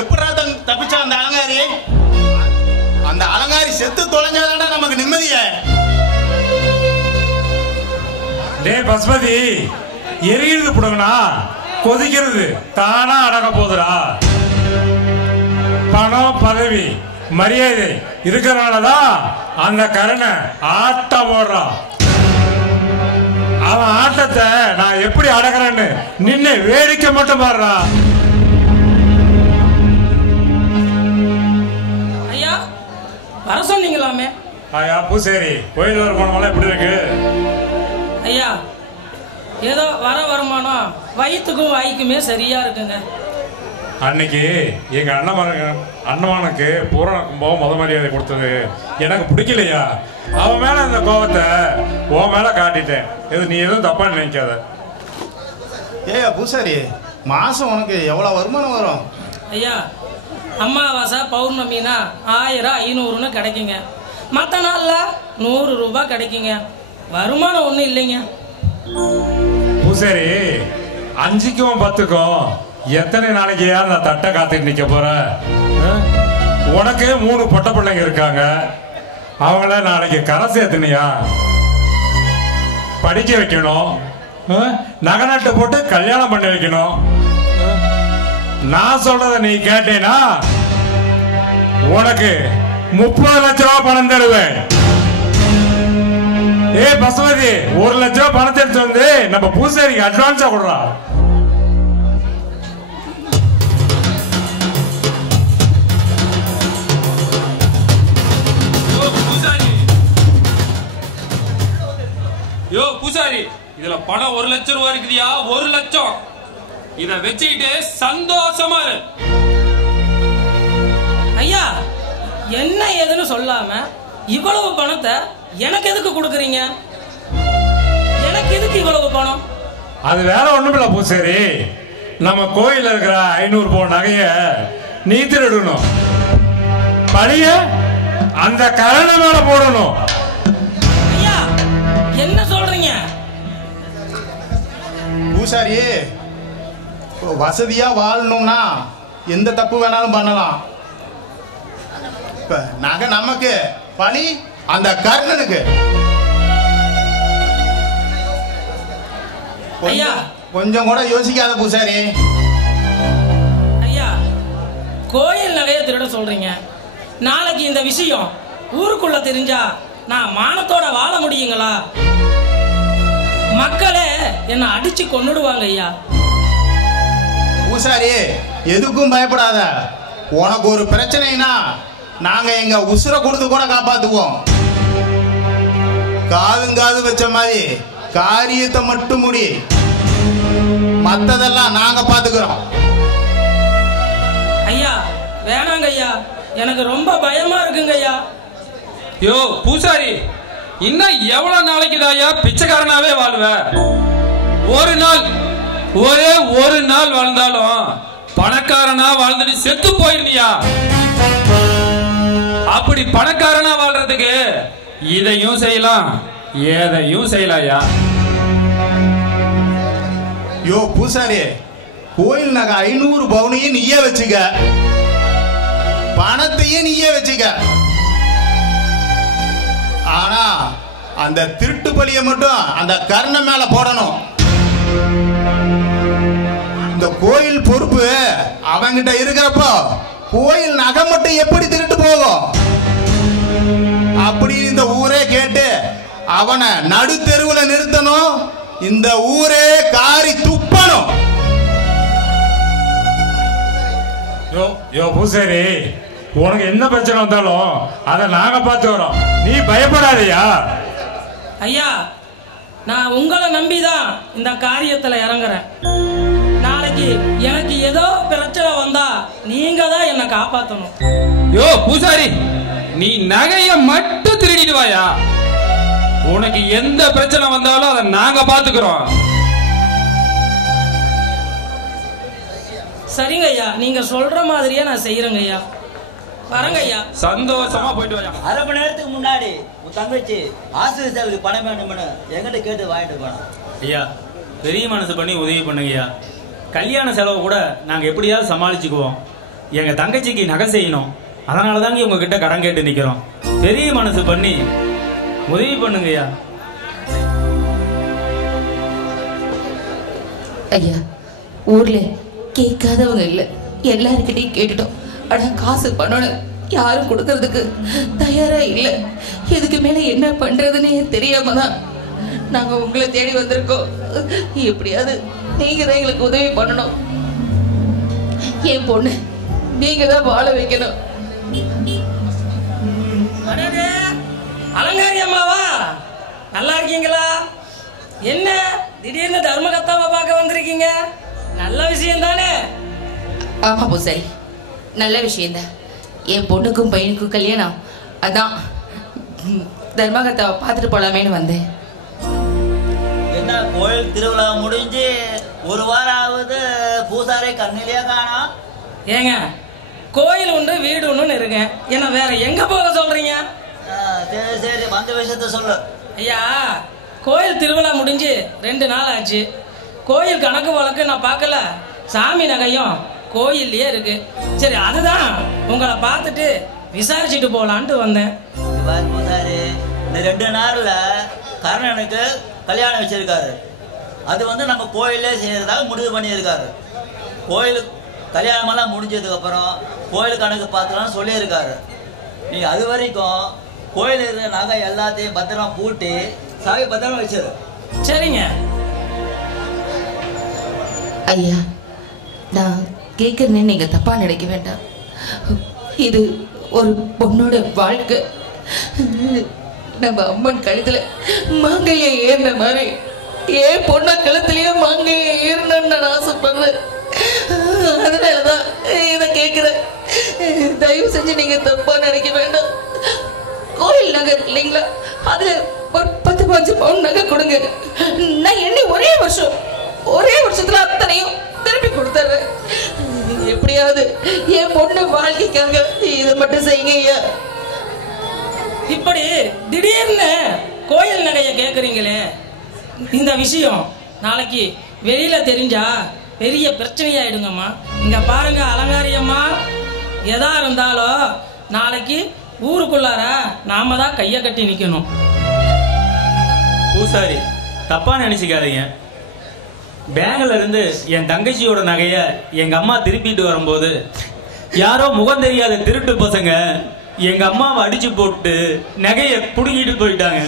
எப்படா தப்பிச்சா அந்த அலங்காரி? அந்த அலங்காரி செத்து தொலைஞ்சாதான்டா நமக்கு நிம்மதிய. டே பசுபதி, எரியுது புடுங்கண்ணா, கொதிக்கிறது தானா அடங்க போதுடா. பணம் பதவி மரியாதை இருக்கிறனாலதான் அந்த கருணை ஆட்டம் போடுறான். அவன் ஆட்டத்தை நான் எப்படி அடக்கிறேன்னு நின்று வேடிக்கை மட்டும் பாடுறா. ஐயா வர சொன்னீங்களாமே. ஐயா பூசேரி, கோயில் வர போனவெல்லாம் எப்படி இருக்கு? ஐயா ஏதோ வர வருமானம் வயிற்றுக்கும் வாய்க்குமே சரியா இருக்குங்க. அன்னைக்கு எங்க அண்ணமானுக்கு பூரண கும்பம் முத மரியாதை கொடுத்தது எனக்கு பிடிக்கலையா. அவன் மேல அந்த கோபத்தை உன் மேல காட்டிட்டேன். இது நீ எதுவும் தப்பா நினைக்காத. ஏயா பூசாரி, மாசம் உனக்கு எவ்வளவு வருமானம் வரும்? ஐயா அமாவாசை பௌர்ணமினா 1000 500ன்னு கிடைக்குங்க. மற்ற நாள்ல 100 ரூபாய் கிடைக்குங்க. வருமானம் ஒன்றும் இல்லைங்க. பூசாரி, 5க்கும் 10க்கும் எத்தனை நாளைக்கு அந்த தட்டை காத்துட்டு நிக்க போற? உனக்கு 3 பொட்ட பிள்ளைங்க இருக்காங்க. அவங்கள நாளைக்கு கரை சேர்த்துனியா? படிக்க வைக்கணும், நகை நட்டு போட்டு கல்யாணம் பண்ணி வைக்கணும். நான் சொல்றத நீ கேட்டேனா உனக்கு 30 லட்சம் ரூபாய் பணம் தருவேன். ஏ பசுமதி, 1 லட்சம் ரூபாய் பணத்தை எடுத்து வந்து நம்ம பூசாரிக்கு அட்வான்ஸா கொடுறா. யோ பூசாரி, இதுல பணம் 1 லட்சம் ரூபாய் இருக்குதியா? 1 லட்சம். இத வச்சுக்கிட்டு சந்தோஷமா இரு. ஐயா என்ன ஏதுன்னு சொல்லாம இவ்வளவு பணத்தை எனக்கு எதுக்கு கொடுக்குறீங்க? எனக்கு எதுக்கு இவ்வளவு பணம்? அது வேற ஒண்ணும் இல்ல பூசாரி, நம்ம கோயில இருக்கிற 500 பவுன் நகைய நீ திருடணும். பழிய அந்த கருணை மேல போடணும். ஐயா என்ன சொல்றீங்க? பூசாரி, வசதியா வாழணும்னா எந்த தப்பு வேணாலும் பண்ணலாம். இப்ப நகை நமக்கு, பழி அந்த கர்ணனுக்கு. ஐயா கொஞ்சம் கூட யோசிக்காத பூசாரி. ஐயா கோயில் நகைய திருட சொல்றீங்க. நாளைக்கு இந்த விஷயம் ஊருக்குள்ள தெரிஞ்சா நான் மானத்தோட வாழ முடியுங்களா? மக்களே என்ன அடிச்சு கொன்னுடுவாங்க. ஐயா பூசாரி, எதுக்கும் பயப்படாத. உனக்கு ஒரு பிரச்சனைனா நாங்க எங்க உசுரை கொடுத்து கூட காப்பாத்துவோம். காது வச்ச மாதிரி காரியத்தை மட்டும் முடி, மத்ததெல்லாம் நாங்க பாத்துக்கிறோம். ஐயா வேணாங்க ஐயா, எனக்கு ரொம்ப பயமா இருக்குங்க ஐயா. யோ பூசாரி, இன்னும் எவ்வளவு நாளைக்கு தாயா பிச்சைக்காரனாவே வாழ்வ? ஒரு நாள், ஒரே ஒரு நாள் வாழ்ந்தாலும் பணக்காரனா வாழ்ந்துட்டு செத்து போயிருந்தியா? அப்படி பணக்காரனா வாழ்றதுக்கு இதையும் செய்யலாம், எதையும் செய்யலாயா? யோ பூசாரி, கோயில் நகை 500 பவுனையும் நீயே வச்சுக்க, பணத்தையும் நீயே வச்சுக்க. ஆனா அந்த திருட்டு பழிய மட்டும் அந்த கர்ண மேல போடணும். இந்த கோயில் பொறுப்பு அவங்கிட்ட இருக்கிறப்போ கோயில் நகை மட்டும் எப்படி திருட்டு போகும் அப்படின்னு இந்த ஊரே கேட்டு அவனை நடு தெருவுல நிறுத்தணும். இந்த ஊரே காரி துப்பணும். யோ பூசாரி, உனக்கு என்ன பிரச்சனை வந்தாலும் அதை நாங்க பார்த்து வரோம், நீ பயப்படாதயா. ஐயா நான் உங்களை நம்பிதான் இந்த காரியத்துல இறங்குறேன். நாளைக்கு எனக்கு ஏதோ பிரச்சனை வந்தா நீங்க தான் என்ன காப்பாத்தணும். யோ பூசாரி, நீ நகைய மட்டும் திருடிடுவாயா? உனக்கு எந்த பிரச்சனை வந்தாலும் அதை நாங்க பாத்துக்கிறோம். சரிங்க ஐயா, நீங்க சொல்ற மாதிரியே நான் செய்யறேங்க ஐயா. வரங்க ஐயா. சந்தோஷமா போயிட்டு வாயா. அரை மணி நேரத்துக்கு முன்னாடி உன் தங்கச்சி ஆசிரியர் செலவுக்கு பணம் வேணும்னு எங்கிட்ட கேட்டு வாங்கிட்டு போனோம். ஐயா பெரிய மனசு பண்ணி உதவி பண்ணுங்க ஐயா. கல்யாண செலவு கூட நாங்கள் எப்படியாவது சமாளிச்சுக்குவோம். எங்கள் தங்கச்சிக்கு நகை செய்யணும், அதனால தாங்க உங்ககிட்ட கடன் கேட்டு நிற்கிறோம். பெரிய மனசு பண்ணி உதவி பண்ணுங்க ஐயா. ஐயா, ஊர்ல கேட்காதவங்க இல்லை, எல்லாருக்கிட்டையும் கேட்டுட்டோம். ஆனா காசு பணம்னு யாரும் கொடுக்கறதுக்கு தயாரா இல்லை. இதுக்கு மேல என்ன பண்றதுன்னு தெரியாம தான் நாங்க உங்களை தேடி வந்திருக்கோம். எப்படியாவது நீங்க தான் எங்களுக்கு உதவி பண்ணணும். என் பொண்ணு நீங்க தான் வாழ வைக்கணும். அடடே, அலங்காரி அம்மாவா, நல்லா இருக்கீங்களா? என்ன திடீர்னு தர்மகத்தாவை பார்க்க வந்திருக்கீங்க? நல்ல விஷயம் தானே? ஆமா பூசாரி, நல்ல விஷயம்தான். என் பொண்ணுக்கும் பையனுக்கும் கல்யாணம், அதான் தர்மகத்தாவை பார்த்துட்டு போலாமேன்னு வந்தேன். என்ன கோயில் திருவிழா முடிஞ்சு ஒரு வாரம் ஆகுது, பூசாரை கண்ணிலேயே காணோம். ஏங்க, கோயில் உண்டு வீடு ஒன்றுன்னு இருக்கேன், என்ன வேற எங்க போக சொல்றீங்க? சரி சரி, வந்த விஷயத்த சொல்லு. ஐயா, கோயில் திருவிழா முடிஞ்சு 2 நாள் ஆச்சு. கோயில் கணக்கு வழக்கு நான் பார்க்கல, சாமி நகையும் கோயில்லையே இருக்கு. சரி, அதுதான் உங்களை பார்த்துட்டு விசாரிச்சுட்டு போலான்ட்டு வந்தேன். பூசாரி, இந்த 2 நாள்ல கர்ணனுக்கு கல்யாணம் வச்சிருக்காரு. அது நம்ம கோயிலே செய்யறதாக முடிவு பண்ணியிருக்காரு. கோயிலுக்கு கல்யாணமெல்லாம் முடிஞ்சதுக்கு அப்புறம் கோயில் கணக்கு பார்த்துலாம் சொல்லியிருக்காரு. நீ அது வரைக்கும் கோயில் இருக்கிற நகை எல்லாத்தையும் பத்திரமா பூட்டி சாவி பத்திரமா வச்சிரு. சரிங்க ஐயா, நான் கேட்கறேன்னு நீங்க தப்பா நினைக்க வேண்டாம். இது ஒரு பொண்ணோட வாழ்க்கை. நம்ம அம்மன் கழுத்துல மாங்கைய ஏறின மாதிரி ஏன் பொண்ண கழுத்துலயே மாங்கைய ஏறணும்னு நான் ஆசைப்படுறேன். அதனாலதான் இதை கேட்கிறேன். தயவு செஞ்சு நீங்க தப்பா நினைக்க வேண்டாம். கோயில் நகை இல்லைங்களா, அதுல ஒரு 10-15 பவுன் நகை கொடுங்க. நான் எண்ணி ஒரே வருஷத்துல அத்தனையும் திருப்பி கொடுத்துறேன். எப்படியாவது என் பொண்ணு வாழ்க்கைக்காக இதை மட்டும் செய்யுங்க ஐயா. இப்படி திடீர்னு கோயில் நகைய கேக்குறீங்களே, இந்த விஷயம் நாளைக்கு வெளியில தெரிஞ்சா பெரிய பிரச்சனையாயிடுங்கம்மா. இங்க பாருங்க அலங்காரி அம்மா, எதா இருந்தாலும் நாளைக்கு ஊருக்குள்ளார நாம தான் கைய கட்டி நிக்கணும். பூசாரி தப்பா நினைச்சுக்காதீங்க. பேங்க்ல இருந்து என் தங்கச்சியோட நகைய எங்க அம்மா திருப்பிட்டு வரும்போது யாரோ முகம் தெரியாத திருட்டு பசங்க எங்க அம்மாவை அடிச்சு போட்டு நகைய புடுங்கிட்டு போயிட்டாங்க.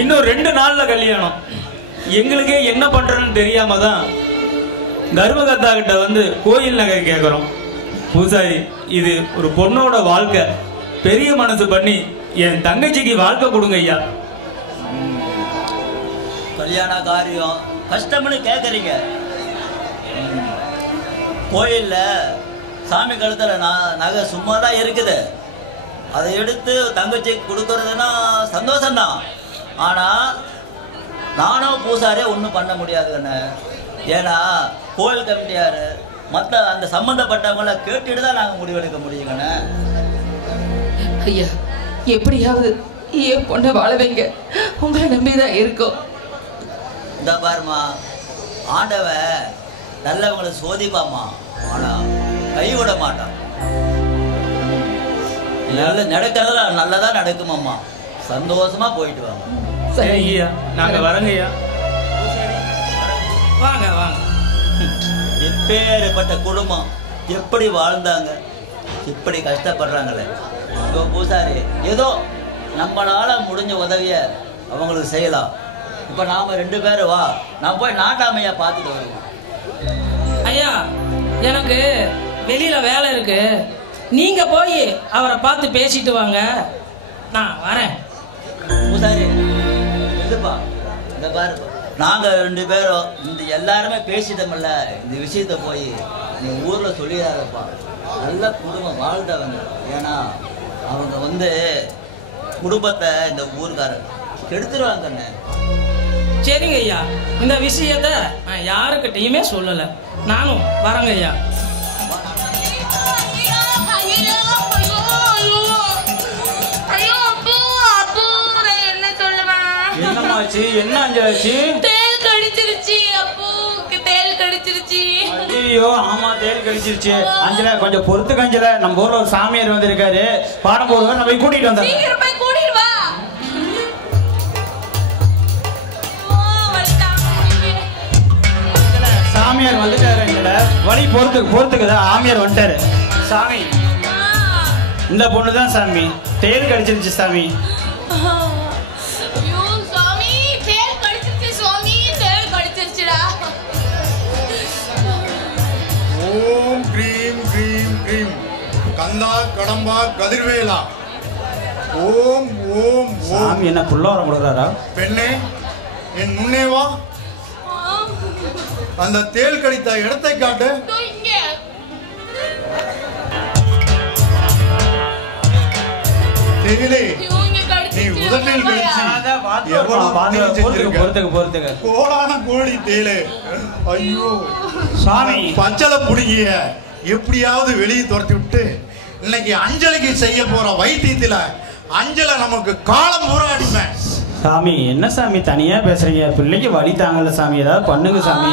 இன்னும் 2 நாள்ல கல்யாணம். எங்களுக்கே என்ன பண்றோன்னு தெரியாம தான் தர்மகத்தா கிட்ட கோயில் நகை கேட்கிறோம். பூசாரி, இது ஒரு பொண்ணோட வாழ்க்கை. பெரிய மனசு பண்ணி என் தங்கச்சிக்கு வாழ்க்கை கொடுங்க ஐயா. கல்யாண காரியம் கஷ்டம்னு கேட்குறீங்க. கோயில்ல சாமி கழுத்துல நகை சும்மா தான் இருக்குது. அதை எடுத்து தங்கச்சிக்கு கொடுக்கறதுன்னா சந்தோஷம்தான். ஆனால் நானும் பூசாரே ஒன்றும் பண்ண முடியாதுன்னு. ஏன்னா கோயில் கமிட்டியார் மற்ற அந்த சம்மந்தப்பட்டவங்கள கேட்டுட்டு தான் நாங்கள் முடிவெடுக்க முடியுங்கண்ணே. ஐயா, எப்படியாவது என் பொண்ணை வாழ வைங்க, உங்களை நம்பிதான் இருக்கோம். இந்த பாருமா, ஆண்டவன் நல்லவங்களை சோதிப்பாமா, ஆனால் கைவிட மாட்டான். நல்ல நடக்கிறதுல நல்லதா நடக்குமாம்மா. சந்தோஷமா போயிட்டு வாங்க. சரி ஐயா, நாங்க வரங்க ஐயா. வாங்க வாங்க. எப்பேற்பட்ட குடும்பம் எப்படி வாழ்ந்தாங்க, இப்படி கஷ்டப்படுறாங்களே. இப்போ பூசாரி ஏதோ நம்மளால முடிஞ்ச உதவிய அவங்களுக்கு செய்யலாம். இப்போ நாம 2 பேரும் வா, நான் போய் நாட்டாமையா பார்த்துட்டு வருவோம். ஐயா, எனக்கு வெளியில வேலை இருக்கு, நீங்க போய் அவரை பார்த்து பேசிட்டு வாங்க, நான் வரேன். பூசாரி இதுப்பா, இந்த பாரு, நாங்க 2 பேரும் இந்த எல்லாருமே பேசிட்டோம்ல, இந்த விஷயத்த போய் நீ ஊர்ல சொல்லிடாதப்பா. நல்ல குடும்பம் வாழ்ந்தவங்க. ஏன்னா அவங்க குடும்பத்தை இந்த ஊர்காரர் கெடுத்துருவாங்கண்ணே. சரிங்க ஐயா, இந்த விஷயத்த நான் யாருக்கிட்டையுமே சொல்லல, நானும் வரேங்க ஐயா. ஆச்சு? என்ன அஞ்சலாச்சு? தேல் கடிச்சிருச்சு அப்புக்கு, தேல் கடிச்சிருச்சு. ஐயோ ஆமா, தேல் கடிச்சிருச்சு. அஞ்சல கொஞ்சம் பொறுத்துக்க அஞ்சல. நம்ம ஊர்ல ஒரு சாமியார் வந்திருக்காரு, பாடம் போடுவார், நம்ம போய் கூட்டிட்டு வந்தோம். சீக்கிரம் போய் கூட்டிட்டு வா. சாமியார் வந்துட்டாரு அஞ்சல. வழி பொறுத்துக்குதா? ஆமியார் வந்துட்டாரு. சாமி, இந்த பொண்ணு தான் சாமி, தேல் கடிச்சிருச்சு சாமி. ஐயோ சுவாமி, தேல் கடிச்சிருச்சு சுவாமி, தேல் கடிச்சிருச்சுடா. ஓம் க்ரீம் க்ரீம் க்ரீம் கந்தா கடம்பா கதிர்வேலா. ஓம் ஓம் சாமி ஓம். என்ன புள்ள வர கொடுக்குறாரா? பெண்ணே, என் முன்னே வா. அந்த தேல் கடித்த இடத்தை காட்டு. இதோ இங்க. தேலே, ஐயோ இங்க நீ கடிச்சிருச்சு. உதட்டில் கடிச்சு எவ்வளவு புண்ணியம் செஞ்சிருக்க. பொறுத்துக்க. கோடான கோடி தேலே. ஐயோ சாமி, பச்சளை புடுங்கிய எப்படியாவது வெளியே துரத்தி விட்டு இன்னைக்கு அஞ்சலிக்கு செய்ய போற வைத்தியத்துல அஞ்சலை நமக்கு காலம் பூரா அடிமை. சாமி என்ன சாமி தனியா பேசுறீங்க? பிள்ளைக்கு வழி தாங்கல சாமி, ஏதாவது பண்ணுங்க சாமி.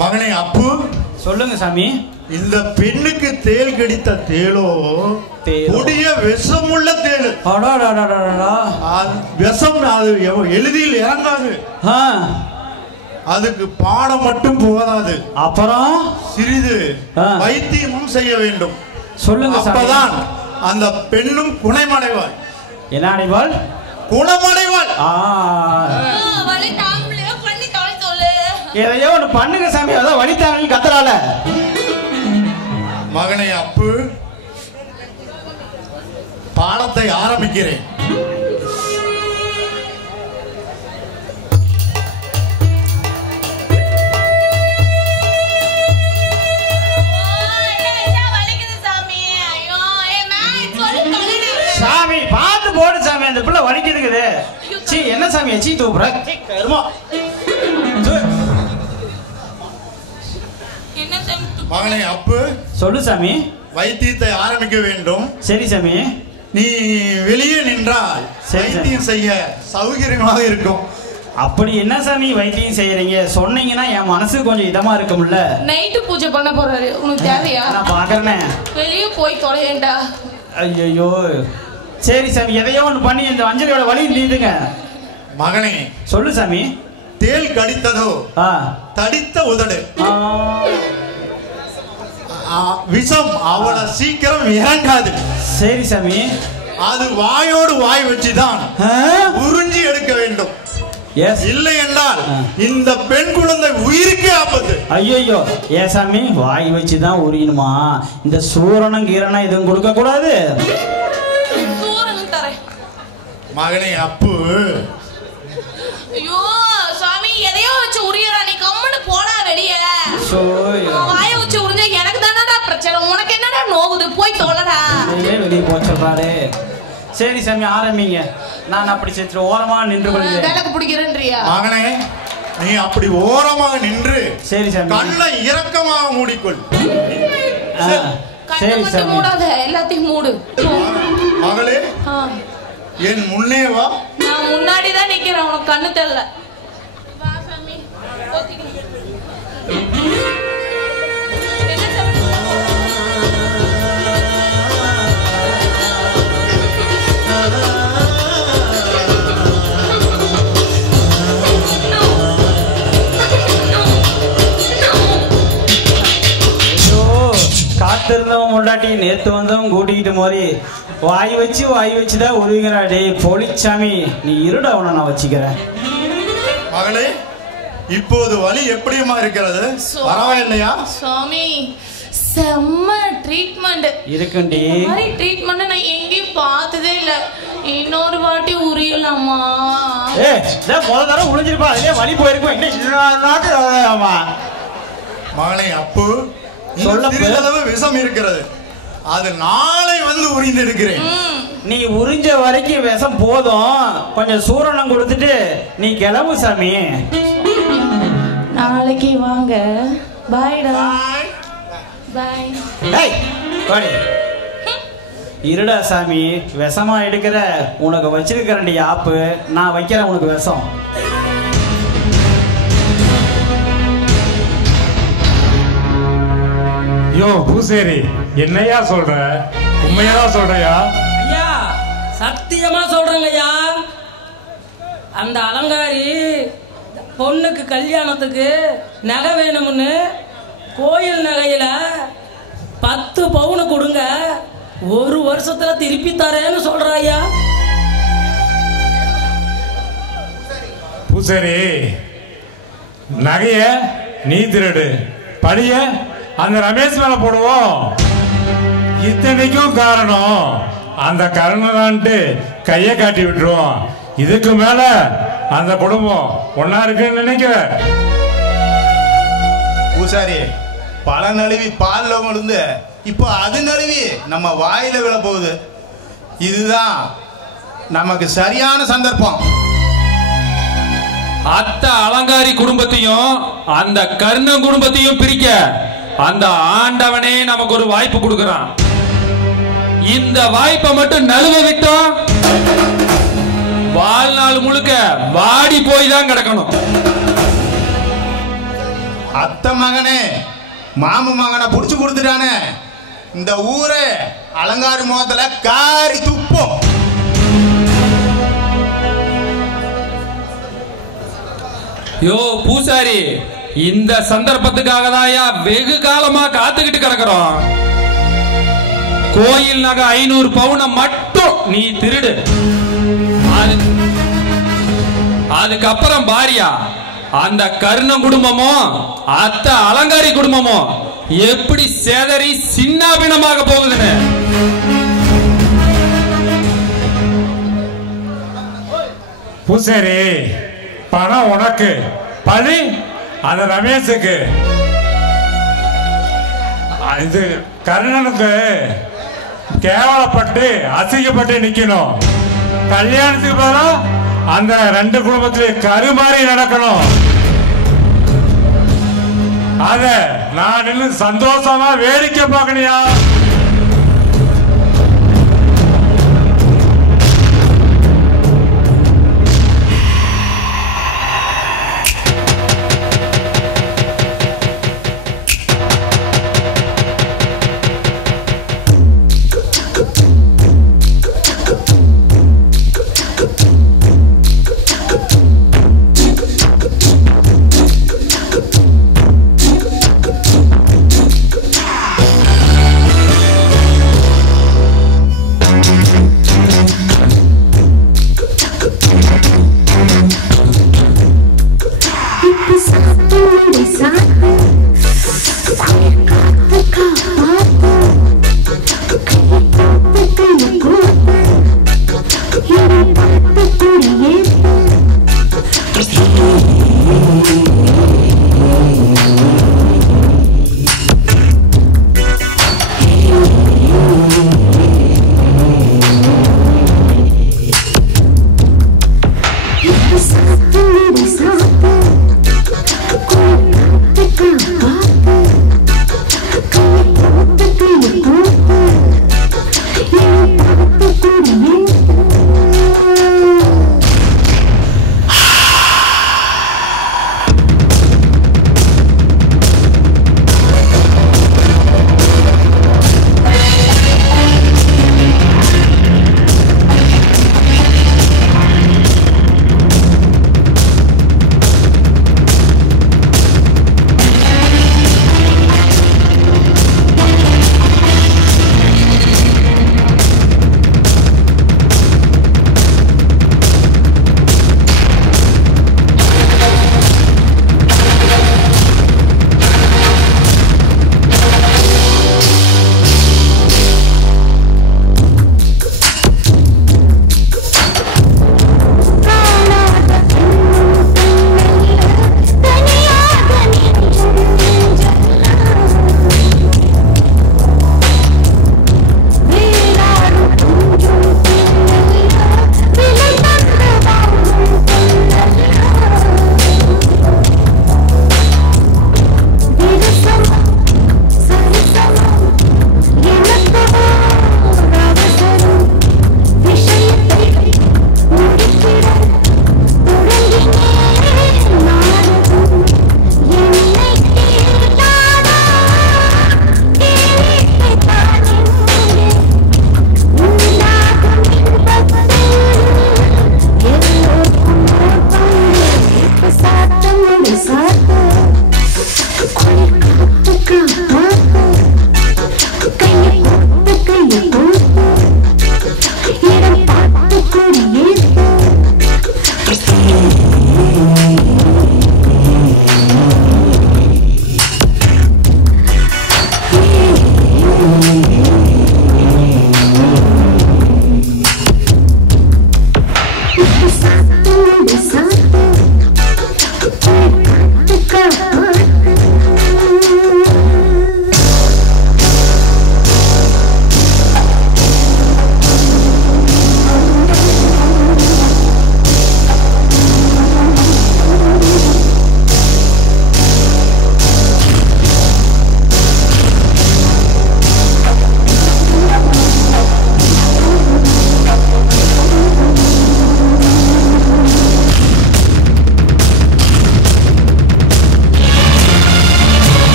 மகனே அப்பு, சொல்லுங்க சாமி. இந்த பெண்ணுக்கு தேல் கடித்த தேளோ கொடிய விஷமுள்ள தேளு. அது விஷம், அது எளிதில் இறங்காது. அதுக்கு பாடம் மட்டும் போதாது, அப்புறம் சிறிது வைத்தியமும் செய்ய வேண்டும். சொல்லுங்க. அப்பதான் அந்த பெண்ணும் குணமடைவாள். என்ன அடைவாள்? குணமடைவாள். வலி தாம்பளையோ பண்ணி தொலை சொல்லு. எதையோ ஒன்று பண்ணுங்க சாமி, அதான் வழி தாங்க கத்துறால. மகனே அப்பு, பாடத்தை ஆரம்பிக்கிறேன். சாமி பார்த்து போடு சாமி, அந்த பிள்ளை வலிக்குதுக்குது. சீ என்ன சாமி சீ தூப்புற? மகனே அப்பு, சொல்லு சாமி. வைத்தியத்தை ஆரம்பிக்க வேண்டும். சரி சாமி. நீ வெளியே நின்றால் வைத்தியம் செய்ய சௌகரியமாக இருக்கும். அப்படி என்ன சாமி வைத்தியம் செய்யறீங்க சொன்னீங்கன்னா என் மனசு கொஞ்சம் இதமா இருக்கும்ல. நைட்டு பூஜை பண்ண போறாரு, உனக்கு தேவையா? நான் பாக்குறேனே. வெளியே போய் தொலையேண்டா. ஐயோ சரி சாமி, எதையோ ஒன்று பண்ணி இந்த அஞ்சலியோட வழி நீதுங்க. மகனே சொல்லு சாமி. தேல் கடித்ததோ தடித்த உதடு, விஷம் அவளை சீக்கிரம் இறங்காது. சரி சாமி. அது வாயோடு வாய் வச்சுதான் உறிஞ்சி எடுக்க வேண்டும். இல்லை என்றால் இந்த பெண் குழந்தை உயிருக்கு ஆபத்து. ஐயோ ஏ சாமி, வாய் வச்சுதான் உரியணுமா? இந்த சூரணம் கீரணம் எதுவும் கொடுக்க கூடாது. மகனே அப்பு, ஐயோ சாமி, எதையோ வச்சு உரியறா, நீ கம்முன்னு போடா வெளியே. வாய வச்சு உறிஞ்சா எனக்கு தானடா பிரச்சனை, உனக்கு என்னடா நோவுது? போய் தொலைடா. வெளியே போச்சுறாரு. சரி சாமி ஆரம்பிங்க. நான் அப்படி செத்து ஓரமா நின்று கொள்கிறேன். எனக்கு பிடிக்கிறேன்றியா? மகனே நீ அப்படி ஓரமாக நின்று சரி சாமி கண்ணை இரக்கமாக மூடிக்கொள். சரி சாமி. மூடாத, எல்லாத்தையும் மூடு. மகளே என் முன்னே வா. நான் முன்னாடி தான் நிக்கிறேன், உனக்கு கண்ணு தெரியல. வா சாமி. காத்திருந்தவன் முண்டாட்டி நேத்து வந்தவன் கூட்டிக்கிட்டு மோதி வாய் வச்சுதான் உருவிங்கிறா. டேய் போலிச்சாமி, நீ இருட, அவனை நான் வச்சுக்கிறேன். மகளே இப்போது வலி எப்படியுமா இருக்கிறது? பரவாயில்லையா? சுவாமி செம்ம ட்ரீட்மெண்ட் இருக்குண்டி. இந்த மாதிரி ட்ரீட்மெண்ட் நான் எங்கேயும் பார்த்ததே இல்ல. இன்னொரு வாட்டி உரியலாமா? முதல் தடவை உழிஞ்சிருப்பா, அதுலயே வலி போயிருக்கும். மகளே அப்பு, சிறிதளவு விஷம் இருக்கிறது, அது நாளை வந்து உறிந்து எடுக்கிறேன். நீ உறிஞ்ச வரைக்கும் விஷம் போதும், கொஞ்சம் சூரணம் கொடுத்துட்டு நீ கிளம்பு சாமி. நாளைக்கு வாங்க. பாய்டா. பாய். இருடா சாமி, விஷமா எடுக்கிற உனக்கு வச்சிருக்கிறண்டி ஆப்பு, நான் வைக்கிறேன் உனக்கு விஷம். யோ பூசேரி, என்னையா சொல்ற? உண்மையாதான் சொல்றியா? ஐயா சத்தியமா சொல்றேங்க ஐயா. அந்த அலங்காரி பொண்ணுக்கு கல்யாணத்துக்கு நகை வேணும்னு கோயில் நகையில 10 பவுன் கொடுங்க, 1 வருஷத்துல திருப்பி தரேன்னு சொல்ற ஐயா. பூசேரி, நகைய நீ திருடு, படிய அந்த ரமேஷ் மேல போடுவோம். இத்தனைக்கும் காரணம் அந்த கருணான்ட்டு கைய காட்டி விட்டுருவோம். இதுக்கு மேல அந்த குடும்பம் ஒன்னா இருக்குன்னு நினைக்கிற? பூசாரி, பல நழுவி பால்ல விழுந்து இப்போ அது நழுவி நம்ம வாயில விழ போகுது. இதுதான் நமக்கு சரியான சந்தர்ப்பம். அத்த அலங்காரி குடும்பத்தையும் அந்த கர்ணன் குடும்பத்தையும் பிரிக்க அந்த ஆண்டவனே நமக்கு ஒரு வாய்ப்பு கொடுக்கறான். இந்த வாய்ப்பை மட்டும் நழுவ விட்டோம், வாழ்நாள் முழுக்க வாடி போய் தான் கிடக்கணும். அத்த மகனே மாமு மகனை புடிச்சு கொடுத்துட்டானே, இந்த ஊரே அலங்காரி முகத்துல காரி துப்போம். யோ பூசாரி, இந்த சந்தர்ப்பத்துக்காக தான் வெகு காலமா காத்துக்கிட்டு கிடக்கிறோம். கோயில் நகை 500 பவுனை மட்டும் நீ திருடு. அதுக்கப்புறம் பாரியா அந்த கர்ணன் குடும்பமும் அத்த அலங்காரி குடும்பமும் எப்படி சேதறி சின்னாபினமாக போகுதுன்னு. பூசேரி, பணம் உனக்கு, பழி அந்த ரமேஷுக்கு. இது கர்ணனுக்கு கேவலப்பட்டு அசிங்கப்பட்டு நிக்கணும். கல்யாணத்துக்கு பதிலா அந்த 2 குடும்பத்திலே கருமாறி நடக்கணும். அத நான் நின்று சந்தோஷமா வேடிக்கை பார்க்கணியா?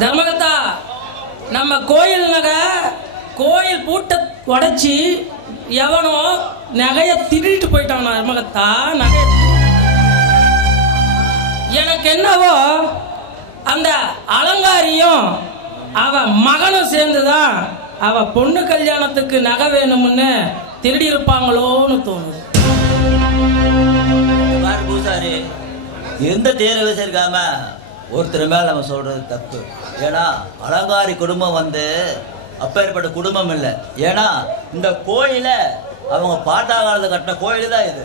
தர்மகத்தா, நம்ம கோயில் நகை கோயில் பூட்டை உடைச்சி எவனோ நகைய திருடிட்டு போயிட்டான். தர்மகத்தா, நகை எனக்கு என்னவோ அந்த அலங்காரியும் அவ மகனும் சேர்ந்துதான் அவ பொண்ணு கல்யாணத்துக்கு நகை வேணும்னு திருடி இருப்பாங்களோன்னு தோணுது. பூசாரி, எந்த தேரை வச்சிருக்காம ஒருத்தர் மேல நம்ம சொல்றது தப்பு. ஏன்னா அலங்காரி குடும்பம் வந்து அப்பேற்பட்ட குடும்பம் இல்லை. ஏன்னா இந்த கோயில அவங்க பாட்டா காலத்தை கட்டின கோயில் தான் இது.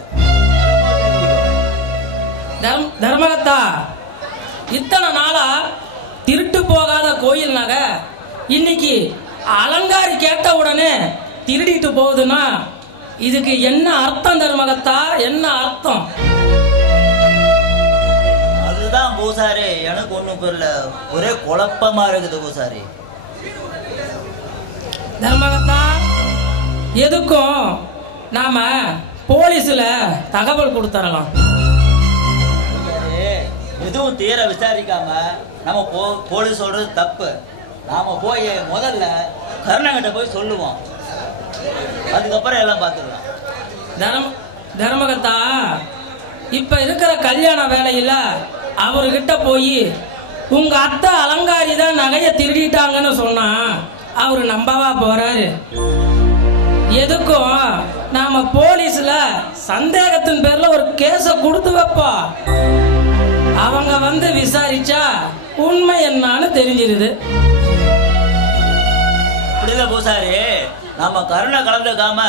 தர்மகத்தா, இத்தனை நாளா திருட்டு போகாத கோயில் நகை இன்னைக்கு அலங்காரி கேட்ட உடனே திருடிட்டு போகுதுன்னா இதுக்கு என்ன அர்த்தம் தர்மகத்தா? என்ன அர்த்தம்? அதுதான் பூசாரி, எனக்கு ஒண்ணும் புரியல. ஒரே குழப்பமா இருக்குது பூசாரி. தர்மகத்தா, எதுக்கும் நாம போலீஸ்ல தகவல் கொடுத்துடலாம். எதுவும் தீர விசாரிக்காம நம்ம போலீஸ் சொல்றது தப்பு. நாம போய் முதல்ல கருணாகிட்ட போய் சொல்லுவோம், அதுக்கப்புறம் எல்லாம் பார்த்துக்கலாம். தர்மகத்தா, இப்ப இருக்கிற கல்யாண வேலையில அவர்கிட்ட போய் உங்க அத்தை அலங்காரி தான் நகைய திருடிட்டாங்கன்னு சொன்னா அவரு நம்பவா போறாரு? எதுக்கும் நாம போலீஸ்ல சந்தேகத்தின் பேர்ல ஒரு கேஸ கொடுத்து வைப்போம். அவங்க வந்து விசாரிச்சா உண்மை என்னன்னு தெரிஞ்சிருது. புரியல பூசாரி, நாம கருணை கலந்துக்காம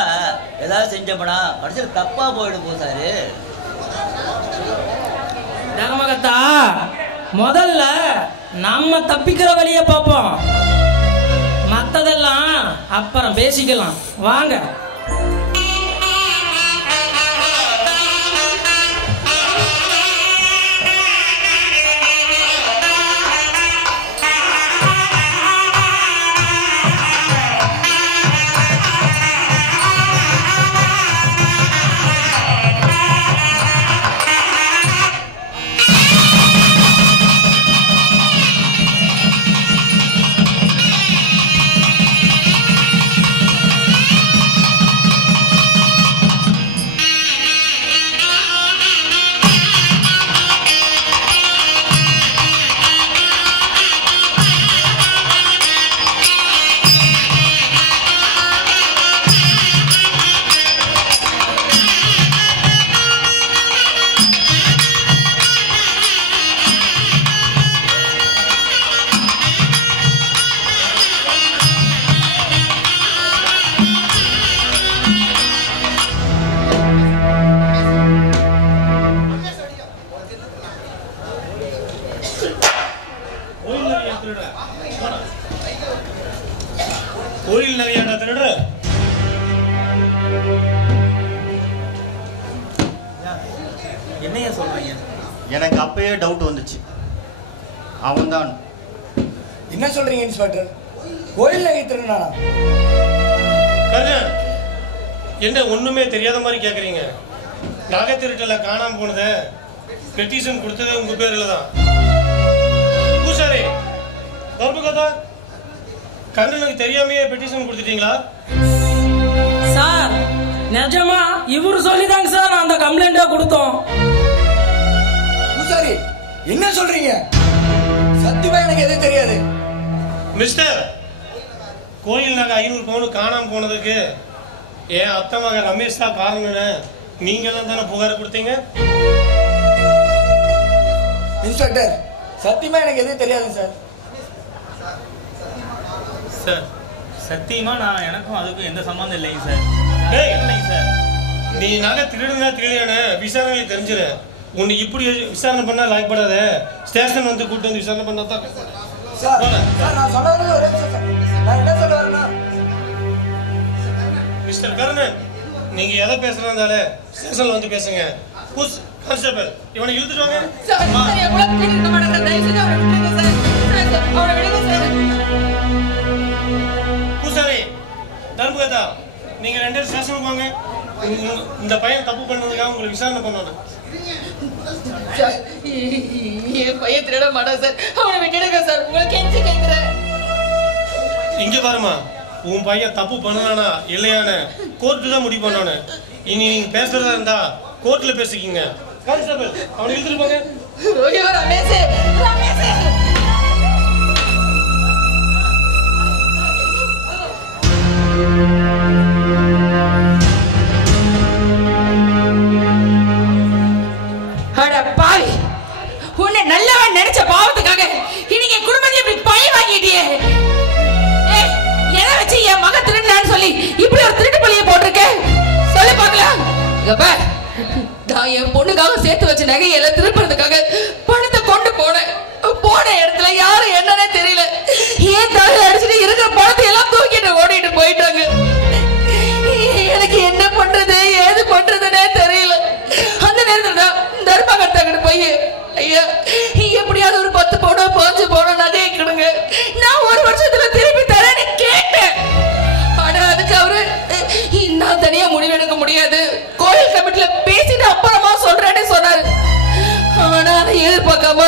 ஏதாவது செஞ்சோம்னா கடைசியில் தப்பா போயிடும் பூசாரி. தர்மகத்தா, முதல்ல நம்ம தப்பிக்கிற வழிய பார்ப்போம், மத்ததெல்லாம் அப்புறம் பேசிக்கலாம். வாங்க. கோயில் நகையாடா திருடுற? என்னைய சொல்றீங்க? எனக்கு அப்பயே டவுட் வந்துச்சு, அவன்தான். என்ன சொல்றீங்க இன்ஸ்பெக்டர்? கோயில் நகை திருடுனானா? கர்ணன், என்ன ஒண்ணுமே தெரியாத மாதிரி கேக்குறீங்க? நகை திருட்டுல காணாம போனதை பெட்டிஷன் கொடுத்ததே உங்க பேர்ல தான். பூசாரி, தர்மகதா, கர்ணனுக்கு தெரியாமையே பெட்டிஷன் கொடுத்துட்டீங்களா? சார், நிஜமா இவரு சொல்லிதாங்க சார் அந்த கம்ப்ளைண்ட கொடுத்தோம். பூசாரி, என்ன சொல்றீங்க? சத்தியமா எனக்கு எதுவும் தெரியாது. மிஸ்டர், கோயில் நகை 500 பவுன் காணாம போனதுக்கு என் அத்தை மகன் ரமேஷ் தான் காரணம்னு நீங்க எல்லாம் தானே புகார் கொடுத்தீங்க? இன்ஸ்பெக்டர், சத்தியமா எனக்கு எதுவும் தெரியாது சார். சார், சத்தியமா நான் எனக்கும் அதுக்கும் எந்த சம்பந்தம் இல்லைங்க சார். இல்லைங்க சார், நீ நகை திருடுனா திருடியான விசாரணையில் தெரிஞ்சிரு. உன்னை இப்படி விசாரணை பண்ணா லாய்ப்படாத. ஸ்டேஷன் வந்து கூட்டு வந்து விசாரணை பண்ணா தான். சார், நான் சொன்னது ஒரே நிமிஷம். நான் என்ன சொல்ல வரேன்னா, மிஸ்டர் கர்ணன், நீங்க எதை பேசுறதால ஸ்டேஷன்ல வந்து பேசுங்க. கான்ஸ்டபிள், இவனை இழுத்துட்டு வாங்க. பூசாரி, தர்மகதா, நீங்க 2 பேரும் ஸ்டேஷனுக்கு வாங்க. இந்த பையன் தப்பு பண்ணதுக்காக உங்களுக்கு விசாரணை பண்ணணும். என் பையன் திருட மாட்டான் சார். அவனை விட்டுடுங்க சார். உங்களுக்கு கெஞ்சி கேட்கிறேன். இங்க பாருமா, உன் பையன் தப்பு பண்ணானா இல்லையான்னு கோர்ட்டு தான் முடிவு பண்ணானு. இனி நீங்க பேசுறதா இருந்தா கோர்ட்ல பேசிக்கிங்க. கான்ஸ்டபிள் அவனை இழுத்துட்டு போங்க. ஐயோ ரமேஷ், ரமேஷ். அட பாவி, உன்னை நல்லவன் நினைச்ச பாவத்துக்காக இன்னைக்கு என் குடும்பத்தை இப்படி பழி வாங்கிட்டியே. எதை வச்சு என் மக திருடான்னு சொல்லி இப்படி ஒரு திருட்டு பழியை போட்டிருக்கேன் சொல்லி பார்க்கலாம். நான் என் பொண்ணுக்காக சேர்த்து வச்ச நகையெல்லாம் திருப்புறதுக்காக பணத்தை கொண்டு போனேன். போன இடத்துல யாரும் என்னன்னே தெரியல. ஏன் தலை அடிச்சுட்டு இருக்கிற பணத்தை எல்லாம் தூக்கிட்டு ஓடிட்டு போயிட்டாங்க. எனக்கு என்ன பண்றது ஏது பண்றதுன்னே தெரியல. அந்த நேரத்துல தான் தர்மகர்த்தாக்கிட்ட போய், ஐயா எப்படியாவது ஒரு 10 பவுனோ 5 பவுனோ நகையை கொடுங்க, நான் 1 வருஷத்துல திருப்பி தரேன்னு கேட்டேன். ஆனா அதுக்கு அவரு நான் தனியா முடிவெடுக்க முடியாது, கோயில் கமிட்டில பேசிட்டு அப்புறமா சொல்றேன்னு சொன்னாரு. ஆனா அதை எதிர்பார்க்காம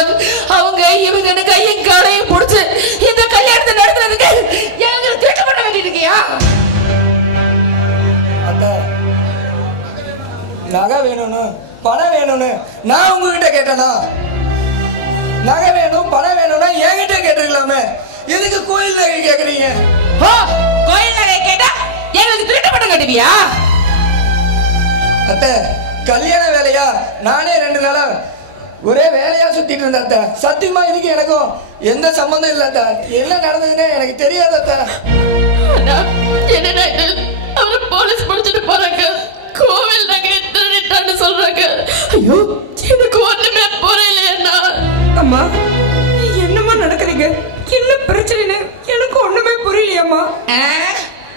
அவங்க இவங்க கையும் காலையும் புடிச்சு இந்த கல்யாணத்தை நடத்துறதுக்கு எங்களுக்கு திட்டம் பண்ண வேண்டிட்டு இருக்கியா? நகை வேணும்னு பணம் வேணும்னு நான் உங்ககிட்ட கேட்டேனா? நகை வேணும் பணம் வேணும்னா என்கிட்ட கேட்டுக்கலாமே. எதுக்கு கோயில் நகை கேக்குறீங்க? கோயில் நகை கேட்டா எங்களுக்கு திருட்டு பணம் கட்டுவியா? அத்தை, கல்யாண வேலையா? நானே 2 நாளா ஒரே வேலையா சுத்திட்டு இருந்தேன் அத்தை. சத்தியமா இதுக்கு எனக்கும் எந்த சம்பந்தம் இல்ல அத்தை. என்ன நடந்ததுன்னே எனக்கு தெரியாது அத்தை. என்னடா அவரு போலீஸ் பிடிச்சிட்டு போறாங்க, கோவில் நகை திருடிட்டான்னு சொல்றாங்க. ஐயோ எனக்கு ஒண்ணுமே புரியலையா? அம்மா என்னம்மா நடக்குறீங்க? என்ன பிரச்சனை? எனக்கு ஒண்ணுமே புரியலையம்மா.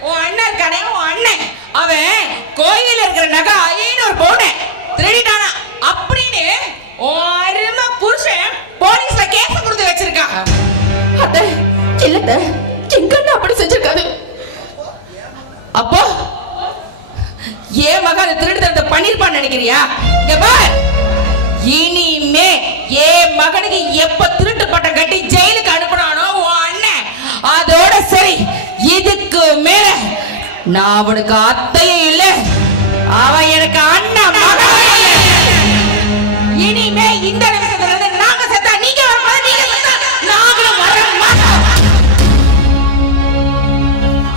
உன் அண்ணன் இருக்கானே, உன் அண்ணன் அவன் கோயில இருக்கிற நகை 500 பவுன் திருடிட்டானா அப்படின்னு அருமை புருஷன் போலீஸ்ல கேஸ் கொடுத்து வச்சிருக்கான். அத இல்ல எங்க அண்ணன் அப்படி செஞ்சிருக்காரு. அப்போ ஏன் மகன் திருடுறத பண்ணிருப்பான்னு நினைக்கிறியா? இங்க பார், இனிமே ஏன் மகனுக்கு எப்ப திருட்டு பட்டம் கட்டி ஜெயிலுக்கு அனுப்புனானோ உன் அண்ணன், அதோட சரி. இதுக்கு மேல நான் அவனுக்கு அத்தையும் இல்ல, அவன் எனக்கு அண்ணன் மகன். இனிமே இந்த நிமிஷத்துல இருந்து நாங்க செத்தா நீங்க வரணும், நீங்க செத்தா நாங்களும் வர மாட்டோம்.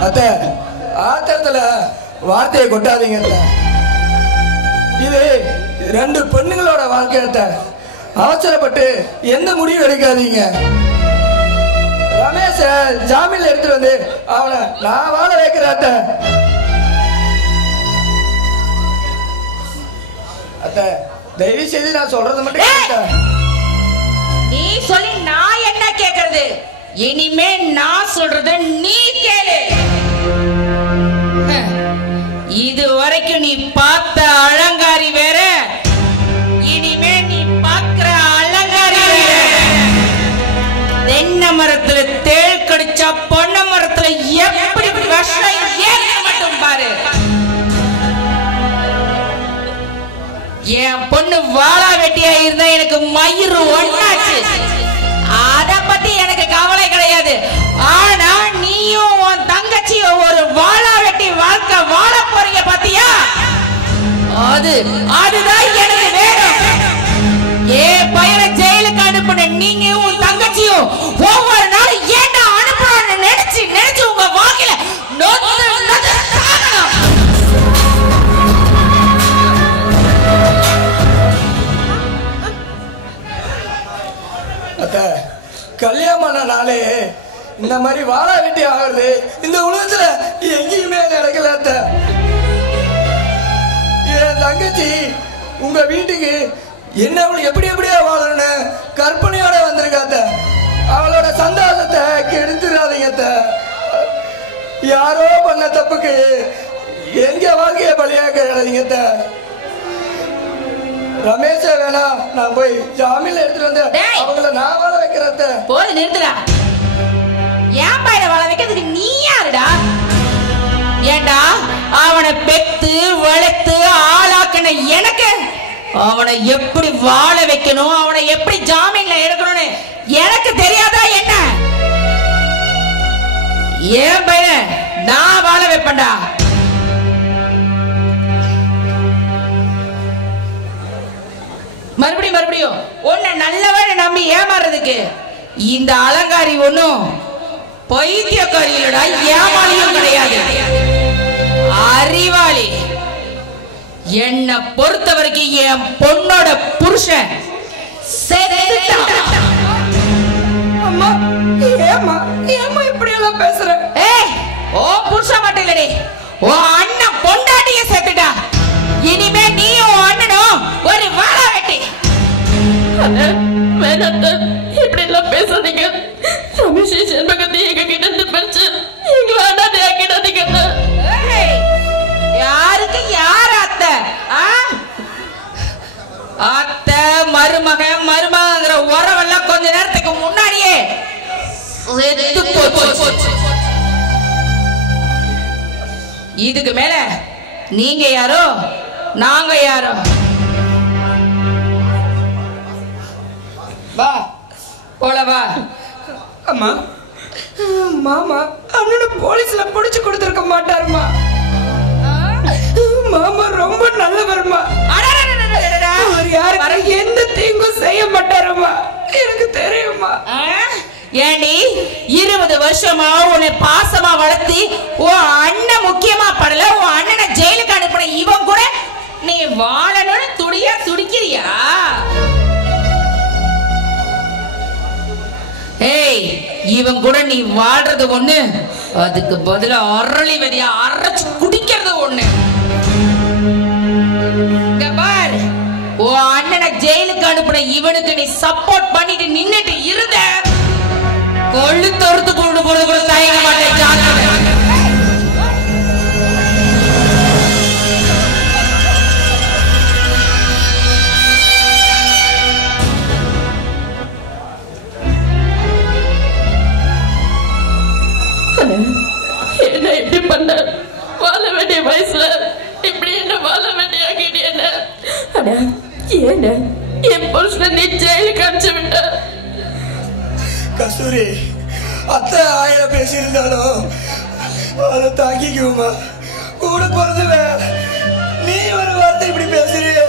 அத்தை, ஆத்திரத்துல வார்த்தையை கொட்டாதீங்க அத்தை. இது 2 பெண்ணுங்களோட வாழ்க்கை அத்தை. அவசரப்பட்டு எந்த முடிவும் எடுக்காதீங்க. ரமேஷ ஜாமீன்ல எடுத்துட்டு வந்து அவனை நான் வாழ வைக்கிறேன் அத்தை. அத்தை, தயவு செய்து நான் சொல்றது மட்டும் கேளுங்க. நீ சொல்லி நான் என்ன கேக்குறது? இனிமே நான் சொல்றது நீ கேளு. இது வரைக்கும் நீ பார்த்த அலங்காரி வேற, இனிமே நீ பார்க்கிற அலங்காரி வேற. தென்னை மரத்துல தேள் கடிச்சா பொன்னை மரத்துல எப்படி விஷம் ஏற்க மட்டும் பாரு. என் பொண்ணு வாழா வெட்டியா இருந்தா எனக்கு மயிறு ஒண்ணாச்சு, அத பத்தி எனக்கு கவலை கிடையாது. ஆனா நீயும் உன் தங்கச்சியும் ஒரு வாழா வெட்டி வாழ்க்கை வாழ போறீங்க பாத்தியா? அதுதான் எனக்கு வேணும். ஏன் பையனை ஜெயிலுக்கு அனுப்புன நீங்க உன் தங்கச்சியும் ஒவ்வொரு நாளும் ஏன்டா அனுப்புறோம்னு நினைச்சு உங்க வாக்கில கல்யாணமான நாளே இந்த மாதிரி வாழா வெட்டி ஆகுறது இந்த உலகத்துல எங்கேயுமே நடக்கல அத்தை. என் தங்கச்சி உங்க வீட்டுக்கு என்ன எப்படி எப்படியா வாழணும்னு கற்பனையோட வந்திருக்காத்த. அவளோட சந்தோஷத்தை கெடுத்துடாதீங்க அத்தை. யாரோ பண்ண தப்புக்கு எங்க வாழ்க்கைய பலியாக்காதீங்க அத்தை. ரமேஷ வேணா நான் போய் ஜாமீன்ல எடுத்துட்டு வந்து அவங்கள நான் வாழ வைக்கிறேன். போது நிறுத்துடா. ஏன் பையனை வாழ வைக்கிறதுக்கு நீ யாருடா? ஏண்டா அவனை பெத்து வளர்த்து ஆளாக்கின எனக்கு அவனை எப்படி வாழ வைக்கணும், அவனை எப்படி ஜாமீன்ல எடுக்கணும்னு எனக்கு தெரியாதா என்ன? ஏன் பையன் நான் வாழ வைப்பேன்டா. மறுபடியும் உன்னை நல்லவன் நம்பி ஏமாறதுக்கு இந்த அலங்காரி ஒண்ணும் பைத்தியக்காரி இல்லடா, ஏமாளியும் கிடையாது, அறிவாளி. என்னை பொறுத்த வரைக்கும் என் பொண்ணோட புருஷன் அம்மா ஏமா ஏமா இப்படி எல்லாம் பேசுற? ஓ புருஷன் மட்டும் இல்லடி, ஓ அண்ணன் பொண்டாட்டிய சேர்த்துட்டா. இனிமே நீயும் அண்ணனும் ஒரு வாழா வெட்டி. வேணாத்த இப்படி எல்லாம் பேசாதீங்க. ரமேஷ் செண்பகத்தை எங்க கிட்ட இருந்து பறிச்சு எங்களை அண்ணாடி ஆக்கிடாதீங்க. யாருக்கு யார் அத்தை? அத்தை மருமகன் மருமகங்கிற உறவெல்லாம் கொஞ்ச நேரத்துக்கு முன்னாடியே இதுக்கு மேல நீங்க யாரோ நாங்க யாரோ? வா போலவா. அம்மா மாமா அண்ணனை போலீஸ்ல புடிச்சு கொடுத்துருக்க மாட்டாருமா. மாமா ரொம்ப நல்லவருமா. அவர் யாருக்கு எந்த தீங்கும் செய்ய மாட்டாருமா, எனக்கு தெரியுமா. ஏண்டி 20 வருஷமா உன்னை பாசமா வளர்த்தி உன் அண்ணன் முக்கியமா படல, உன் அண்ணனை ஜெயிலுக்கு அனுப்பின இவன் கூட நீ வாழணும்னு துடியா துடிக்கிறியா? ஏய், இவன் கூட நீ வாழ்றது ஒண்ணு, அதுக்கு பதிலா அரளி வெதியா அரைச்சு குடிக்கிறது ஒண்ணு. உன் அண்ணனை ஜெயிலுக்கு அனுப்பின இவனுக்கு நீ சப்போர்ட் பண்ணிட்டு நின்னுட்டு இருந்த கொள்ளு தொறுத்து கொண்டு போறது கூட தயங்க மாட்டேன். ஜாக்கிரதை. என்ன இப்படி பண்ண? வாழ வேண்டிய வயசுல இப்படி என்ன வாழ வேண்டிய என்ன? ஏன் என் புருஷனை நீ ஜெயிலுக்கு அனுப்பிச்சு விட்ட? கஸ்தூரி, அத்தை ஆயிரம் பேசியிருந்தாலும் அதை தாங்கிக்குமா. கூட பிறந்தவ நீ ஒரு வார்த்தை இப்படி பேசுறிய,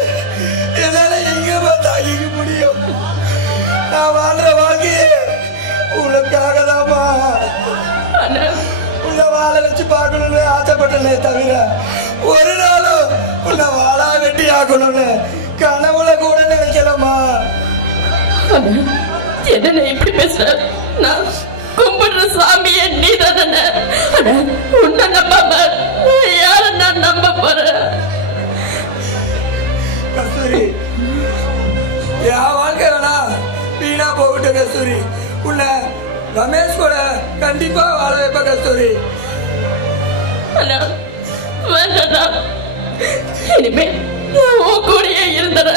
என்னால எங்கம்மா தாங்கிக்க முடியும்? நான் வாழ்ற வாழ்க்கையே உனக்காக தான்மா. உன்னை வாழ வச்சு பார்க்கணும்னு ஆசைப்பட்டனே தவிர ஒரு நாளும் உன்னை வாழா வெட்டி ஆக்கணும்னு கனவுல கூட நினைக்கலமா. என்ன இப்படி பேசுற? நான் கும்பிடுற சாமியே நீ தானே. உன்னை நம்பாம யார நான் நம்ப போறேன்? கஸ்தூரி, என் வாழ்க்கை வேணா வீணா போகட்ட கஸ்தூரி. உன்னை ரமேஷ் கூட கண்டிப்பா வாழ வைப்ப கஸ்தூரி. வேண்டாம், இனிமே உன் கூடயே இருந்தற.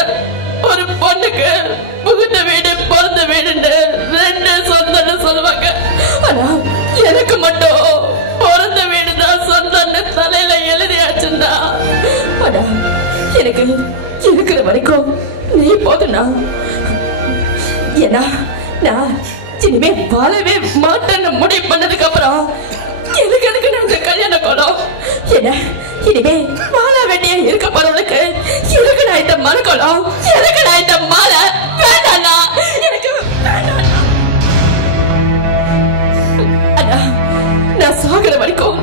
ஒரு பொண்ணுக்கு புகுந்த வீடு பிறந்த வீடுன்னு 2 சொந்தம்னு சொல்லுவாங்க. ஆனா எனக்கு மட்டும் பிறந்த வீடு தான் சொந்தம்னு தலையில எழுதியாச்சுன்னா, ஆனா எனக்கு இருக்கிற வரைக்கும் நீ போதுனா. ஏன்னா நான் இனிமே வாழவே மாட்டேன்னு முடிவு பண்ணதுக்கு அப்புறம் எனக்கு இந்த கல்யாண கோலம் என்ன? இனிமே வாழ வேண்டிய இருக்க போறவளுக்கு எனக்கு நான் இந்த மறுக்கோலம், எனக்கு நான் இந்த மாலை வேண்டாண்ணா, எனக்கு வேண்டாண்ணா. அண்ணா, நான் சாகுற வரைக்கும்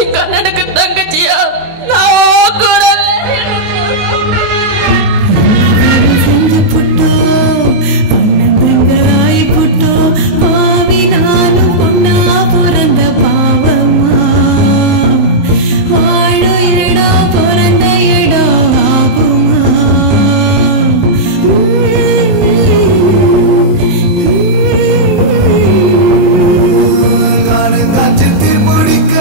எங்க அண்ணனுக்கு தங்கச்சியா நான் கூட முடிக்க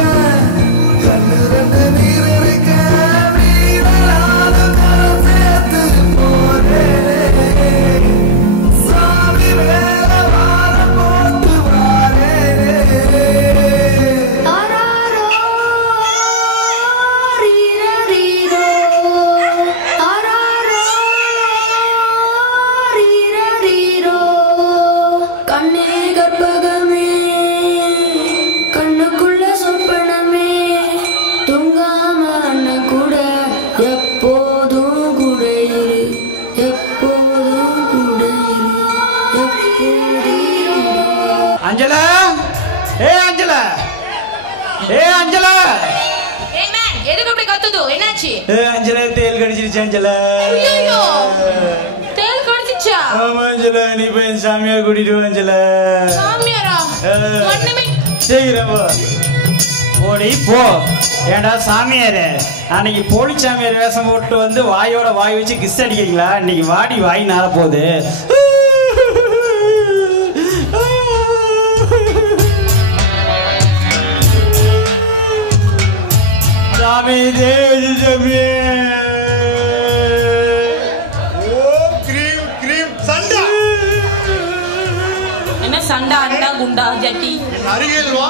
அஞ்சலா, ஏ அஞ்சலா, ஏ அஞ்சலா. ஏய் மேன், எதுக்கு இப்படி கத்துது? என்னாச்சு? ஏ அஞ்சலா, தேல் கடிச்சிருச்சு அஞ்சலா. ஐயோ, தேல் கடிச்சிச்சா? ஆமா அஞ்சலா, நீ போய் சாமியார் கூட்டிட்டு வா அஞ்சலா. சாமியாரா? ஒண்ணுமே செய்கிறப்போ ஓடி போ. ஏண்டா சாமியாரு, அன்னைக்கு போலி சாமியார் வேஷம் போட்டு வந்து வாயோட வாய் வச்சு கிஸ் அடிக்கிறீங்களா? இன்னைக்கு வாடி வாய் நார போகுது. சாமி தேவி சாமி. ஓ கிரீம் கிரீம் சண்டா. என்ன சண்டா அண்டா குண்டா ஜட்டி? அருகில் வா.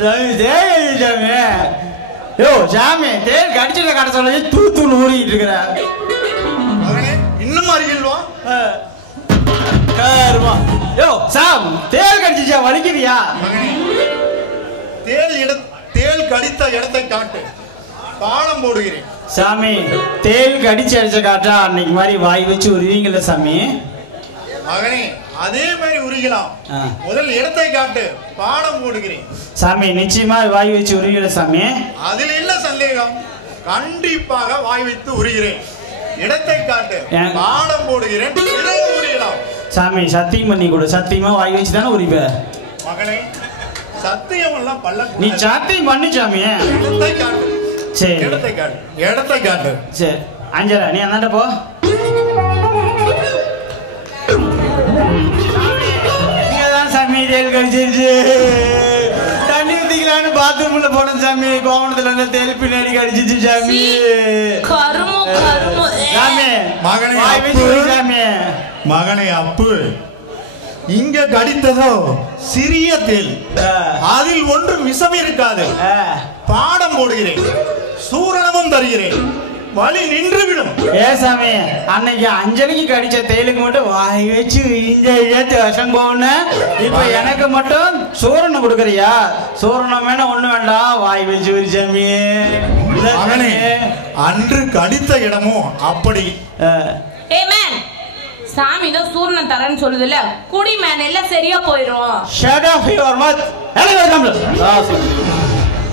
சாமி தேவி சாமி. யோ சாமி, தேல் கடிச்சிட கடை சொல்ல தூத்து ஊறிட்டு இருக்கிற. இன்னும் அருகில் வா. யோ சாம், தேல் கடிச்சிச்சா? வலிக்குதியா? தேல் கடித்த இடத்தை காட்டு, பாலம் போடுகிறேன். சாமி, தேல் கடிச்சு அடிச்ச காட்டா அன்னைக்கு மாதிரி வாய் வச்சு உருவீங்கல்ல சாமி? மகனே, அதே மாதிரி உருகலாம். முதல் இடத்தை காட்டு, பாலம் போடுகிறேன். சாமி நிச்சயமா வாய் வச்சு உருவீங்கல்ல சாமி? அதில் என்ன சந்தேகம்? கண்டிப்பாக வாய் வைத்து உருகிறேன். இடத்தை காட்டு, பாலம் போடுகிறேன். உருகலாம் சாமி, சத்தியம் பண்ணி கொடு. சத்தியமா வாய் வச்சு தானே உரிப்ப? மகனே, சத்தியம் எல்லாம் பல்ல. நீ சத்தியம் பண்ணு சாமி. இடத்தை காட்டு. சரி, இடத்தை காட்டு, இடத்தை காட்டு. சரி அஞ்சலா, நீ அந்தாண்ட போ. நீங்கதான் சாமி தேல் கடிச்சிருச்சு. தண்ணி ஊத்திக்கலான்னு பாத்ரூம்ல போனேன் சாமி. கோவணத்துல இருந்து தேல் பின்னாடி கடிச்சிச்சு சாமி. சாமி மகனே அப்பு. சாமி மகனே அப்பு, இங்க கடித்ததோ சிறிய தேல், அதில் ஒன்றும் விஷம் இருக்காது. பாடம் போடுகிறேன், சூரணமும் தருகிறேன், வலி நின்றுவிடும். ஏ சாமி, அன்னைக்கு அஞ்சலிக்கு கடிச்ச தேலுக்கு மட்டும் வாய் வச்சு இந்த விஷம் போன, இப்ப எனக்கு மட்டும் சூரணம் கொடுக்கறியா? சூரணம் வேணா ஒண்ணு வேண்டாம், வாய் வச்சு ஒரு சாமி. மகனே, அன்று கடித்த இடமும் அப்படி. சாமி தான் சூரணம் தரேன்னு சொல்லுதுல, குடி மேன் எல்லாம் சரியா போயிடும். Shut up your mouth.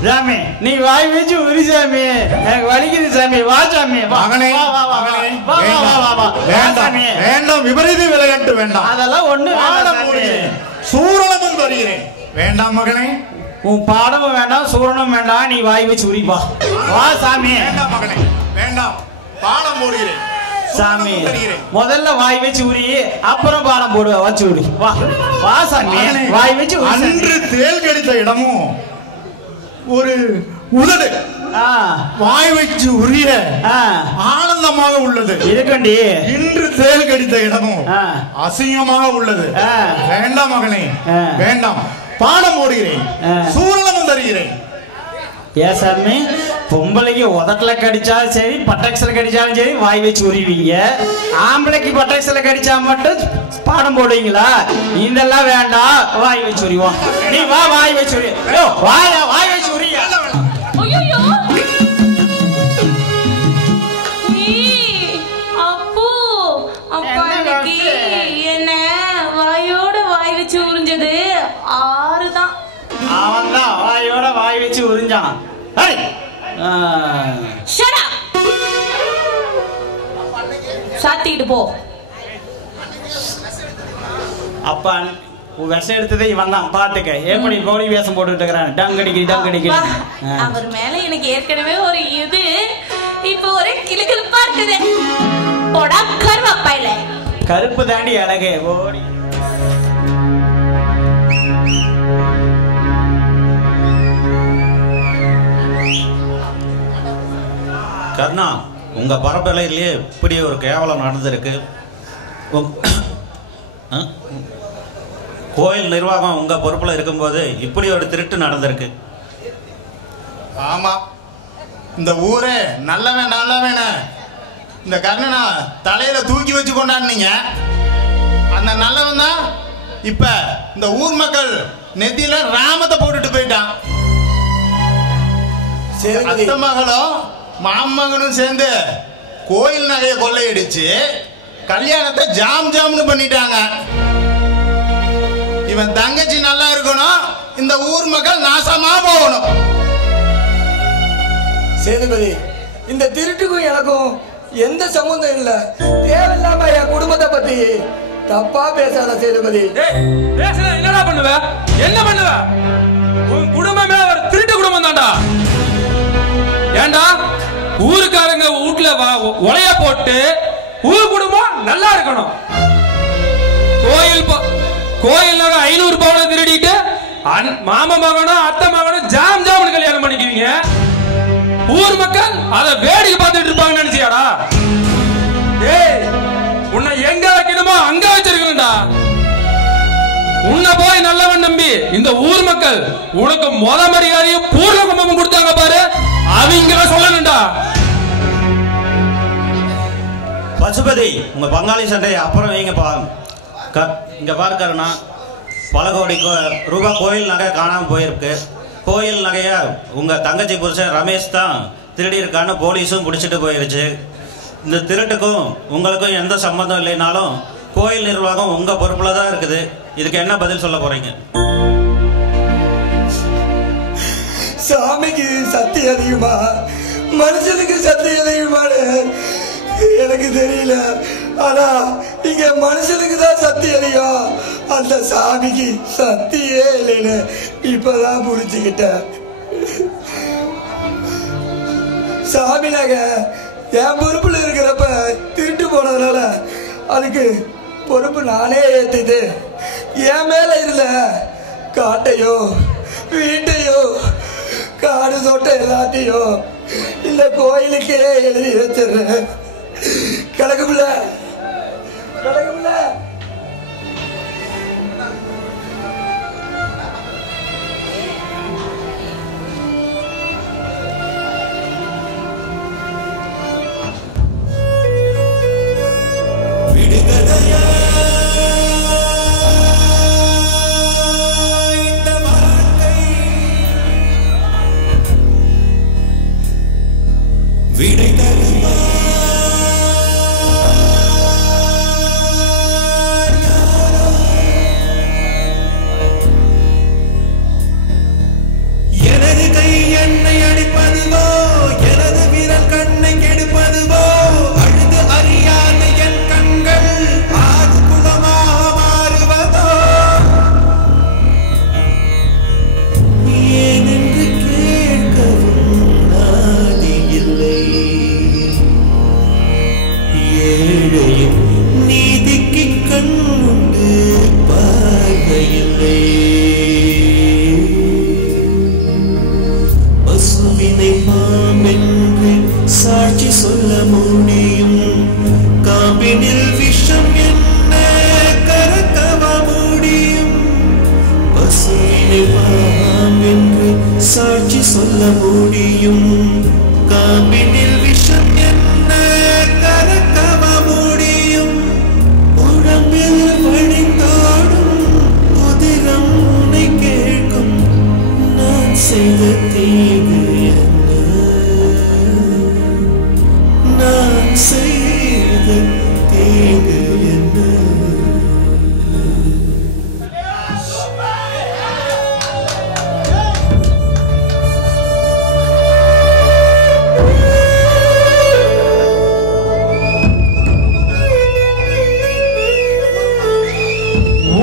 சாமி, நீ வாய் வச்சு உரி சாமி, எனக்கு வலிக்குது சாமி. வா சாமி. மகனே, வேண்டாம் வேண்டாம், விபரீத விளையாட்டு வேண்டாம். அதெல்லாம் ஒண்ணு சூரணமும் தருகிறேன். வேண்டாம் மகனே, உன் பாடமும் வேண்டாம், சூரணம் வேண்டாம், நீ வாய் வச்சு உரிப்பா. வா சாமி. வேண்டாம் மகனே, வேண்டாம், பாடம் போடுகிறேன். சாமி, முதல்ல வாய் வச்சு உரி, அப்புறம் பாடம் போடுவ. வச்சு உரி. வா வா சாமி, வாய் வச்சு. அன்று தேல் கடித்த இடமும் ஒரு உதடு வாய் வச்சு உரிய ஆனந்தமாக உள்ளது. இருக்கண்டி. இன்று தேல் கடித்த இடமும் அசிங்கமாக உள்ளது. வேண்டாம் மகனே, வேண்டாம், பாடம் போடுகிறேன், சூரணமும் தருகிறேன். ஏன் சாமி, பொம்பளைக்கு உதட்டல கடிச்சாலும் சரி, பட்டாக்ஸ்ல கடிச்சாலும் சரி வாய் வச்சு உரிவீங்க. ஆம்பளைக்கு பட்டாக்ஸ்ல கடிச்சா மட்டும் பாடம் போடுவீங்களா? இதெல்லாம் வேண்டாம், வாய் வச்சு உரிவோம். நீ வா, வாய் வச்சு உரி. வாய் வச்சு உரி. அப்போ அப்பா என்ன வாயோட வாய் வச்சு உறிஞ்சது 6 தான். அவன் தான் வாயோட வாய் வச்சு உறிஞ்சான். சாத்திட்டு போ. அப்பா விஷம் எடுத்ததே இவன் தான். பாத்துக்க எப்படி கோழி வேஷம் போட்டுட்டு இருக்கிறான். டங்கடிக்கி டங்கடிக்கி. அவர் மேல எனக்கு ஏற்கனவே ஒரு இது, இப்ப ஒரே கிளுகிளுப்பா இருக்குது. போடா கருவாப்பாயில. கருப்பு தாண்டி அழகே ஓடி. கர்ணா, உங்க பரம்பரையிலேயே இப்படி ஒரு கேவலம் நடந்திருக்கு. கோயில் நிர்வாகம் உங்க பொறுப்புல இருக்கும்போது இப்படி ஒரு திருட்டு நடந்திருக்கு. ஆமா, இந்த ஊரே நல்லவன் நல்லவன இந்த கர்ணனா தலையில தூக்கி வச்சு கொண்டாடுனீங்க. அந்த நல்லவன் தான் இப்ப இந்த ஊர் மக்கள் நெத்தியில ராமத்தை போட்டுட்டு போயிட்டான். அத்த மகளும் மாமகனும் சேர்ந்து கோயில் நகையை கொள்ளையடிச்சு கல்யாணத்தை ஜாம் ஜாம்னு பண்ணிட்டாங்க. இவன் தங்கச்சி நல்லா இருக்கணும், இந்த ஊர் மக்கள் நாசமா போகணும். சேதுபதி, இந்த திருட்டுக்கும் எனக்கும் எந்த சம்பந்தம் இல்ல. தேவையில்லாம என் குடும்பத்தை பத்தி தப்பா பேசாத சேதுபதி. என்னடா பண்ணுவ? என்ன பண்ணுவ? உன் குடும்பமே ஒரு திருட்டு குடும்பம் தான்டா. ஏண்டா ஊருக்காரங்க வீட்டுல ஒலைய போட்டு ஊர் குடும்பம் நல்லா இருக்கணும். கோயில் நகை 500 பவுனை திருடிட்டு மாமா மகனும் அத்தை மகனும் ஜாம் ஜாம்னு கல்யாணம் பண்ணிக்குவீங்க. ஊர் மக்கள் அதை வேடிக்கை பார்த்துட்டு இருப்பாங்க நினைச்சியாடா? ஏய், உன்னை எங்க வைக்கணுமோ அங்க வச்சிருக்கணும்டா. உன்னை போய் நல்லவன் நம்பி இந்த ஊர் மக்கள் உனக்கு முத மரியாதையும் பூர்ண கும்பமும் கொடுத்தாங்க பாரு, அவங்க சொல்லணும்டா. பசுபதி, உங்க பங்காளி சண்டையை அப்புறம் வைங்கப்பா. இங்க பார்க்கறனா பல கோடி ரூபாய் கோயில் நகை காணாம போயிருக்கு. கோயில் நகைய உங்க தங்கச்சி புருஷன் ரமேஷ் தான் திருடி இருக்கான்னு போலீஸும் பிடிச்சிட்டு போயிருச்சு. இந்த திருட்டுக்கும் உங்களுக்கும் எந்த சம்பந்தம் இல்லைனாலும் கோயில் நிர்வாகம் உங்க பொறுப்புல தான் இருக்குது. இதுக்கு என்ன பதில் சொல்ல போறீங்க? சாமிக்கு சக்தி அதிகமா, மனுஷனுக்கு சக்தி அதிகமானு எனக்கு தெரியல. ஆனா இங்க மனுஷனுக்கு தான் சக்தி அதிகம், அந்த சாமிக்கு சக்தியே இல்லைன்னு இப்பதான் புரிஞ்சுக்கிட்டேன். சாமி நகை என் பொறுப்புல இருக்கிறப்ப திருட்டு போனதுனால அதுக்கு பொறுப்பு நானே ஏத்திட்டு என் மேல இருந்த காட்டையோ வீட்டையோ காடு தோட்டம் எல்லாத்தையும் இந்த கோயிலுக்கே எழுதி வச்சிடுறேன். கிடக்கும்ல கிடக்கும்ல. விடை தருமா எனது கை என்னை அடிப்பதுவோ, எனது விரல் கண்ணை கெடுப்பதுவோ, அழுது அறியாத என் கண்கள் ஆறு குலமாக மாறுவதோ, ஏனென்று கேட்கவும் நாதி இல்லை. ஏழையின் நீதிக்கு கண்ணுண்டு பார்வையில்லை. பசுவினை பாம்பென்று சாட்சி சொல்ல முடியும், காம்பினில் விஷம் என்ன கறக்கவ முடியும். பசுவினை பாம்பென்று சாட்சி சொல்ல முடியும், காம்பினில் விஷம் என்ன கறக்கவ முடியும். உடம்பில் வழிந்தோடும் உதிரம் உன்னை கேட்கும், நான் செய்த தீங்கு என்ன, நான் செய்த தீங்கு என்ன.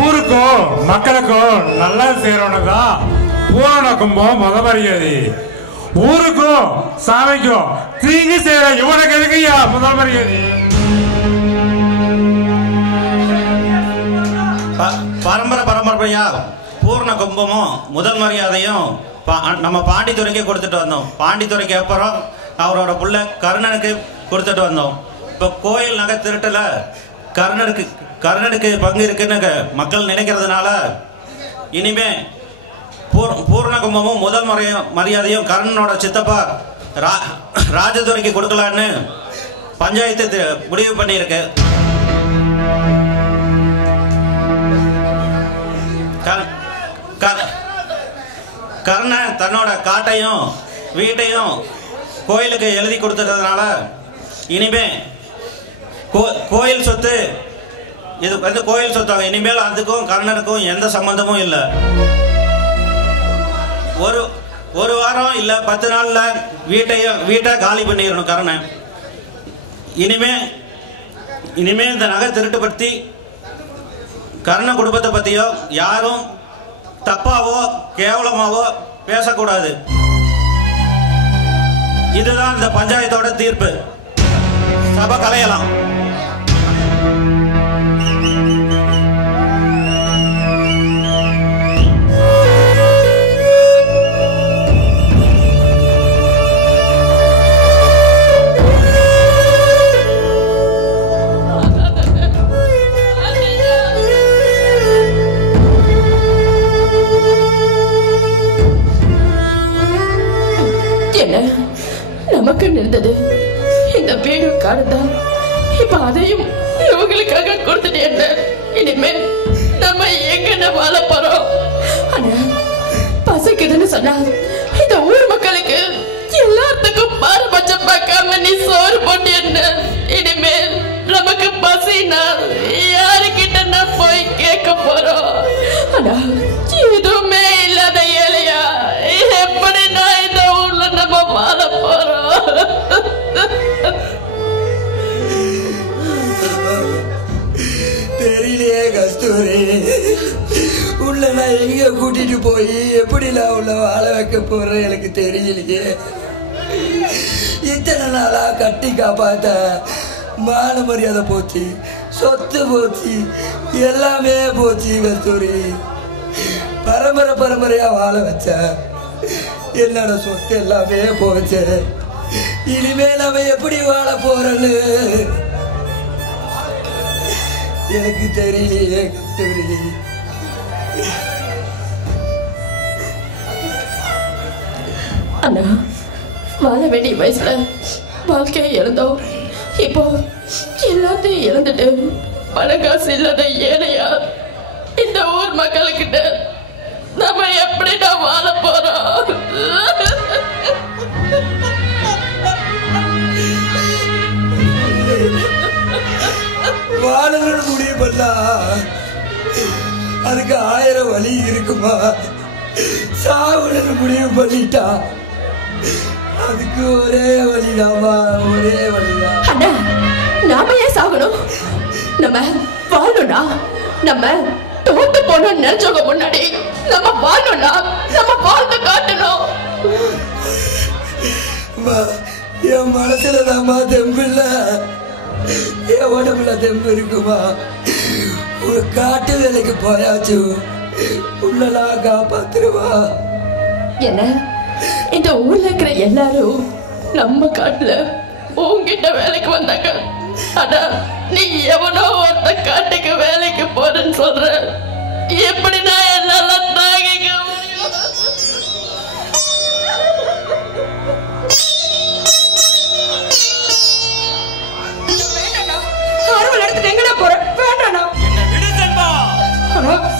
ஊருக்கும் மக்களுக்கும் நல்லா சேரணும்தான் பூரண கும்பம் முத மரியாதை. ஊருக்கும் சாமிக்கும் தீங்கு செய்யற இவனுக்கு எதுக்குயா முதல் மரியாதை? பரம்பரையா பூர்ண கும்பமும் முதல் மரியாதையும் நம்ம பாண்டித்துறைக்கு கொடுத்துட்டு வந்தோம். பாண்டித்துறைக்கு அப்புறம் அவரோட புள்ள கர்ணனுக்கு கொடுத்துட்டு வந்தோம். இப்போ கோயில் நகை திருட்டுல கர்ணனுக்கு பங்கு இருக்குன்னு மக்கள் நினைக்கிறதுனால இனிமே பூர்ண கும்பமும் முதல் மரியாதையும் கர்ணனோட சித்தப்பா ராஜதுரைக்கு கொடுக்கலான்னு பஞ்சாயத்து முடிவு பண்ணியிருக்கு. கர்ணன் தன்னோட காட்டையும் வீட்டையும் கோயிலுக்கு எழுதி கொடுத்ததுனால இனிமே கோயில் சொத்து இது வந்து கோயில் சொத்தாங்க. இனிமேல் அதுக்கும் கர்ணனுக்கும் எந்த சம்பந்தமும் இல்லை. ஒரு வாரம் இல்லை 10 நாளில் வீட்டை காலி பண்ணிடணும் கர்ணன். இனிமே இந்த நகை திருட்டு பற்றி கர்ண குடும்பத்தை பற்றியோ யாரும் தப்பாவோ கேவலமாவோ பேசக்கூடாது. இதுதான் இந்த பஞ்சாயத்தோட தீர்ப்பு. சபை கலையலாம். நமக்கு இருந்தது இந்த வீடு காடுதான். இப்ப அதையும் இவங்களுக்காக கொடுத்துட்டு இனிமே நம்ம எங்க வாழ போறோம்? ஆனா பசிக்குதுன்னு சொன்னா இந்த ஊர் மக்களுக்கு எல்லாத்துக்கும் பாரபட்சம் பார்க்காம நீ சோறு போட்டு என்ன? இனிமேல் நமக்கு பசினா யாருக்கிட்ட நான் போய் கேட்க போறோம்? ஆனா எதுவுமே இல்லாத ஏழையா எப்படி நான் இந்த ஊர்ல நம்ம வாழ போறோம்? தெரியலையே கஸ்தூரி, உள்ள நான் எங்க கூட்டிட்டு போய் எப்படி நான் உள்ள வாழ வைக்க போறேன் எனக்கு தெரியலையே. இத்தனை நாளா கட்டி காப்பாத்த மான மரியாதை போச்சு, சொத்து போச்சு, எல்லாமே போச்சு கஸ்தூரி. பரம்பரையா வாழ வச்ச என்னோட சொத்து எல்லாமே போச்சு. இனிமே நம்ம எப்படி வாழ போறோன்னு எனக்கு தெரியலையே கஸ்தூரி. அண்ணா, வாழ வேண்டிய வயசுல வாழ்க்கையை இழந்தோம். இப்போ எல்லாத்தையும் இழந்துட்டு பணக்காசு இல்லாத ஏழையா இந்த ஊர் மக்களுக்கிட்ட நம்ம எப்படிடா வாழ போறோம்? வாழணும்னு முடிவு பண்ணா அதுக்கு 1000 வழி இருக்குமா? சாவணும்னு முடிவு பண்ணிட்டா அதுக்கு ஒரே வழிதாமா, ஒரே வழிதான். அண்ணா, நாம ஏன் சாகணும்? நம்ம வாழணும்னா நம்ம தோத்து போனோம் நினைச்சவங்க முன்னாடி நம்ம வாழணும்னா நம்ம வாழ்ந்து காட்டணும். என் மனசுலதாம்மா தெம்பு இல்ல, என் உடம்புல தெம்பு இருக்குமா? ஒரு காட்டு வேலைக்கு போயாச்சு உள்ளலாம் காப்பாத்துருவா. என்ன இந்த ஊர்ல இருக்கிற எல்லாரும் நம்ம காட்டுல உங்ககிட்ட வேலைக்கு வந்தாங்க. ஆனா நீ எவனோ ஒருத்த காட்டுக்கு வேலைக்கு போறேன்னு சொல்ற. எப்படி நான் என்னால தாங்கிக்க முடியும்? ஆர்வல் எடுத்துட்டு எங்கடா போற? வேண்டாண்ணா. என்ன விடு செல்வா.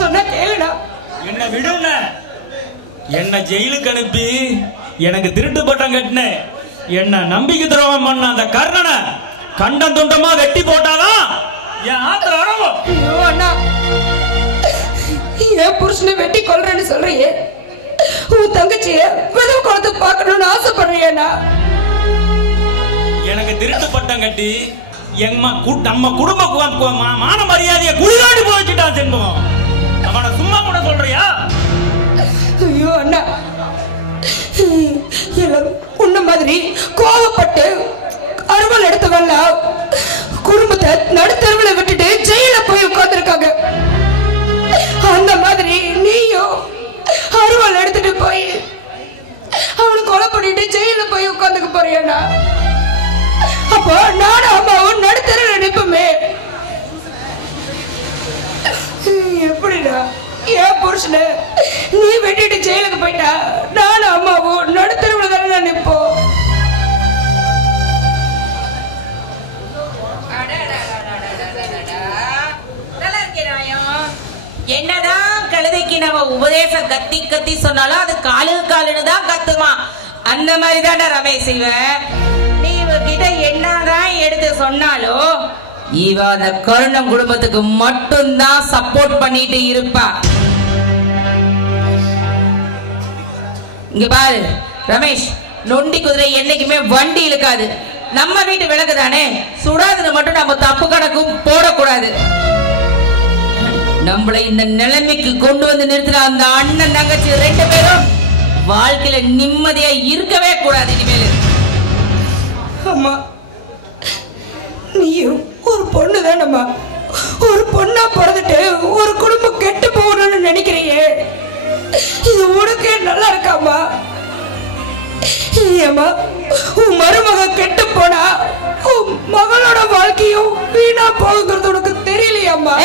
சொன்ன கேளுடா. என்ன விடுன? என்ன ஜெயிலுக்கு அனுப்பி எனக்கு திருட்டு பட்டம் கட்டின என்ன நம்பிக்கை துரோகம் பண்ண அந்த கர்ணனை கண்டம் துண்டமா வெட்டி போட்டாதான் என் ஆத்திர அடங்கும். ஐயோ அண்ணா, என் புருஷனை வெட்டி கொல்றேன்னு சொல்றியே, உன் தங்கச்சிய விதவு குளத்தை பார்க்கணும்னு ஆசைப்படுறியண்ணா. எனக்கு திருட்டு பட்டம் கட்டி நம்ம குடும்ப மான மரியாதையை குளிராடி போச்சுட்டான் செல்வம். அவனை சும்மா கூட சொல்றியா? ஐயோ அண்ணா, எல்லாரும் உன்ன மாதிரி கோவப்பட்டு அருவாள் எடுத்தவல்ல குடும்பத்தை நடுத்தருவில் விட்டுட்டு ஜெயில போய் உட்கார்ந்துருக்காங்க. அந்த மாதிரி நீயும் அருவாள் எடுத்துட்டு போய் அவனை கொலை பண்ணிட்டு ஜெயில போய் உட்கார்ந்துக்க போறியாண்ணா? அப்போ நானும் அம்மாவும் நடுத்தருவில் நிற்போமே. எப்படிடா என் புருஷன நீ வெட்டிட்டு ஜெயிலுக்கு போயிட்டா நானும் அம்மாவும் நடுத்தருவில் தானே நிற்போம். என்னதான் கழுதைக்கு நம்ம உபதேசம் கத்தி கத்தி சொன்னாலும் அது காலுன்னு தான் கத்துமா. அந்த மாதிரி தான்டா ரமேஷ் செய்வ. நீ இவகிட்ட என்னதான் எடுத்து சொன்னாலும் இவ அந்த கருணம் குடும்பத்துக்கு மட்டும்தான் சப்போர்ட் பண்ணிட்டு இருப்பா. இங்க பாரு ரமேஷ், நொண்டி குதிரை என்னைக்குமே வண்டி இழுக்காது. நம்ம வீட்டு விளக்கு தானே, சுடாதுன்னு மட்டும் நம்ம தப்பு கணக்கும் போடக்கூடாது. நம்மளை இந்த நிலைமைக்கு கொண்டு வந்து நிறுத்தின அந்த அண்ணன் தங்கச்சி 2 பேரும் வாழ்க்கையில நிம்மதியா இருக்கவே கூடாது இனிமேல். அம்மா, நீயும் ஒரு பொண்ணு தானம்மா. ஒரு பொண்ணா பிறந்துட்டு ஒரு குடும்பம் கெட்டு போகணும்னு நினைக்கிறியே, இது உனக்கு நல்லா இருக்காமா? ஏமா, உன் மருமக கெட்டு போனா உன் மகளோட வாழ்க்கையும் வீணா போகுங்கிறது உனக்கு தெரியலையாம்மா?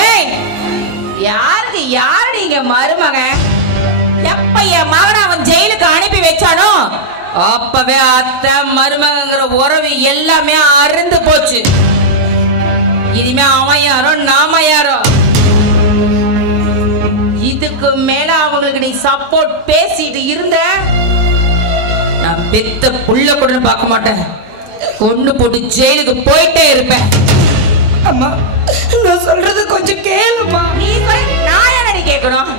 யாருக்கு யாரு நீங்க மருமக? எப்ப என் மகனை அவன் ஜெயிலுக்கு அனுப்பி வச்சானோ அப்பவே அத்தை மருமகங்கிற உறவு எல்லாமே அருந்து போச்சு. இனிமே அவன் யாரோ நாம யாரோ. இதுக்கு மேல அவங்களுக்கு நீ சப்போர்ட் பேசிட்டு இருந்த, நான் பெத்த புள்ள கூட பார்க்க மாட்டேன், கொண்டு போட்டு ஜெயிலுக்கு போயிட்டே இருப்பேன். அம்மா, நான் சொல்றது கொஞ்சம் கேளுமா. நீ சொல்லி நான் என்ன கேட்கணும்?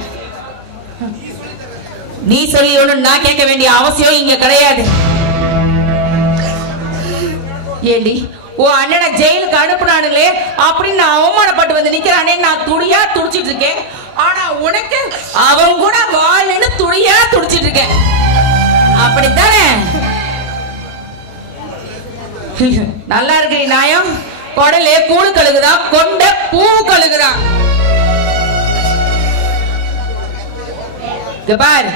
நீ சொல்லி ஒண்ணு நான் கேட்க வேண்டிய அவசியம் இங்க கிடையாது. ஏண்டி, ஓ அண்ணனை ஜெயிலுக்கு அனுப்புனானுங்களே அப்படின்னு நான் அவமானப்பட்டு வந்து நிக்கிறானே, நான் துடியா துடிச்சிட்டு இருக்கேன். ஆனா உனக்கு அவன் கூட வாழ்னு துடியா துடிச்சிட்டு இருக்கேன், அப்படித்தானே? நல்லா இருக்கு நியாயம். கொடலே கூழு கழுகுதான், கொண்ட பூ கழுகுதான். பார்,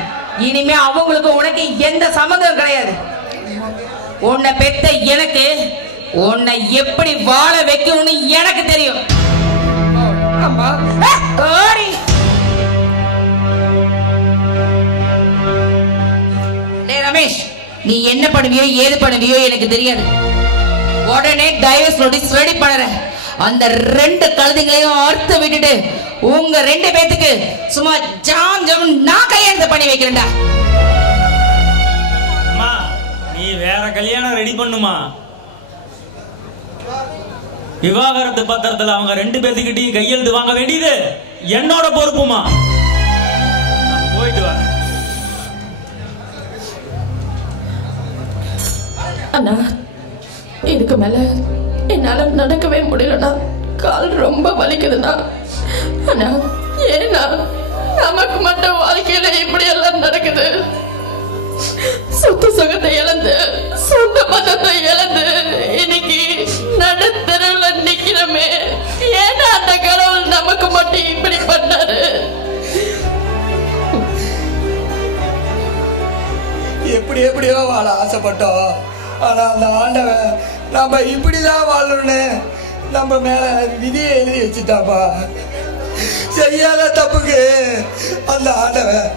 இனிமே அவங்களுக்கு உனக்கு எந்த சம்மந்தம் கிடையாது. உன்னை பெத்த எனக்கு உன்னை எப்படி வாழ வைக்கணும்னு எனக்கு தெரியும். ரமேஷ், நீ என்ன பண்ணுவியோ ஏது பண்ணுவியோ எனக்கு தெரியாது. உடனே டைவர்ஸ் நோட்டீஸ் ரெடி பண்ணுற. அந்த 2 கழுதைகளையும் அறுத்து விட்டுட்டு உங்க 2 பேத்துக்கு சும்மா ஜாம் ஜாம் நான் கையெழுத்து பண்ணி வைக்கிறேன்டா. அம்மா, நீ வேற கல்யாணம் ரெடி பண்ணுமா? விவாகரத்து பத்திரத்துல அவங்க 2 பேத்துக்கிட்டையும் கையெழுத்து வாங்க வேண்டியது என்னோட பொறுப்புமா. போயிட்டு வர. அண்ணா, இதுக்கு மேல என்னால நடக்கவே முடியலண்ணா. கால் ரொம்ப வலிக்குதுண்ணா. அண்ணா, ஏன்னா நமக்கு மட்டும் வாழ்க்கையில இப்படி எல்லாம் நடக்குது? சொத்து சுகத்தை இழந்து, சொந்த பந்தத்தை இழந்து இன்னைக்கு நடுத்தருவில் நிக்கிறமே. ஏன்னா அந்த கடவுள் நமக்கு மட்டும் இப்படி பண்ணாரு? எப்படியோ வாழ ஆசைப்பட்டோம். ஆனா அந்த ஆண்டவன் நம்ம இப்படிதான் வாழணும்னு நம்ம மேல விதியை எழுதி வச்சுட்டாப்பா. செய்யாத தப்புக்கு அந்த ஆண்டவன்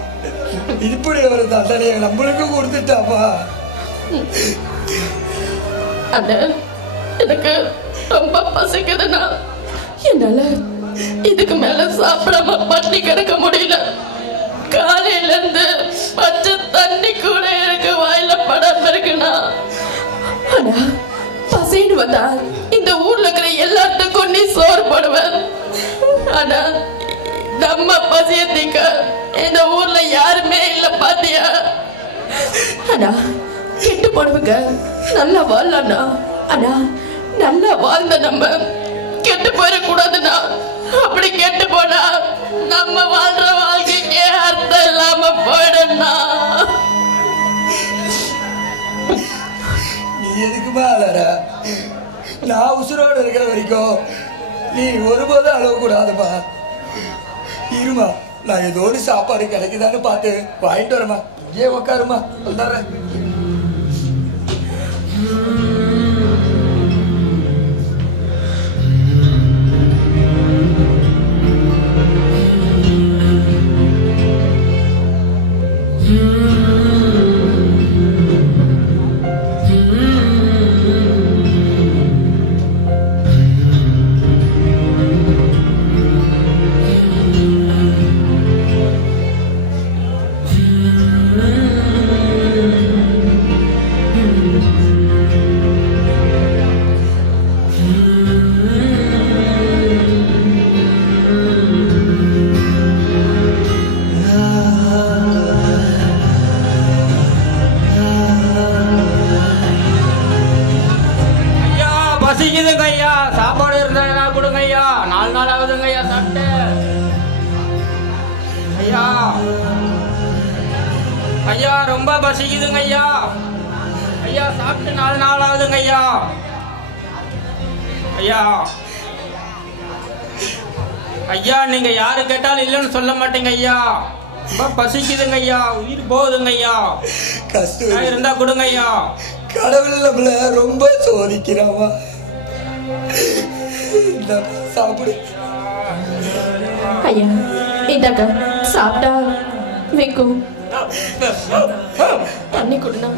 இப்படி ஒரு தண்டனையை நம்மளுக்கு கொடுத்துட்டாப்பா. அண்ணன், எனக்கு ரொம்ப பசிக்குதுண்ணா. என்னால இதுக்கு மேல சாப்பிடாம பட்டி கிடக்க முடியல. காலையில இருந்து பச்சை தண்ணி கூட எனக்கு வாயில படாம இருக்குண்ணா. ஆனா பசின்னு வந்தா இந்த ஊர்ல இருக்கிற எல்லாத்துக்கும் நீ சோறு போடுவேன். ஆனா நம்ம பசிய தீக்க இந்த ஊர்ல யாருமே இல்ல பாத்தியா? ஆனா கெட்டு போடுவங்க நல்லா வாழலண்ணா. ஆனா நல்லா வாழ்ந்த நம்ம கெட்டு போயிடக்கூடாதுண்ணா. அப்படி கெட்டு போனா நம்ம வாழ்ற வாழ்க்கைக்கே அர்த்தம் இல்லாம போயிடும்னா. நீ எதுக்குமா அழற? நான் உசுரோடு இருக்கிற வரைக்கும் நீ ஒருபோதும் அழக்கூடாதுமா. இருமா, நான் ஏதோ ஒரு சாப்பாடு கிடைக்குதான்னு பார்த்து வாங்கிட்டு வரமா. இங்கே உக்காருமா, வந்துடுறேன். ஆகுதுங்க ஐயா சாப்பிட்டு. ஐயா ஐயா ரொம்ப பசிக்குதுங்க ஐயா. ஐயா சாப்பிட்டு 4 நாள் ஆகுதுங்க ஐயா. ஐயா ஐயா நீங்க யாரு கேட்டாலும் இல்லைன்னு சொல்ல மாட்டீங்க ஐயா. ரொம்ப பசிக்குதுங்க ஐயா, உயிர் போகுதுங்க ஐயா. கஷ்டம் இருந்தா கொடுங்க ஐயா. கடவுள் நம்மள ரொம்ப சோதிக்கிறாமா. சாப்பிடு ஐயா. இந்தாக்கா சாப்பிட்டா வைக்கும். தண்ணி கொடுனா.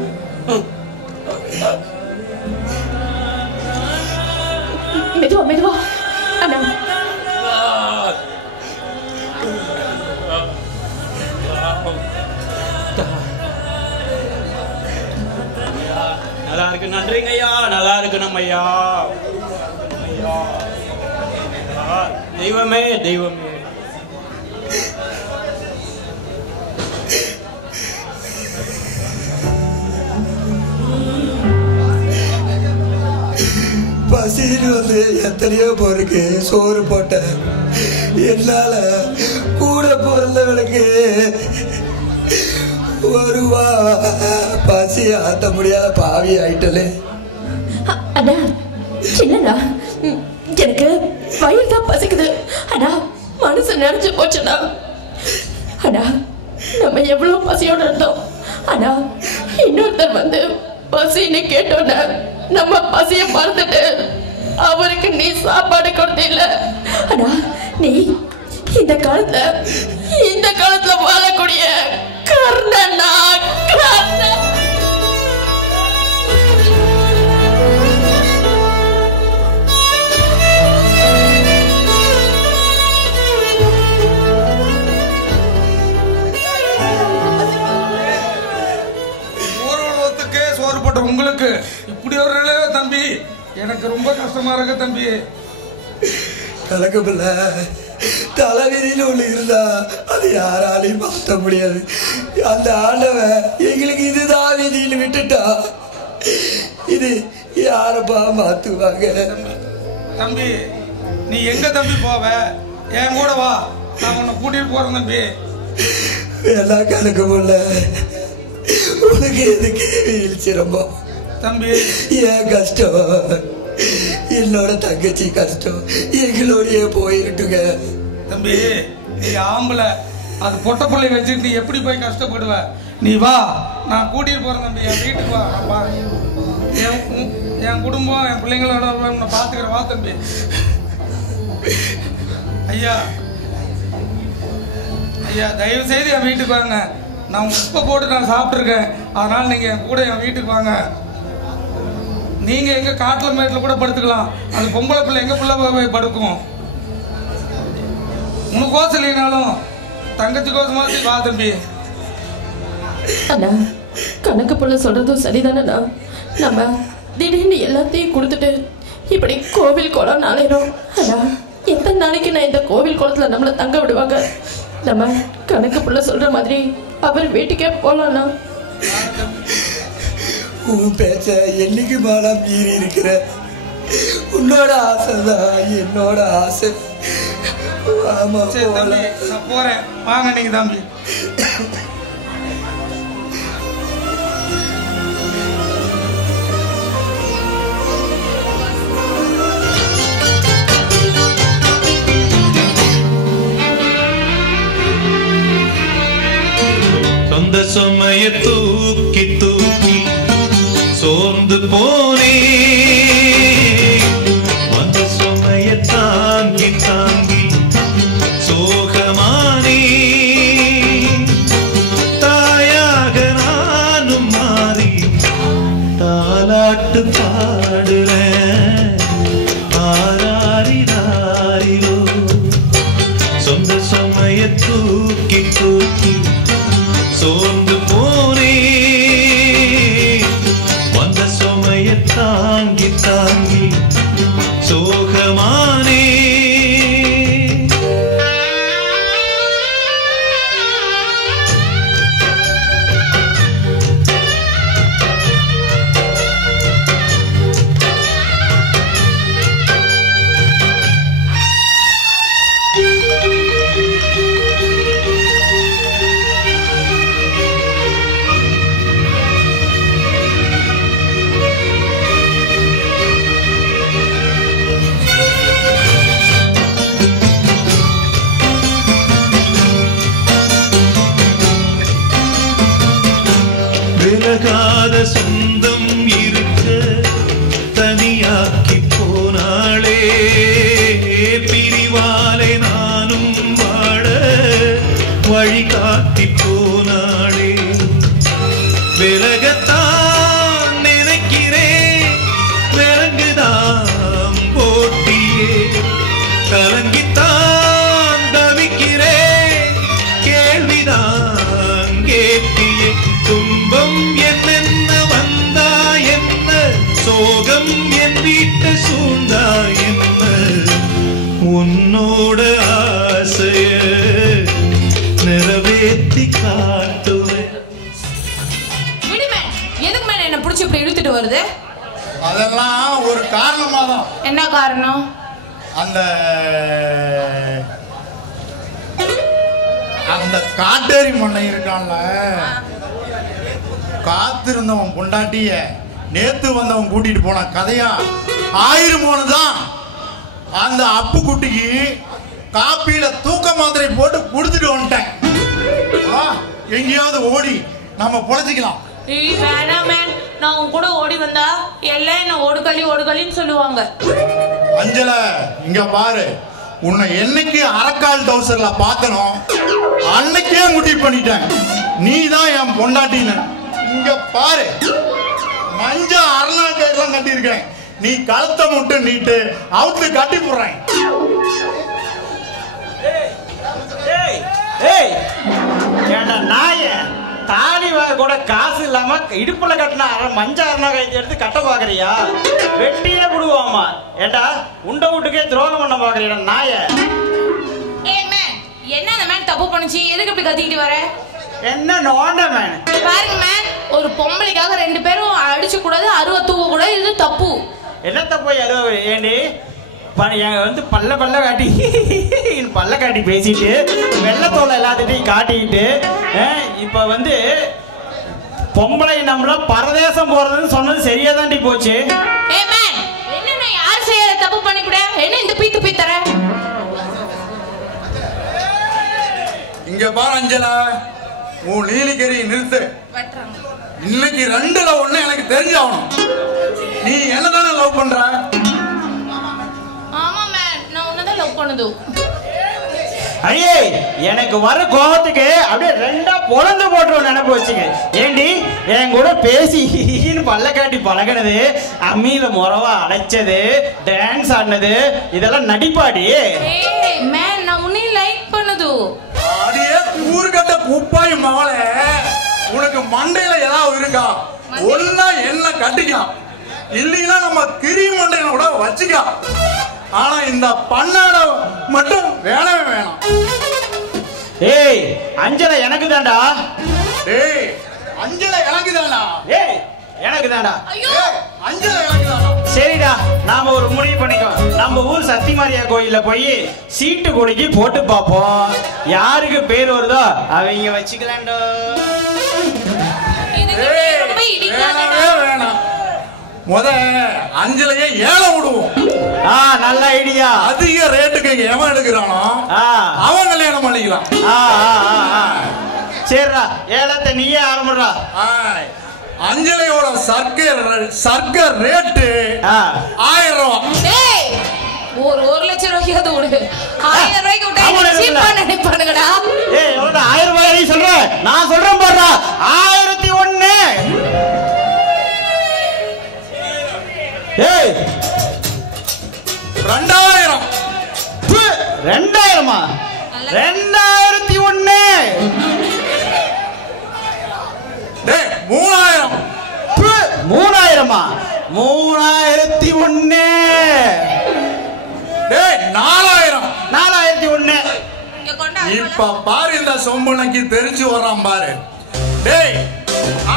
மெதுவா மெதுவா அண்ணா. நல்லா இருக்கு, நன்றிங்க ஐயா. நல்லா இருக்கு நம்ம ஐயா. தெய்வமே தெய்வமே. பசின்னு வந்து எத்தனையோ பேருக்கு சோறு போட்டேன். என்னால கூட பிறந்தவனுக்கு ஒருவா பசி ஆத்த முடியாத பாவி ஆயிட்டலே. அண்ணா சின்னண்ணா, எனக்கு வயிறு தான் பசிக்குது. அண்ணா மனசு நினைச்சு போச்சுண்ணா. அண்ணா நம்ம எவ்வளவு பசியோட இருந்தோம். அண்ணா இன்னொருத்தர் வந்து பசின்னு கேட்டோன்னா நம்ம பசிய மறந்துட்டு அவருக்கு நீ சாப்பாடு கொடுத்தில்ல. அண்ணா நீ இந்த காலத்துல வாழக்கூடிய கர்ணனா கர்ணன். சோறு போட்ட உங்களுக்கு இப்படி ஒரு தம்பி எனக்கு ரொம்ப கஷ்டமா இருக்கு தம்பி. கலக்க பிள்ளை தலைவிதியில் ஒண்ணு இருந்தா அது யாராலையும் மாற்ற முடியாது. அந்த ஆண்டவன் எங்களுக்கு இதுதான் விதியில் விட்டுட்டா இது யாரப்பா மாத்துவாங்க. தம்பி நீ எங்க தம்பி போவ? என் கூட வா, நான் உன்னை கூட்டிட்டு போறேன் தம்பி. எல்லா கணக்கு முல்ல உனக்கு எதுக்கு வீழ்ச்சி ரொம்ப தம்பி? ஏன் கஷ்டம்? என்னோட தங்கச்சி கஷ்டம் எங்களோடய போயிருட்டுங்க தம்பி. நீ ஆம்பளை, அது பொட்ட பிள்ளை வச்சுட்டு நீ எப்படி போய் கஷ்டப்படுவ? நீ வா, நான் கூட்டிட்டு போறேன் தம்பி. என் வீட்டுக்கு வா, என் குடும்பம் என் பிள்ளைங்களோட உன்னை பாத்துக்கிறேன். வா தம்பி. ஐயா ஐயா தயவு செய்து என் வீட்டுக்கு வாங்க. நான் உப்பை போட்டு நான் சாப்பிட்ருக்கேன், அதனால நீங்க என் கூட என் வீட்டுக்கு வாங்க. நீங்க எங்க காட்டுல மேட்டில் கூட படுத்துக்கலாம். அந்த பொம்பளை பிள்ளை எங்க பிள்ளை போய் படுக்கும். உனக்கோசம் இல்லைனாலும் தங்கச்சி கோசமாச்சு வா தம்பி. அண்ணா கணக்கு புள்ள சொல்றதும் சரிதானண்ணா. நம்ம திடீர்னு எல்லாத்தையும் கொடுத்துட்டு இப்படி கோவில் குளம் நாளையிடும். அண்ணா எத்தனை நாளைக்கு நான் இந்த கோவில் குளத்துல நம்மளை தங்க விடுவாங்க? நம்ம கணக்கு புள்ள சொல்ற மாதிரி அவர் வீட்டுக்கே போலாம்ண்ணா. உன் பேச்ச என்னைக்கு மாடா மீறி இருக்கிற. உன்னோட ஆசைதான் என்னோட ஆசை. ஆமா தம்பி, நான் போறேன். வாங்க நீங்க தம்பி. சொந்த சுமைய தூக்கி தூக்கி சோர்ந்து போனே, வந்த சுமைய தாங்கி தாங்கி சோகமானே. தாயாக நானும் மாறி தாலாட்டு பாடுறேன். ஆராரிராரிரோ சொந்த சுமைய தூக்கி தூக்கி சோர்ந்து போனே. பழகாத சொந்தம் இருக்க தனியாக்கி போனாளே பிரிவாலே நானும் வாழ வழி காட்டி போனாளே விலகத்தான் நினைக்கிறேன் விலங்குதான் போட்டியே கலங்கித்தான் தவிக்கிறேன் கேள்விதான் கேட்டியே துன்பம் என்னென்ன வந்தா என்ன சோகம் என் வீட்டை சூழ்ந்தா என்ன உன்னோட ஆசைய நிறைவேற்றி காட்டுவேன். எதுக்கு மேல என்ன புடிச்சு இப்படி இழுத்துட்டு வருது? அதெல்லாம் ஒரு காரணமா தான். என்ன காரணம்? அந்த காட்டேரி மண்ணை இருக்கான்ல, காத்திருந்தவன் பொண்டாட்டிய நேத்து வந்தவன் கூட்டிட்டு போன கதையா 1000 தான். அந்த அப்பு குட்டிக்கு காப்பியில தூக்க மாத்திரை போட்டு கொடுத்துட்டு வந்துட்டேன். எங்கேயாவது ஓடி நம்ம பொழைச்சிக்கலாம். வேணாம் மேன், நான் உன் கூட ஓடி வந்தா எல்லாம் என்ன ஓடுகளின்னு சொல்லுவாங்க. அஞ்சல இங்க பாரு, உன்னை என்னைக்கு அரக்கால் டவுசர்ல பார்த்தனும் அன்னைக்கே முடிவு பண்ணிட்டேன். நீ தான் என் பொண்டாட்டின்னு. இங்க பாரு, மஞ்ச அரணா கயிறுலாம் கட்டியிருக்கேன். நீ கழுத்தை மட்டும் நீட்டு அவுத்து கட்டி போடுறேன். நாய தாலி கூட காசு இல்லாம இடுப்புல கட்டின மஞ்ச அரணா கயிறு எடுத்து கட்ட பாக்குறியா? வெட்டியே விடுவோமா? ஏண்டா உண்ட வீட்டுக்கே துரோகம் பண்ண பாக்குறியா நாய? என்ன அந்த மேன் தப்பு பண்ணுச்சு? எதுக்கு இப்படி கத்திக்கிட்டு வர? என்ன நோண்ட மேன்? பாருங்க மேன், ஒரு பொம்பளைக்காக 2 பேரும் அடிச்சு கூடாது, அருவ தூக்க கூடாது. இது தப்பு. என்ன தப்பு? ஏண்டி பல்ல காட்டி பேசிட்டு வெள்ளத்தோலை எல்லாத்தையும் காட்டிக்கிட்டு இப்ப பொம்பளை நம்மள பரதேசம் போறதுன்னு சொன்னது சரியா தாண்டி போச்சு. என்ன யார் செய்யற தப்பு பண்ணிக்கூட என்ன இந்த பீத்து பீத்தற? இங்க பாரு அஞ்சலா, உன் நீலிக்கறி நிறுத்து. இன்னைக்கு 2ல 1 எனக்கு தெரிஞ்சாகணும். நீ என்னதானே லவ் பண்ற? ஆமா மேன், நான் உன்னதான் லவ் பண்ணுது. ஐயே, எனக்கு வர கோபத்துக்கு அப்படியே 2ஆ பொழந்து போட்டு நினைப்பு வச்சுங்க. ஏண்டி என் கூட பேசி பல்ல காட்டி பழகினது, அம்மியில முறவா அடைச்சது, டான்ஸ் ஆடினது, இதெல்லாம் நடிப்பாடி. மேன், நான் உன்னையும் லைக் பண்ணுது. அடியே கூறுகட்ட குப்பாய் மவளே, உனக்கு மண்டையில ஏதாவது இருக்கா? ஒன்னா என்ன கட்டிக்கலாம், இல்லைன்னா நம்ம கிரி மண்டையில கூட வச்சுக்கலாம். ஆனா இந்த பண்ணாட மட்டும் வேணவே வேணாம். ஏய் அஞ்சல எனக்கு தான்டா. ஏய் அஞ்சல எனக்கு தான்டா. ஏய் எனக்கு தான்டா. ஐயோ அஞ்சல எனக்கு தான்டா. சரிடா, நாம ஒரு முடிவு பண்ணிக்கோ. நம்ம ஊர் சத்திமாரியா கோயில்ல போய் சீட்டு குலுக்கி போட்டு பார்ப்போம். யாருக்கு பேர் வருதோ அவங்க வச்சுக்கலாம்டா. வேணாம், முத அஞ்சலையே ஏலம் விடுவோம். நல்ல ஐடியா. அதிக ரேட்டுக்கு எவன் எடுக்கிறானோ அவன் கல்யாணம் பண்ணிக்கலாம். சரிடா, ஏலத்தை நீயே ஆரம்பிடா. அஞ்சலையோட சர்க்க ரேட்டு 1000 ரூபாய். ஒரு 1,00,000 ரூபாய்க்கு விடு. 1000 ரூபாய்க்கு விட்டா சீப்பா நினைப்பானுங்கடா. ஏய் எவ்வளவு 1000 ரூபாய் நீ சொல்ற? நான் சொல்றேன் பாருடா, 1001. ஏய் 2000. 2000மா? 2001. டேய் 3000. 3000மா? 3001. டேய் 4000. 4001. இப்ப பாரு, இந்த சொம்புனக்கு தெரிஞ்சு வர்றான் பாரு. டேய்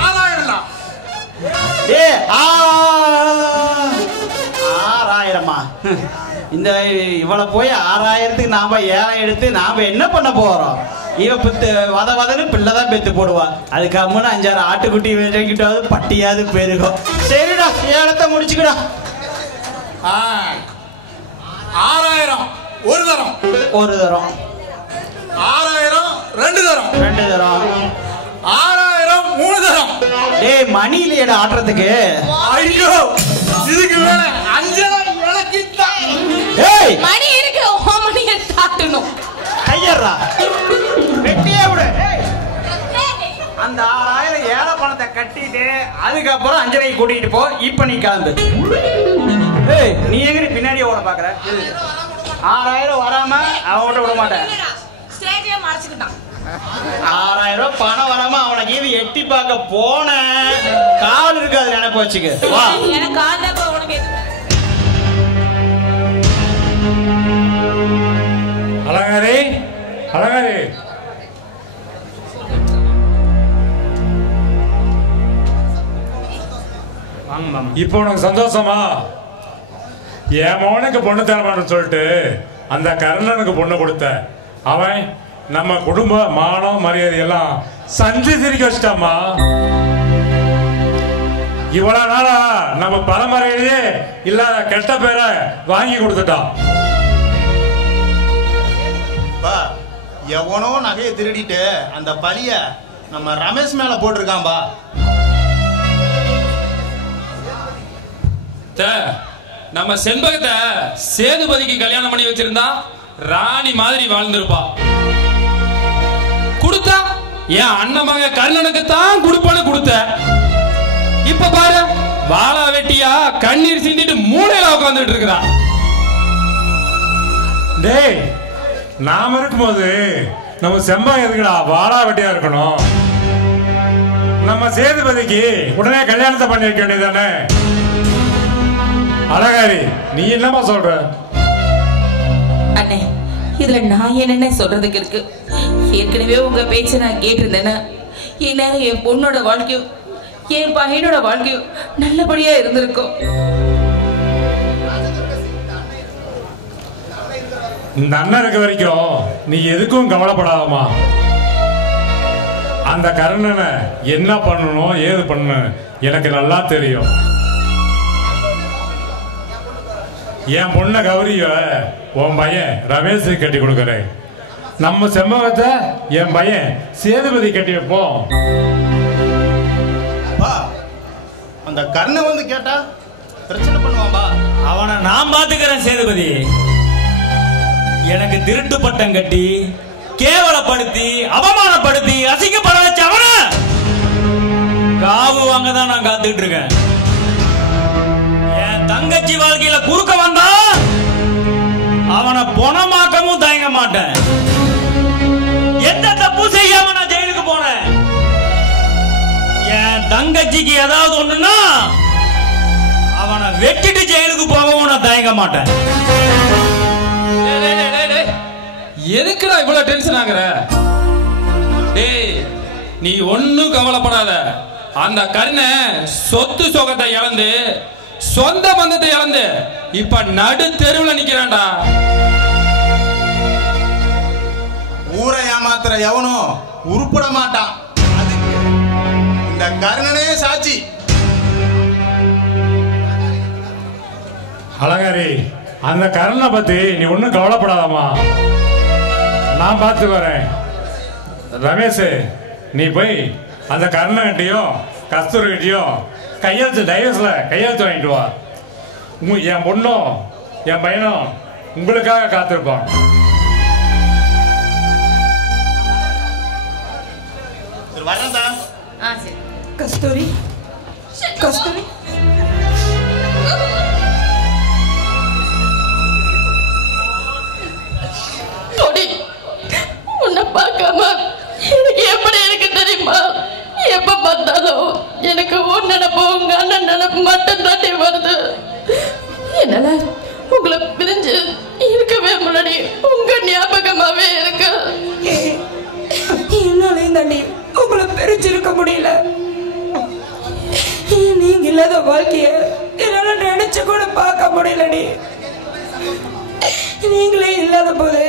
6000 தான். டேய் 6000மா? இந்த இவளை போய் 6000க்கு நாம ஏலம் எடுத்து நாம என்ன பண்ண போறோம்? இவ வதன்னு பிள்ளைதான் பெத்து போடுவா. அதுக்கு அம்மனு 5-6 ஆட்டுக்குட்டி வேண்டிக்கிட்டாவது பட்டியாவது பெருகும். சரிடா, ஏலத்தை முடிச்சுக்கடா. 6000 ஒரு தரம். 6000 2 தரம். 2 தரம். 6000 3 தரம். டேய் மணி இல்லையடா ஆட்டுறதுக்கு. ஐயோ இதுக்கு மேல அஞ்சலா எனக்கு தான். டேய் மணி இருக்கு, ஓ மணியை தாட்டணும். கையறா வெட்டியே விடு. அந்த 6000 ஏழை பணத்தை கட்டிட்டு அதுக்கப்புறம் அஞ்சலை கூட்டிட்டு போ. இப்ப நீ கிளம்பு. ஏய் நீ எங்க பின்னாடியே ஓட பாக்குற? 6000 வராம அவன்கிட்ட விட மாட்டேன். ஸ்டேஜே மறைச்சுக்கிட்டான். 6000 பணம் வராம அவனை கீது எட்டி பார்க்க போன கால் இருக்காது நினைப்பு வச்சுக்க. வா எனக்கு கால் தான் உனக்கு. அலங்காரி அலங்காரி இப்போ உனக்கு சந்தோஷமா? என் மகனுக்கு பொண்ணு தரமான்னு சொல்லிட்டு அந்த கர்ணனுக்கு பொண்ணு கொடுத்த அவன் நம்ம குடும்ப மானம் மரியாதை எல்லாம் சந்தி திரிக்க வச்சிட்டாமா. இவ்வளவு நாளா நம்ம பரம்பரையிலேயே இல்லாத கெட்ட பேரை வாங்கி கொடுத்துட்டான். எவனோ நகையை திருடிட்டு அந்த பழிய நம்ம ரமேஷ் மேல போட்டிருக்கான்பா. நம்ம செண்பகத்தை சேதுபதிக்கு கல்யாணம் பண்ணி வச்சிருந்தா ராணி மாதிரி வாழ்ந்திருப்பா. கொடுத்தா என் அண்ணன் மக கர்ணனுக்கு தான் கொடுப்பான்னு கொடுத்த. இப்ப பாரு வாழா வெட்டியா கண்ணீர் சிந்திட்டு மூளையில உட்காந்துட்டு இருக்கிறான். டேய் நாம இருக்கும்போது நம்ம செம்பகம் எதுக்குடா வாழா வெட்டியா இருக்கணும்? நம்ம சேதுபதிக்கு உடனே கல்யாணத்தை பண்ணி வைக்க வேண்டியதானே? அழகாரி நீ என்னமா சொல்ற? அண்ணே இதுல நான் என்னென்ன சொல்றதுக்கு இருக்கு? ஏற்கனவே உங்க பேச்ச நான் கேட்டிருந்தேன்னா இந்நேரம் என் பொண்ணோட வாழ்க்கையும் என் பையனோட வாழ்க்கையும் நல்லபடியா இருந்திருக்கும். இந்த அண்ணன் இருக்க வரைக்கும் நீ எதுக்கும் கவலைப்படாதமா. அந்த கர்ணனை என்ன பண்ணணும் ஏது பண்ணணும் எனக்கு நல்லா தெரியும். என் பொண்ணை கௌரிய உன் பையன் ரமேஷ் கட்டி கொடுக்குறேன். நம்ம செம்பகத்தை என் பையன் சேதுபதி கட்டி வைப்போம். அந்த கர்ணன் வந்து கேட்டா பிரச்சனை பண்ணுவான்பா. அவனை நான் பாத்துக்கிறேன் சேதுபதி. எனக்கு திருட்டு பட்டம் கட்டி கேவலப்படுத்தி அவமானப்படுத்தி அசிங்கப்பட வச்ச அவன காவு வாங்க தான் நான் காத்துக்கிட்டு இருக்கேன். என் தங்கச்சி வாழ்க்கையில குறுக்க வந்தா அவனை பொணமாக்கவும் தயங்க மாட்டேன். எந்த தப்பு செய்யாம நான் ஜெயிலுக்கு போனேன். என் தங்கச்சிக்கு ஏதாவது ஒண்ணுன்னா அவனை வெட்டிட்டு ஜெயிலுக்கு போகவும் நான் தயங்க மாட்டேன். எதுக்குடா இவ்வளவு டென்ஷன் ஆகுற? டேய் நீ ஒன்னும் கவலைப்படாத. அந்த கர்ணன் சொத்து சொகத்தை இழந்து சொந்த பந்தத்தை இழந்து இப்ப நடு தெருவுல நிக்கிறான்டா. ஊரை ஏமாத்துற எவனும் உருப்பட மாட்டான். அதுக்கு இந்த கர்ணனே சாட்சி. அலங்காரி அந்த கர்ணனை பத்தி நீ ஒன்னும் கவலைப்படாதம்மா. நான் பார்த்து வரேன். ரமேஷ் நீ போய் அந்த கர்ணன்கிட்டையும் கஸ்தூரிகிட்டையும் கையெழுத்து டைவர்ஸ்ல கையெழுத்து வாங்கிட்டு வா. என் பொண்ணும் என் பையனும் உங்களுக்காக காத்திருப்பான். வரேன்டா. கஸ்தூரி கஸ்தூரி உன்னை பார்க்காம எனக்கு எப்படி இருக்கு தெரியுமா? எப்ப பார்த்தாலும் எனக்கு உன் நினைப்பு உங்க அண்ணன் நினைப்பு மட்டும் தாண்டி வருது. என்னால உங்களை பிரிஞ்சு இருக்கவே முன்னாடி உங்க ஞாபகமாவே இருக்கு. என்னாலையும் தாண்டி உங்களை பிரிச்சிருக்க முடியல. நீங்க இல்லாத வாழ்க்கைய என்னால நினைச்சு கூட பார்க்க முடியலடி. நீங்களே இல்லாத போது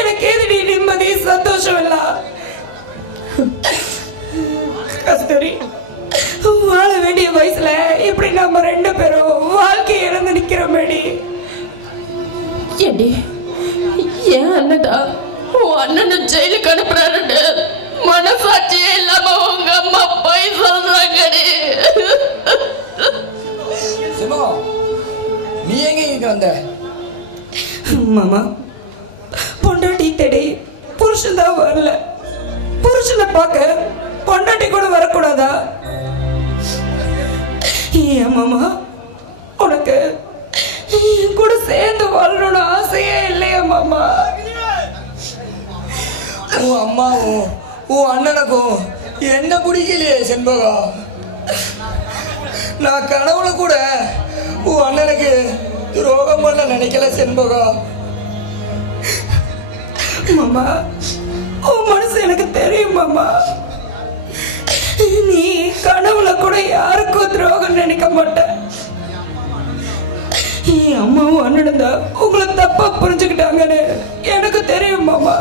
எனக்கு எதிரி நிம்மதி சந்தோஷம் இல்ல. கஸ்தூரி வாழ வேண்டிய வயசுல இப்படி நம்ம 2 பேரும் வாழ்க்கையை இழந்து நிக்கிறோமேடி. ஏண்டி என் அண்ணடா உன் அண்ணனை ஜெயிலுக்கு அனுப்புறாருன்னு மனசாட்சியே இல்லாம உங்க அம்மா போய் சொல்றாங்கடி. சிமா, நீ எங்க இங்க வந்த? மாமா, பொண்டாட்டி தேடி புருஷன் தான் வரல. புருஷனை பார்க்க பொண்டாட்டி கூட வரக்கூடாதா? ஏன் மாமா, உனக்கு என் கூட சேர்ந்து வாழணும்னு ஆசையே இல்லையா மாமா? உன் அம்மாவும் உன் அண்ணனுக்கும் என்ன பிடிக்கலையே செண்பகம். நான் கனவுல கூட உன் அண்ணனுக்கு துரோகம் பண்ண நினைக்கல செண்பகம். மாமா, உன் மனசு எனக்கு தெரியும் மாமா. நீ கனவுல கூட யாருக்கும் துரோகம் நினைக்க மாட்டேன். என் அம்மாவும் அண்ணனும் தான் உங்களை தப்பா புரிஞ்சுக்கிட்டாங்கன்னு எனக்கு தெரியும் மாமா.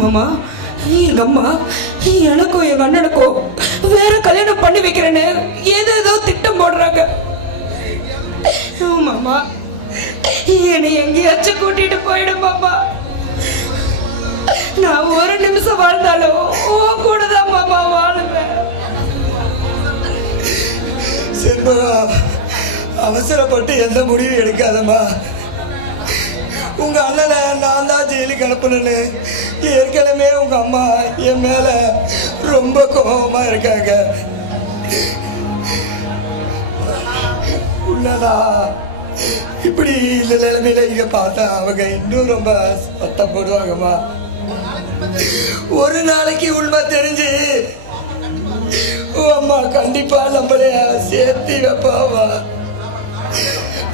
மாமா, எங்க அம்மா எனக்கும் எங்க அண்ணனுக்கும் வேற கல்யாணம் பண்ணி வைக்கிறேன்னு ஏதேதோ திட்டம் போடுறாங்க. மாமா, என்னை எங்கேயாச்சும் கூட்டிட்டு போயிடும் மாமா. நான் ஒரு நிமிஷம் வாழ்ந்தாலும் உன் கூட தான் மாமா வாழுவேன். செண்பகம், அவசரப்பட்டு எந்த முடிவும் எடுக்காதம்மா. உங்க அண்ணனை நான் தான் ஜெயிலுக்கு அனுப்பணுன்னு ஏற்கனவே உங்க அம்மா என் மேல ரொம்ப கோபமா இருக்காங்க. உள்ளதா இப்படி இந்த நிலைமையில இங்க பார்த்தா அவங்க இன்னும் ரொம்ப சத்தம் போடுவாங்கம்மா. ஒரு நாளைக்கு உண்மை தெரிஞ்சு அம்மா கண்டிப்பா நம்மளே சேர்த்து வைப்பாவா.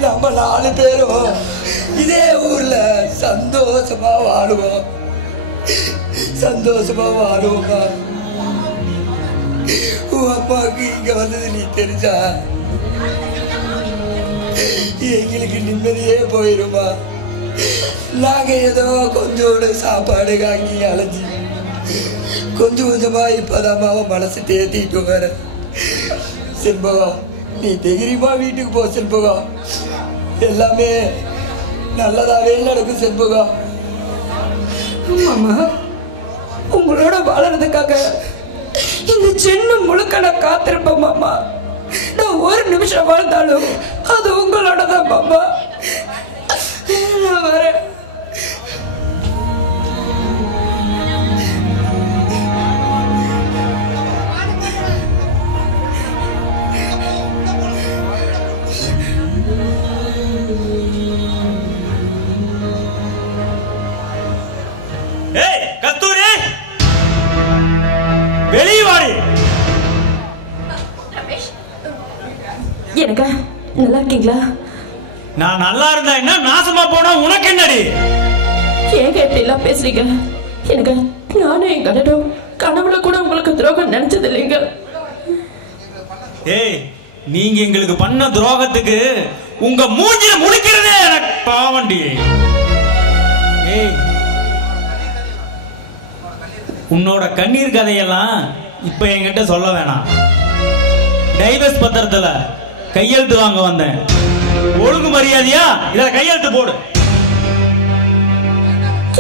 நம்ம 4 பேரும் இதே ஊர்ல சந்தோஷமா வாழுவோம். சந்தோஷமா வாழுவோமா. உன் அம்மாவுக்கு இங்க வந்தது நீ தெரிஞ்சா எங்களுக்கு நிம்மதியே போயிருமா. நாங்க ஏதோ கொஞ்சோடு சாப்பாடு வாங்கி அலைஞ்சி கொஞ்சம் கொஞ்சமா இப்பதான் மனசு தேத்திட்டு வர. செண்பகம், நீ தைரியமா வீட்டுக்கு போ செண்பகம். எல்லாமே நல்லதாவே நடக்கும் செண்பகம். மாமா, உங்களோட வாழறதுக்காக இந்த ஜென்மம் முழுக்க நான் காத்திருப்பேன் மாமா. நான் ஒரு நிமிஷம் வாழ்ந்தாலும் அது உங்களோட தான் மாமா. நான் வரேன். ஏய் கஸ்தூரி, வெளியே வாடி. எனக்கு நல்லா இருக்கீங்களா? நான் நல்லா இருந்தா என்ன, நாசமா போனா உனக்கு என்னடி? ஏங்க இப்படி எல்லாம் பேசுறீங்க? எனக்கு நானும் என் கணடும் கனவுல கூட உங்களுக்கு துரோகம் நினைச்சது இல்லைங்க. ஏய், நீங்க எங்களுக்கு பண்ண துரோகத்துக்கு உங்க மூஞ்சில முழிக்கிறதே எனக்கு பாவண்டி. ஏய், உன்னோட கண்ணீர் கதையெல்லாம் இப்ப என்கிட்ட சொல்ல வேணாம். டைவர்ஸ் பத்திரத்துல கையெழுத்து வாங்க வந்தேன். ஒழுங்கு மரியாதையா இதுல கையெழுத்து போடு.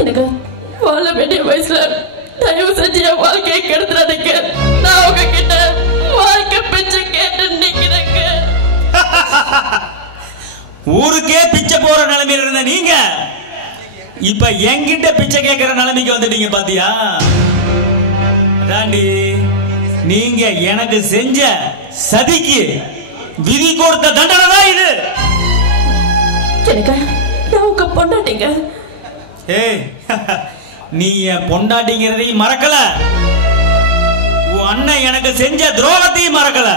எனக்கு வாழ வேண்டிய வயசுல தயவு செஞ்சு என் வாழ்க்கையை கெடுத்துறாதீங்க. நான் உங்ககிட்ட வாழ்க்கை பிச்சை கேட்டு நிக்கிறேங்க. ஊருக்கே பிச்சை போற நிலைமையில இருந்த நீங்க இப்ப என்கிட்ட பிச்சை கேட்கிற நிலைமைக்கு வந்துட்டீங்க பாத்தியா? தாண்டி நீங்க எனக்கு செஞ்ச சதிக்கு விதி கொடுத்த தண்டனை தான் இது. எனக்கு நான் உங்க பொண்டாட்டிங்க. ஏய், நீ என் பொண்டாட்டிங்கிறதையும் மறக்கல, உன் அண்ணன் எனக்கு செஞ்ச துரோகத்தையும் மறக்கல.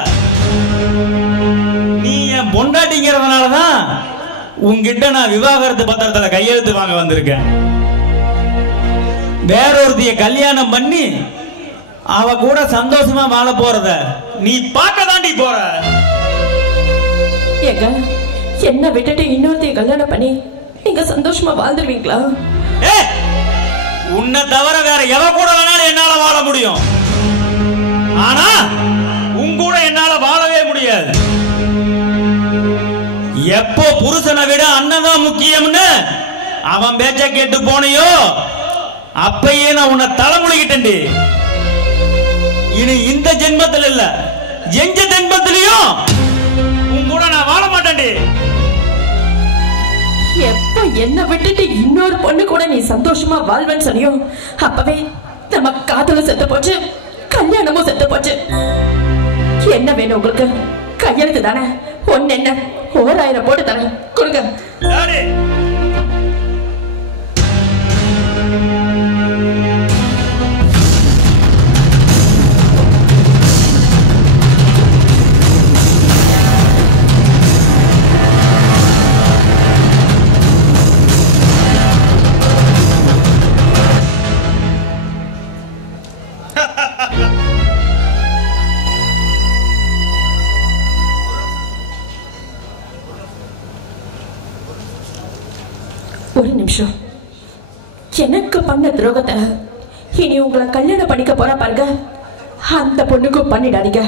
நீ என் பொண்டாட்டிங்கிறதுனாலதான் உன்கிட்ட நான் விவாகரத்து பத்திரத்துல கையெழுத்து வாங்க வந்திருக்கேன். வேறொருத்திய கல்யாணம் பண்ணி அவ கூட சந்தோஷமா வாழ போறத நீ பார்க்க தாண்டி போற. ஏங்க, என்ன விட்டுட்டு இன்னொருத்தைய கல்யாணம் பண்ணி நீங்க சந்தோஷமா வாழ்ந்துருவீங்களா? உன்னை தவிர வேற எவ கூட வேணாலும் என்னால வாழ முடியும். ஆனா உன் கூட என்னால வாழவே முடியாது. எப்போ புருஷனை விட அண்ணன் தான் முக்கியம்னு அவன் பேச்ச கேட்டு போனியோ அப்பயே நான் உன்னை தலைமுடிக்கிட்டேன்டி. இனி இந்த ஜென்மத்தில் இல்ல, எந்த ஜென்மத்திலையும் உன் கூட நான் வாழ மாட்டேன்டி. எப்ப என்ன விட்டுட்டு இன்னொரு பொண்ணு கூட நீ சந்தோஷமா வாழ்வேன்னு சொன்னியோ அப்பவே நம்ம காதலும் செத்து போச்சு, கல்யாணமும் செத்து போச்சு. என்ன வேணும் உங்களுக்கு? கையெழுத்து தானே, ஒன்னு என்ன 1000 போட்டு தரேன், கொடுங்க. ஒரு நிமிஷம், எனக்கு பண்ண துரோகத்தை இனி உங்களை கல்யாணம் பண்ணிக்க போற பாருங்க, அந்த பொண்ணுக்கும் பண்ணிடாதீங்க.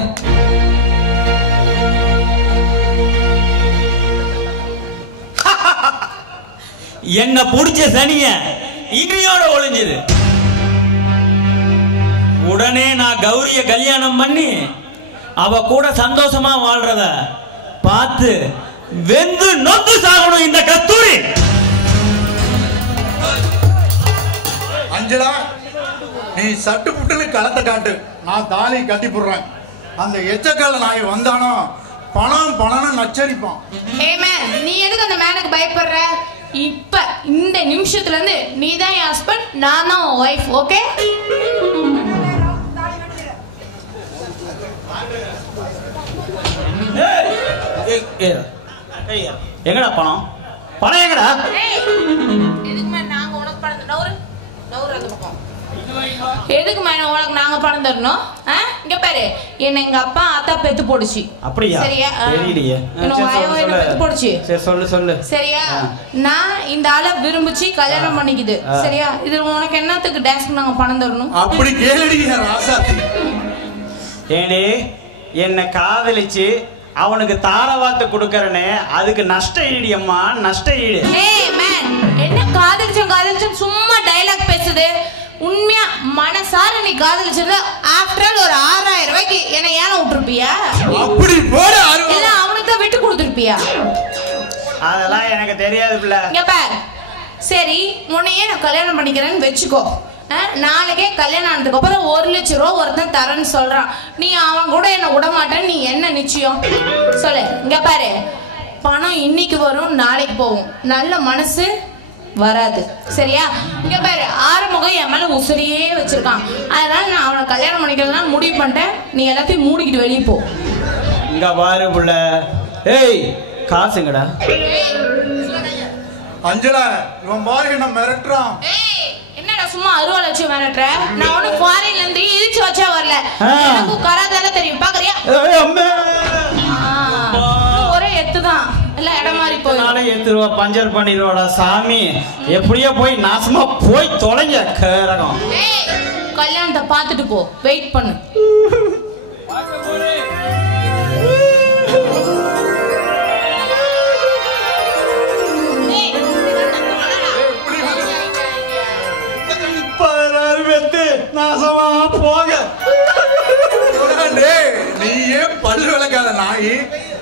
என்ன புடிச்ச சனிய இனியோட ஒளிஞ்சது. உடனே நான் கௌரிய கல்யாணம் பண்ணி அவ கூட சந்தோஷமா வாழ்றத பார்த்து வெந்து நொந்து சாகணும் இந்த கஸ்தூரி. அஞ்சலா, நீ சட்டு புட்டுன்னு களத்தை காட்டு, நான் தாலி கட்டி போடுறேன். அந்த எச்சக்கால நாய் வந்தானோ பணம் பணம்னு நச்சரிப்பான். நீ எதுக்கு அந்த மேனுக்கு பயப்படுற? இப்ப இந்த நிமிஷத்துல இருந்து நீ தான் என் ஹஸ்பண்ட், நான் தான் உன் ஒய்ஃப். ஓகே? எங்கடா பணம்? பணம் எங்கடா? எதுக்கு நாங்க உனக்கு பணம் நவுறு நவுறு அந்த பக்கம். எதுக்கு மேடம் உனக்கு நாங்க பணம் தரணும்? இங்க பாரு, என்ன எங்க அப்பா அத்தா பெத்து போடுச்சு. அப்படியா? சரியா? தெரியலையே. பெத்து போடுச்சு. சரி சொல்லு சொல்லு. சரியா? நான் இந்த ஆளை விரும்பிச்சு கல்யாணம் பண்ணிக்குது. சரியா? இது உனக்கு என்னத்துக்கு டான்ஸ்க்கு நாங்க பணம் தரணும்? அப்படி கேளுடி ராசாத்தி. ஏனே என்ன காதலிச்சு அவனுக்கு தாரவாத்து கொடுக்கறனே, அதுக்கு நஷ்ட ஈடு அம்மா, நஷ்ட ஈடு. ஏய் மேன், என்ன காதலிச்சோம் சும்மா டயலாக் பேசுது. உண்மையா மனசார நீ காதலிச்சிருந்தா ஆஃப்டர் ஆல் ஒரு 6000 ரூபாய்க்கு என்ன ஏன விட்டுருப்பியா? அப்படி போட இல்ல அவனுக்கு தான் விட்டு கொடுத்துருப்பியா? அதெல்லாம் எனக்கு தெரியாது பிள்ளை. இங்க பார், சரி உன்னையே நான் கல்யாணம் பண்ணிக்கிறேன்னு வச்சுக்கோ. நாளைக்கே கல்யாணம் ஆனதுக்கு அப்புறம் 1 லட்சம் ரூபா ஒருத்தன் தரேன்னு சொல்றான். நீ அவன் கூட என்ன விட மாட்டேன்னு நீ என்ன நிச்சயம் சொல்லு? இங்க பாரு, பணம் இன்னைக்கு வரும் நாளைக்கு போகும், நல்ல மனசு வராது. சரியா? இங்க பாரு, ஆறுமுகம் என் மேல உசுரியே வச்சிருக்கான். அதனால நான் அவனை கல்யாணம் பண்ணிக்கலாம் முடிவு பண்ணிட்டேன். நீ எல்லாத்தையும் மூடிக்கிட்டு வெளியே போ. இங்க பாரு புள்ள. ஏய் காசுங்கடா. அஞ்சலா, இவன் பாரு என்ன மிரட்டுறான். என்னடா சும்மா அருவாள் வச்சு மிரட்டுற? நான் ஒண்ணு ஃபாரின்ல இருந்து இழுச்சு வச்சா வரல, எனக்கு கராத்தால தெரியும். பாக்குறியா? ஒரே எத்துதான், இல்ல இடம் மாதிரி போய் நாளை ஏத்துருவா, பஞ்சர் பண்ணிடுவாடா சாமி. எப்படியோ போய் நாசமா போய் தொலைங்க கரகம். கல்யாணத்தை பார்த்துட்டு போ, வெயிட் பண்ணு. நாசமா போக. நீ ஏன் பல்லு விளக்காத நாயி,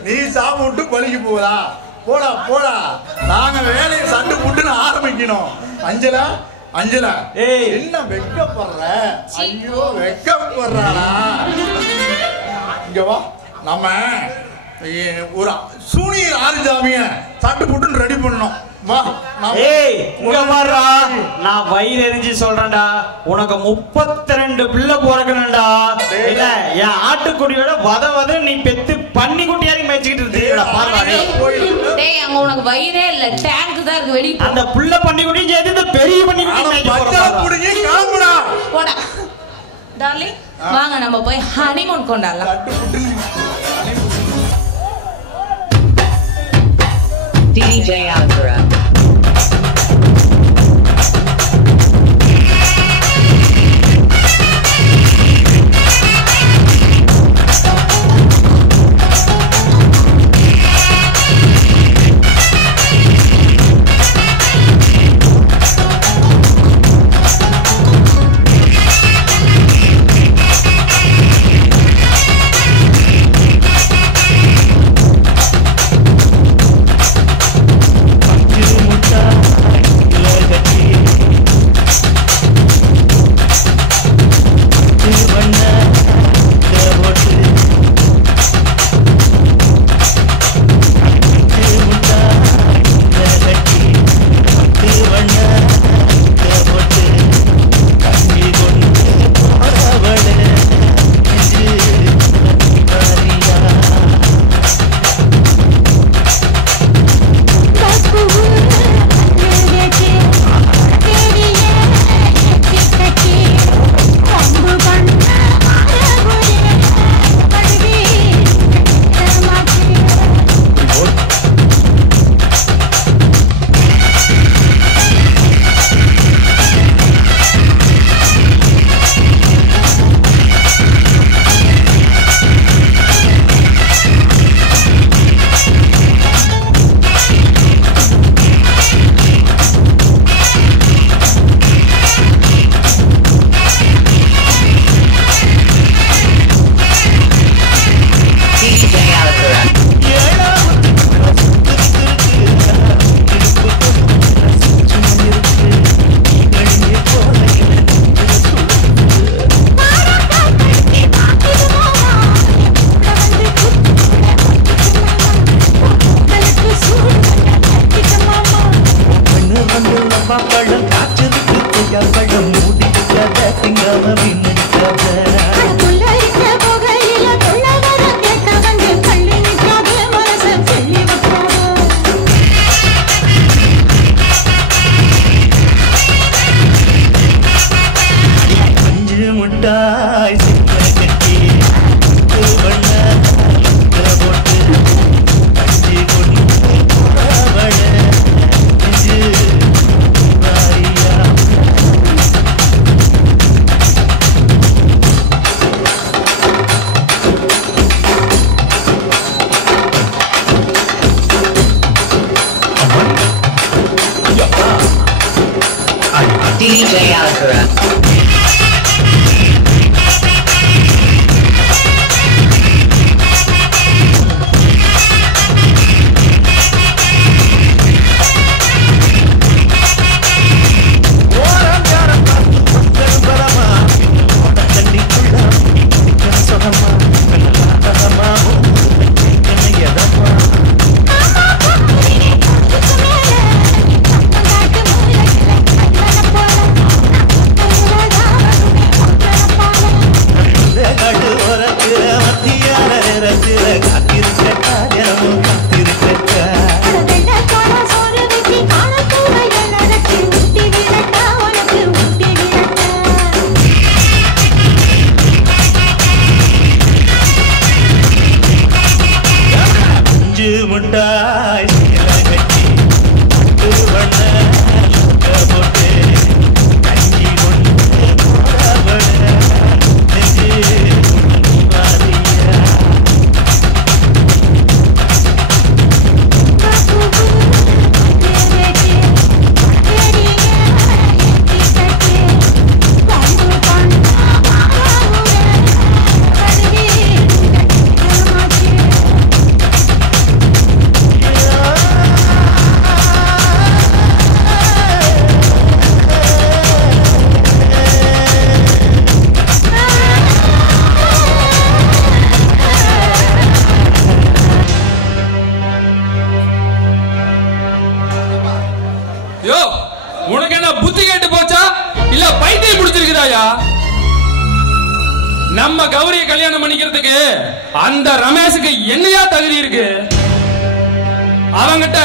நீ சாப்பிட்டு பலிக்கு போதா? போடா போடா, நாங்க வேலையை சட்டு புட்டுன்னு ஆரம்பிக்கணும். அஞ்சலா அஞ்சலா, என்ன வெக்கப்படுற? ஐயோ வெக்கப்படுறானா? இங்க வா, நம்ம ஒரு சூனியர் ஆறுஜாமிய சட்டு புட்டுன்னு ரெடி பண்ணணும். வா. ஏய் இங்க பாருடா, நான் வயிறு எரிஞ்சு சொல்றேன்டா, உனக்கு 32 பிள்ளை பிறக்கணும்டா. இல்ல என் ஆட்டுக்குடியோட வத நீ பெத்து பண்ணி குட்டியாரி மேய்ச்சிக்கிட்டு இருக்கீங்கடா. பாருடா டேய், அங்க உனக்கு வயிறே இல்ல, டேங்க் தான் இருக்கு, வெளிய போ. அந்த புள்ள பண்ணி குட்டியும் சேர்த்து இந்த பெரிய பண்ணி குட்டி மேய்க்க போடா. போடா டார்லிங், வாங்க நம்ம போய் ஹனிமூன் கொண்டாடலாம். DJ Alvaro. பழம் மூடிக்காத திங்காம பின்னடிக்காத பஞ்சு முட்டாய் சின்ன கட்டி வண்ண போட்டு கஞ்சி கொண்டு அவள நெஞ்சு வாரியா DJ Alcura. முட்டாய் கட்டி வண்ண போட்டு கஞ்சி கொண்டு அவள நெஞ்சு வாரியா யோ உனக்கு என்ன புத்தி கேட்டு போச்சா இல்ல பைத்தியம் முடிச்சிருக்கிறாயா? நம்ம கௌரிய கல்யாணம் பண்ணிக்கிறதுக்கு அந்த ரமேஷுக்கு என்னையா தகுதி இருக்கு? அவங்கிட்ட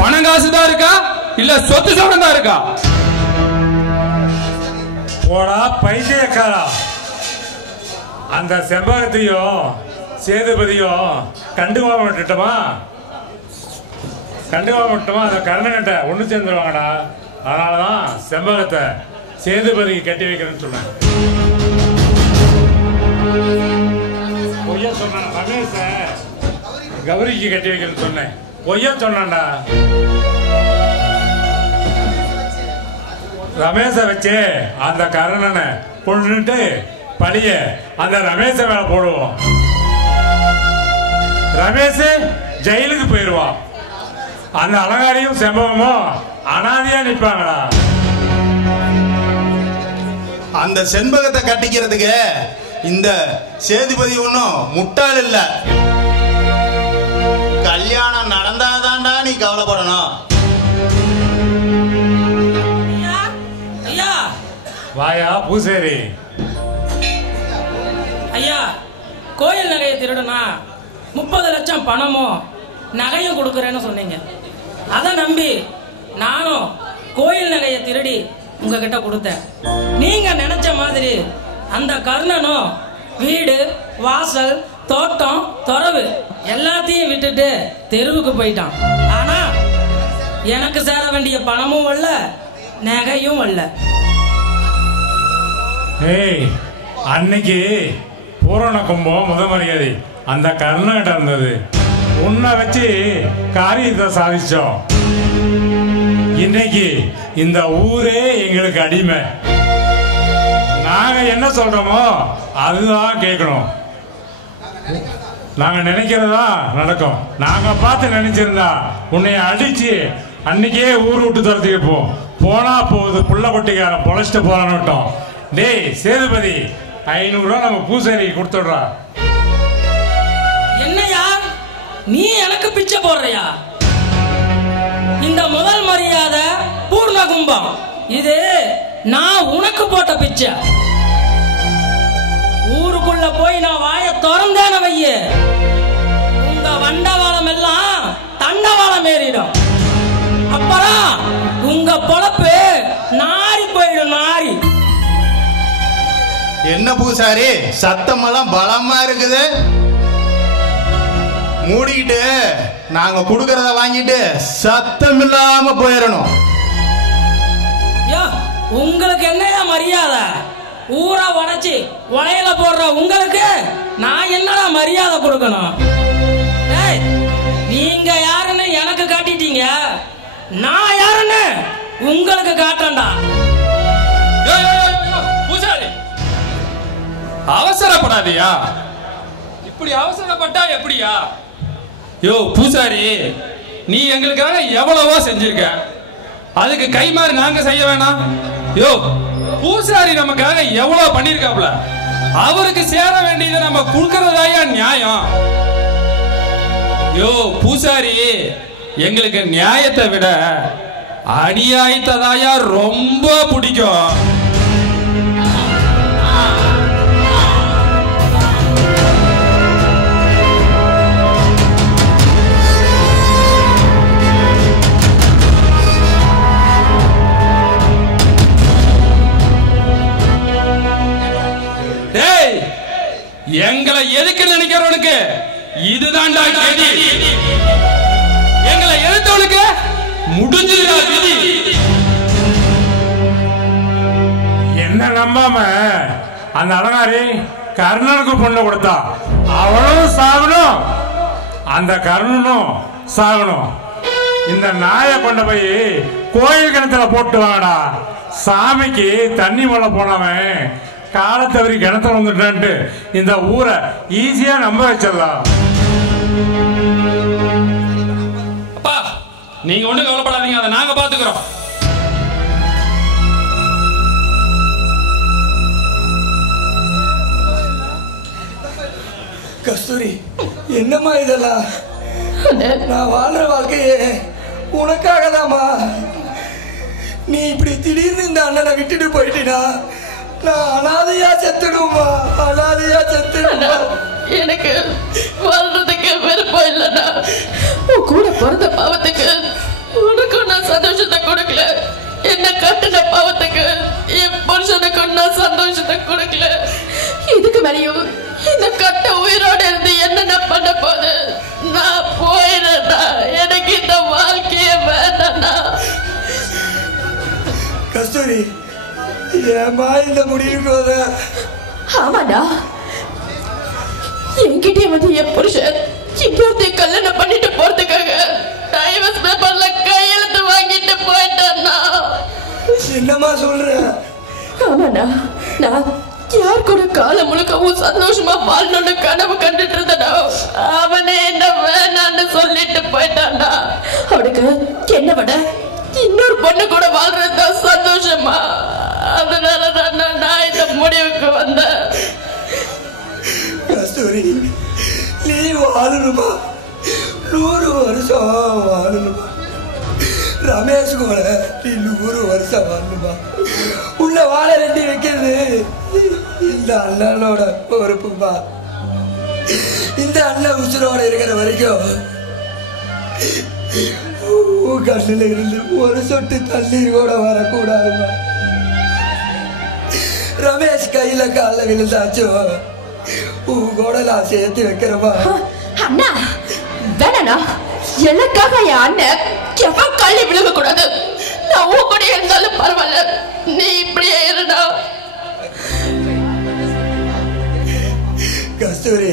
பணம் காசு தான் இருக்கா இல்ல சொத்து சோகம் தான் இருக்கா? போடா பைத்தியக்காரா, அந்த செம்பகத்தையும் சேதுபதியும் கண்டுக்காம விட்டுட்டோமா அந்த கர்ணன்கிட்ட ஒண்ணு சேர்ந்துருவாங்கடா. அதனாலதான் செம்பகத்தை சேதுபதிக்கு கட்டி வைக்கிறேன்னு சொன்னேன். பொய்யா சொன்னான் ரமேஷ கௌரிக்கு கட்டி வைக்கிறேன்னு சொன்னேன். பொய்யா சொன்னான்டா. ரமேஷ வச்சு அந்த கர்ணனை கொண்டுட்டு பழிய அந்த ரமேஷ மேல போடுவோம். ரமேஷ் ஜெயிலுக்கு போயிடுவான். அந்த அலங்காரியும் செம்பகமும் அனாதையா நிற்பாங்களா? அந்த செண்பகத்தை கட்டிக்கிறதுக்கு இந்த சேதுபதி ஒன்றும் முட்டாள் இல்ல. கல்யாணம் நடந்தாதான்டா நீ கவலைப்படணும். வாயா பூசேரி. ஐயா, கோயில் நகையை திருடுனா 30 லட்சம் பணமும் நகையும் கொடுக்குறேன்னு சொன்னீங்க. அதை நம்பி நானும் கோயில் நகையை திருடி உங்ககிட்ட கொடுத்தேன். நீங்க நினைச்ச மாதிரி அந்த கர்ணனும் வீடு வாசல் தோட்டம் துறவு எல்லாத்தையும் விட்டுட்டு தெருவுக்கு போயிட்டான். ஆனா எனக்கு சேர வேண்டிய பணமும் வரல, நகையும் வரல. ஏய், அன்னைக்கு பூரண கும்பம் முத மரியாதை அந்த கர்ணகிட்ட இருந்தது. உன்னை வச்சு காரியத்தை சாதிச்சோம். இன்னைக்கு இந்த ஊரே எங்களுக்கு அடிமை. நாங்க என்ன சொல்றோமோ அதுதான் கேட்கணும். நாங்க நினைக்கிறதா நடக்கும். நாங்க பார்த்து நினைச்சிருந்தா உன்னை அடிச்சு அன்னைக்கே ஊர் விட்டு துரத்துக்கு போனா போகுது. புள்ள கொட்டிக்காரன் பொழைச்சிட்டு போறான்னுட்டோம். டேய் சேதுபதி, 500 ரூபா நம்ம பூசாரிக்கு கொடுத்துடுறா. என்னையா நீ எனக்கு பிச்சை போடுறியா? இந்த முதல் மரியாதை பூர்ண கும்பம். இது நான் உனக்கு போட்ட பிச்சை. ஊருக்குள்ள போய் நான் வாய திறந்தேன வைய, உங்க வண்டவாளம் எல்லாம் தண்டவாளம் ஏறிடும். அப்புறம் உங்க பொழப்பு நாரி போயிடும், நாரி. என்ன பூசாரி சத்தமெல்லாம் பலமா இருக்குது? மூடிக்கிட்டு நாங்க கொடுக்கறத வாங்கிட்டு சத்தம் இல்லாம போயிடணும். உங்களுக்கு என்னையா மரியாதை? ஊரை உடைச்சி உலையில போடுற உங்களுக்கு நான் என்னடா மரியாதை கொடுக்கணும்? நீங்க யாருன்னு எனக்கு காட்டிட்டீங்க, நான் யாருன்னு உங்களுக்கு காட்டண்டா. பூசாரி அவசரப்படாதியா, இப்படி அவசரப்பட்டா எப்படியா? யோ பூசாரி, நீ எங்களுக்காக எவ்வளவோ செஞ்சிருக்க, அதுக்கு கை மாறி நாங்க செய்ய வேணாம்? யோ பூசாரி நமக்காக எவ்வளவு பண்ணிருக்காப்ல, அவருக்கு சேர வேண்டியதை நம்ம கொடுக்கறதாயா நியாயம்? யோ பூசாரி, எங்களுக்கு நியாயத்தை விட அநியாயத்தைதாயா ரொம்ப பிடிக்கும். எங்களை எதுக்கு நினைக்கிறவனுக்கு இதுதான்டா கதி, எங்களை எதிர்த்தவனுக்கு முடிஞ்சதுடா விதி. என்ன நம்பாம அந்த அலங்காரி கர்ணனுக்கு பொண்ணு கொடுத்தா, அவனும் சாகணும், அந்த கர்ணனும் சாகணும். இந்த நாயை கொண்டு போய் கோயில் கிணத்துல போட்டு வாங்கடா. சாமிக்கு தண்ணி மொழ போனவன் காலத்தவரி கிணத்துல வந்துட்டான்ட்டு இந்த ஊரை ஈஸியா நம்ப வச்சிடலாம். அப்பா நீங்க ஒண்ணு கவலைப்படாதீங்க, அதை நாங்க பாத்துக்கிறோம். கஸ்தூரி, என்னம்மா இதெல்லாம்? நான் வாழ்ற வாழ்க்கையே உனக்காக தாம்மா. நீ இப்படி திடீர்னு இந்த அண்ணனை விட்டுட்டு போயிட்டினா நான் அனாதையா செத்துடுமா, அனாதையா செத்துடுமா. எனக்கு வாழ்றதுக்கு விருப்பம் இல்லைண்ணா. உன் கூட பிறந்த பாவத்துக்கு உனக்கும் நான் சந்தோஷத்தை கொடுக்கல, என்ன கட்டின பாவத்துக்கு என் புருஷனுக்கும் நான் சந்தோஷத்தை கொடுக்கல. இதுக்கு மேலேயும் இந்த கட்ட உயிரோட இருந்து என்னென்ன பண்ண போது நான் போயிடுறேன்னா, எனக்கு இந்த வாழ்க்கைய வேண்டாண்ணா. கஸ்தூரி, ஏமா இந்த முடிவுக்கு வர? ஆமாடா, என்கிட்டயே வந்து என் புருஷன் இன்னொருத்தைய கல்யாணம் பண்ணிட்டு போறதுக்காக டைவர்ஸ் பேப்பர்ல கையெழுத்து வாங்கிட்டு போயிட்டான்னா. என்னம்மா சொல்ற? ஆமாண்ணா, நான் யார் கூட காலம் முழுக்கவும் சந்தோஷமா வாழணும்னு கனவு கண்டுட்டு இருந்தனோ அவனே என்ன வேணான்னு சொல்லிட்டு போயிட்டான்னா. அவனுக்கு என்ன விட இன்னொரு பொண்ணு கூட வாழ்றதுதான் சந்தோஷமா. அதனாலதான் நான் இந்த முடிவுக்கு வந்தேன். கஸ்தூரி, நீ வாழணுமா? 100 வருஷம் வாழணுமா? ரமேஷ் கூட நீ 100 வருஷம் வாழணுமா? உள்ள வாழ ரெண்டி வைக்கிறது இந்த அண்ணனோட பொறுப்புமா. இந்த அண்ணன் உசுரோட இருக்கிற வரைக்கும் கண்ணில் இருந்து ஒரு சொட்டு தண்ணீர் கூட வரக்கூடாதுமா. ரமேஷ் கையில கால விழுந்தாச்சோ உன் கூட நான் சேர்த்து வைக்கிறமா. அண்ணா வேணா, எனக்காக என் அண்ணன் எவன் கல்வி விழுக கூடாது. நான் உன் கூட இருந்தாலும் பரவாயில்ல, நீ இப்படியே இருந்தா. கஸ்தூரி,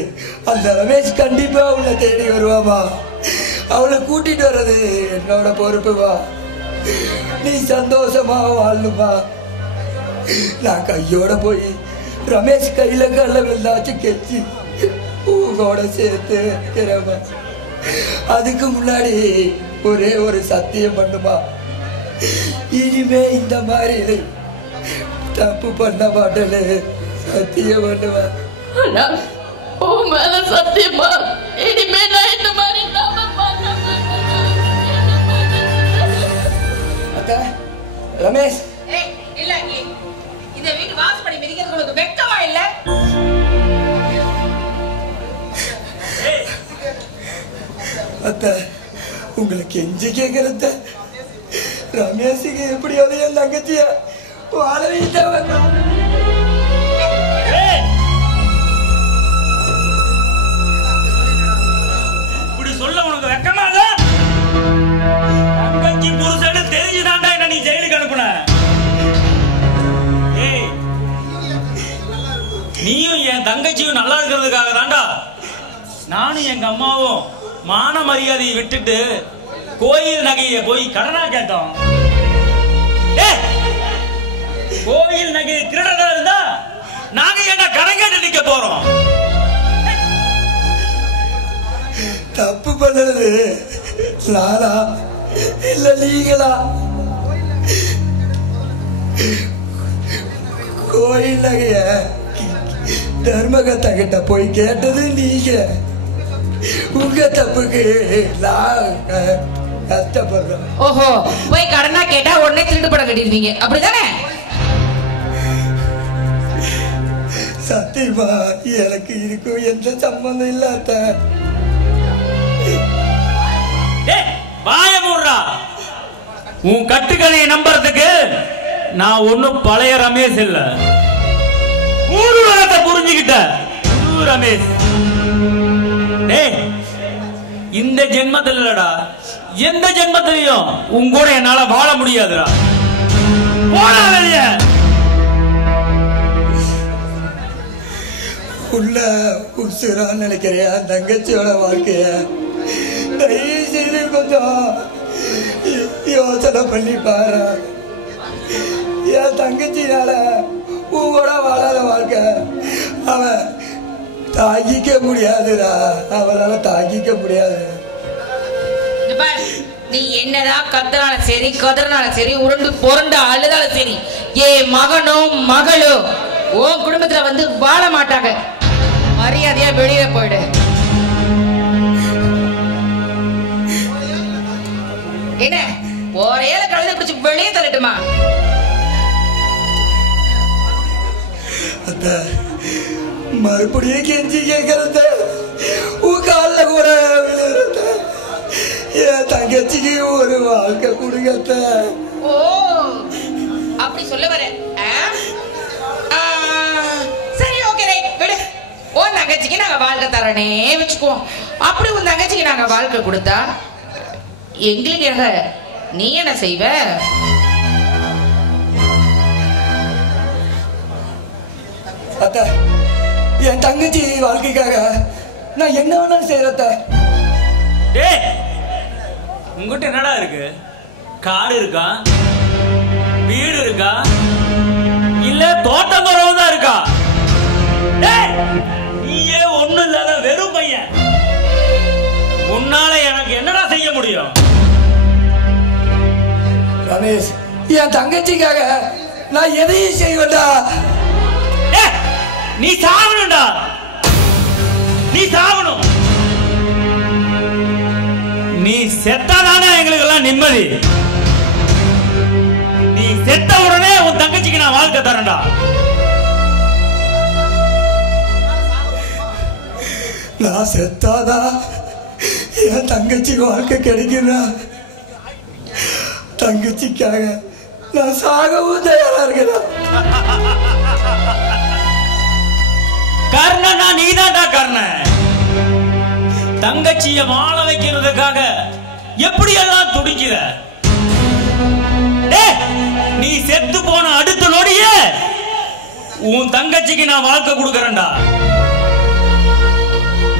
அந்த ரமேஷ் கண்டிப்பா உன்னை தேடி வருவாமா. அவளை கூட்டிட்டு வர்றது என்னோட பொறுப்புமா. நீ சந்தோஷமா வாழணுமா. நான் கையோட போய் ரமேஷ் கையில கல்ல விழுந்தாச்சும் கெச்சி உங்களோட சேர்த்து வைக்கிறமா. அதுக்கு முன்னாடி ஒரே ஒரு சத்தியம் பண்ணுமா. இனிமே இந்த மாதிரி தப்பு பண்ண மாட்டேன்னு சத்தியம் பண்ணுவா. அண்ணா, உன் மேல சத்தியமா இனிமே நான் இந்த மாதிரி தப்பு பண்ண மாட்டேன். ரமேஷ், இல்ல பேசுறதுக்கு உனக்கு வெட்கமா இல்ல? அத்தை உங்களை கெஞ்சி கேட்கறத ரமேஷுக்கு எப்படியாவது என் தங்கச்சிய வாழ வைத்தவன். இப்படி சொல்ல உனக்கு வெக்கமாத? தங்கச்சி புருஷன்னு தெரிஞ்சுதான்டா என்ன நீ ஜெயிலுக்கு அனுப்புன. ஏய், நீயும் என் தங்கச்சியும் நல்லா இருக்கிறதுக்காக தான்டா நானும் எங்க அம்மாவும் மான மரியாதையை விட்டுட்டு கோயில் நகையை போய் கடனா கேட்டோம். கோயில் நகையை திருடனா இருந்தா நாங்க என்ன கடன் கேட்டு நிக்க போறோம்? தப்பு பண்ணது நானா இல்ல நீங்களா? கோயில் நகைய தர்மகத்தா கிட்ட போய் கேட்டது நீங்க. உங்க தப்புக்கு நான் கஷ்டப்படுறேன். ஓஹோ, போய் கடனா கேட்டா உடனே திருட்டு படம் கட்டிடுவீங்க, அப்படிதானே? சத்தியமா எனக்கு இருக்கும் எந்த சம்பந்தம் இல்லாத. வாய மூடுறா. உன் கட்டுக்கதையை நம்புறதுக்கு நான் ஒன்னும் பழைய ரமேஷ் இல்ல. ஊர் உலகத்தை புரிஞ்சுக்கிட்ட புது ரமேஷ். இந்த ஜென்மத்தில் இல்லடா, எந்த ஜென்மத்திலையும் உன் கூட என்னால வாழ முடியாதுடா. போடா வெளியே. உள்ள உசுரா நினைக்கிறியா தங்கச்சியோட வாழ்க்கைய? தயவு செய்து கொஞ்சம் யோசனை பண்ணி பாரு. என் தங்கச்சினால உங்களோட வாழாத வாழ்க்கை அவன் தாங்கிக்க முடியாதுடா. அவளால தாங்கிக்க முடியாது. நீ என்னதான் கத்துனாலும் சரி, கதறினாலும் சரி, உருண்டு புரண்டு அழுதாலும் சரி, என் மகனும் மகளும் உன் குடும்பத்துல வந்து வாழ மாட்டாங்க. மரியாதையா வெளியே போயிடு. என்ன ஒரே கழுத பிடிச்சு வெளியே தள்ளட்டுமா? மறுபடியும் கெஞ்சி கேட்கறத உன் காலில் கூட விழுறத. என் தங்கச்சிக்கு ஒரு வாழ்க்கை கொடுங்கத்த. ஓ, அப்படி சொல்ல வர? சரி, ஓகே, விடு. உன் தங்கச்சிக்கு நாங்க வாழ்க்கை தரனே வச்சுக்குவோம். அப்படி உன் தங்கச்சிக்கு நாங்க வாழ்க்கை கொடுத்தா எங்களுக்கு எங்க நீ என்ன செய்வ? அத்த, என் தங்கச்சி வாழ்க்கைக்காக நான் என்ன வேணாலும் செய்யறத. உங்ககிட்ட என்னடா இருக்கு? காடு இருக்கா? வீடு இருக்கா? இல்ல தோட்டம் மரம் தான் இருக்கா? நீயே ஒண்ணும் இல்லாத வெறும் பையன். உன்னால எனக்கு என்னடா செய்ய முடியும்? ரமேஷ், என் தங்கச்சிக்காக நான் எதையும் செய்வேன்டா. நீ சாவணும்டா. நீ சாவணும். நீ செத்தாதானே எங்களுக்கு எல்லாம் நிம்மதி. நீ செத்த உடனே உன் தங்கச்சிக்கு நான் வாழ்க்கை தரேன்டா. நான் செத்தாதான் என் தங்கச்சிக்கு வாழ்க்கை கிடைக்குதா? தங்கச்சிக்காக நான் சாகவும் தயாரா இருக்கிறேன். கர்ணனா நீதான்டா கர்ணன். தங்கச்சிய வாழ வைக்கிறதுக்காக எப்படி எல்லாம் துடிக்கிற? நீ செத்து போன அடுத்த நொடியே உன் தங்கச்சிக்கு நான் வாழ்க்கை கொடுக்கறேன்டா.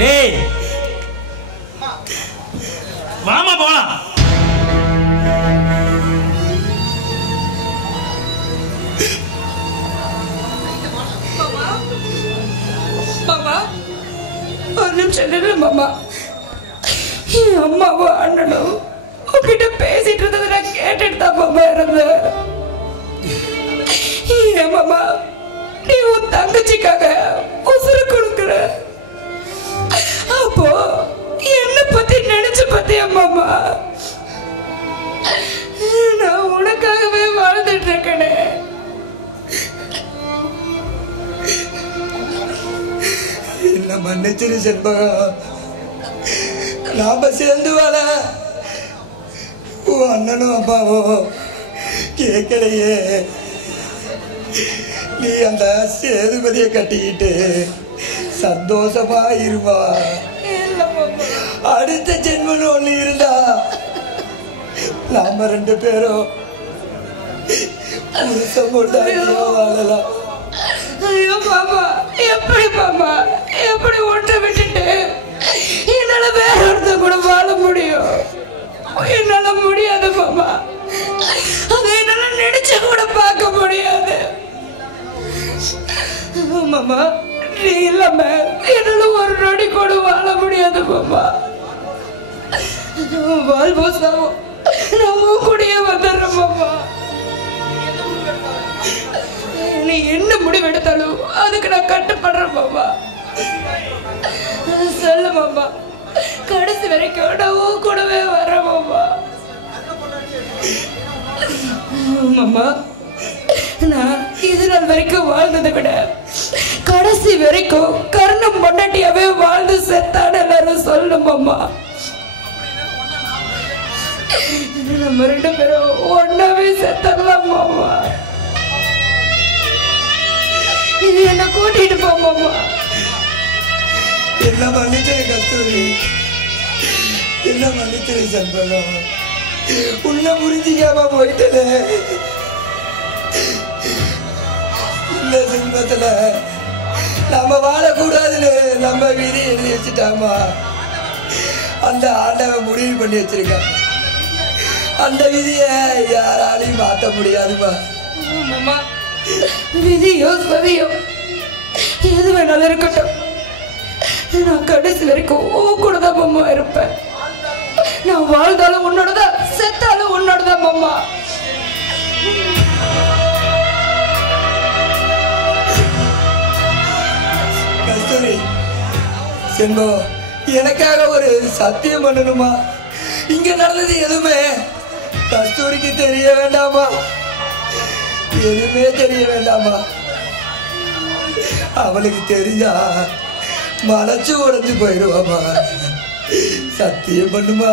டேய் வாமா போலாம். மாமா, ஒரு நிமிஷம் நில்லு மாமா. என் அம்மாவும் அண்ணனும் உங்ககிட்ட பேசிட்டு இருந்தது நான் கேட்டுட்டு தான் மாமா இருந்தேன். ஏன் மாமா, நீ உன் தங்கச்சிக்காக உசுறு கொடுக்குற, அப்போ என்ன பத்தி நினைச்சு பத்தியா மாமா? நான் உனக்காகவே வாழ்ந்துட்டு இருக்கேனே. மன்னிச்சிரு செண்பகம். நாம சேர்ந்து வாழ உன் அண்ணனும் அம்மாவும் கேட்கலையே. நீ அந்த சேதுபதியை கட்டிக்கிட்டு சந்தோஷமா இருவா. அடுத்த ஜென்மன் ஒண்ணு இருந்தா நாம 2 பேரும் புருஷன் பொண்டாட்டியா வாழலாம். ஐயோ மாமா, எப்படி மாமா, எப்படி ஒன்றை விட்டுட்டு என்னால வேற ஒருத்த கூட வாழ முடியும்? என்னால முடியாது மாமா. அதை என்னால நினைச்சு கூட பார்க்க முடியாது மாமா. நீ இல்லாம என்னால ஒரு நொடி கூட வாழ முடியாது மாமா. வாழ்வோம் சாவோம், நம்ம கூடயே வந்துடுறோம் மாமா. நீ என்ன முடிவெடுத்தாலும் அதுக்கு நான் கட்டுப்படுறேன் மாமா. சொல்லு மாமா, கடைசி வரைக்கும் நான் உன் கூடவே வரேன் மாமா. மாமா, நான் இது நாள் வரைக்கும் வாழ்ந்ததை விட கடைசி வரைக்கும் கர்ணம் பொண்டாட்டியாவே வாழ்ந்து செத்தான எல்லாரும் சொல்லணும் மாமா. நம்ம 2 பேரும் ஒன்னாவே செத்தரலாம் மாமா. என்ன கூட்டிட்டு போ மாமா. என்ன மன்னிச்சிரு கஸ்தூரி, என்ன மன்னிச்சிரு செண்பகம். உன்னை புரிஞ்சிக்காம போயிட்டல. இந்த ஜென்மத்துல நம்ம வாழக்கூடாதுன்னு நம்ம விதி எழுதி வச்சுட்டாமா. அந்த ஆண்டவன் முடிவு பண்ணி வச்சிருக்கான். அந்த விதியை யாராலையும் மாற்ற முடியாதுமா. மாமா, விதியோ சதியோ எது வேணாலும் இருக்கட்டும், நான் கடைசி வரைக்கும் உன் கூட தான் மாமா இருப்பேன். நான் வாழ்ந்தாலும் உன்னோடதான், செத்தாலும் உன்னோடதான் மாமா. கஸ்தூரி, செண்பகம், எனக்காக ஒரு சத்தியம் பண்ணணுமா? இங்க நடந்தது எதுவுமே கஸ்தூரிக்கு தெரிய வேண்டாமா? எதுவுமே தெரிய வேண்டாமா? அவளுக்கு தெரிஞ்சா மனச்சு உடைஞ்சு போயிடுவாமா. சத்தியம் பண்ணுமா?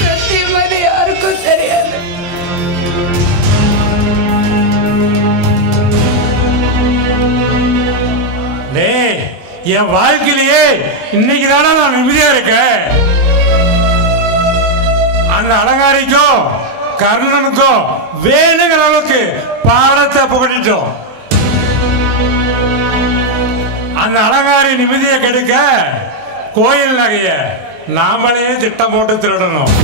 சத்தியமா யாருக்கும் தெரியாது. என் வாழ்க்கையிலேயே இன்னைக்கு தானே நான் நிம்மதியா இருக்கேன். அந்த அலங்காரிக்கும் கர்ணனுக்கும் வேணுங்கிற அளவுக்கு பாடத்தை புகட்டிட்டோம். அந்த அலங்காரி நிம்மதியை கெடுக்க கோயில் நகைய நாமளே திட்டம் போட்டு திருடணும்.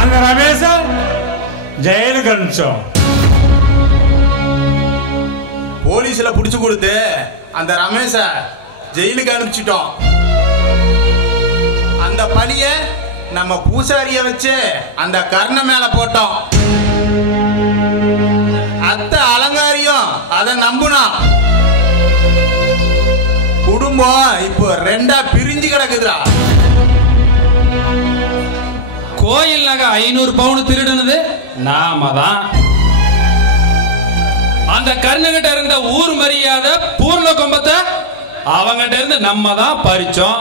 அந்த ரமேஷ ஜெயிலுக்கு அனுப்பிச்சோம். போலீஸ்ல புடிச்சு கொடுத்து அந்த ரமேஷ ஜெயிலுக்கு அனுப்பிச்சிட்டோம். அந்த பழிய நம்ம பூசாரிய வச்சு அந்த கர்ண மேல போட்டோம். அத்தை அலங்காரியும் அதை நம்புனா. குடும்பம் இப்போ 2ஆ பிரிஞ்சு கிடக்குதுடா. கோயில் நகை 500 பவுன் திருடுனது நாம தான். அந்த கர்ணகிட்ட இருந்த ஊர் மரியாதை பூர்ண கொம்பத்தை அவங்கிட்ட இருந்து நம்ம தான் பறிச்சோம்.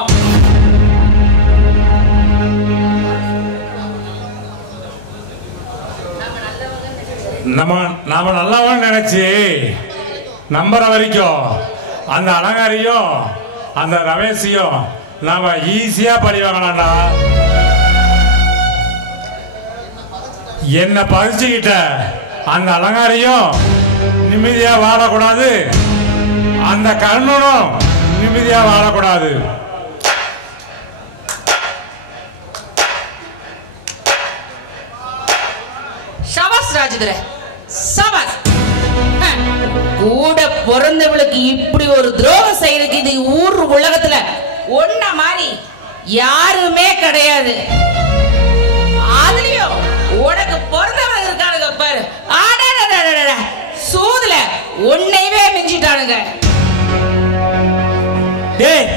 நாம நல்லவன் நினைச்சு நம்புற வரைக்கும் அந்த அலங்காரியும் அந்த ரமேஷையும் நாம ஈஸியா பழி வாங்கலாம்டா. என்ன பறிச்சுக்கிட்ட அந்த அலங்காரியும் நிம்மதியா வாழக்கூடாது, அந்த கர்ணனும் நிம்மதியா வாழக்கூடாது. சபாஸ் ராஜதுரை, சபாஸ். கூட பிறந்தவளுக்கு இப்படி ஒரு துரோகம் செய்யறதுக்கு இது ஊர் உலகத்துல ஒன்ன மாதிரி யாருமே கிடையாது. அதுலயும் உனக்கு பிறந்தவங்க இருக்கானுங்க பாரு, சூதுல உன்னையவே மிஞ்சிட்டானுங்க. டேய்,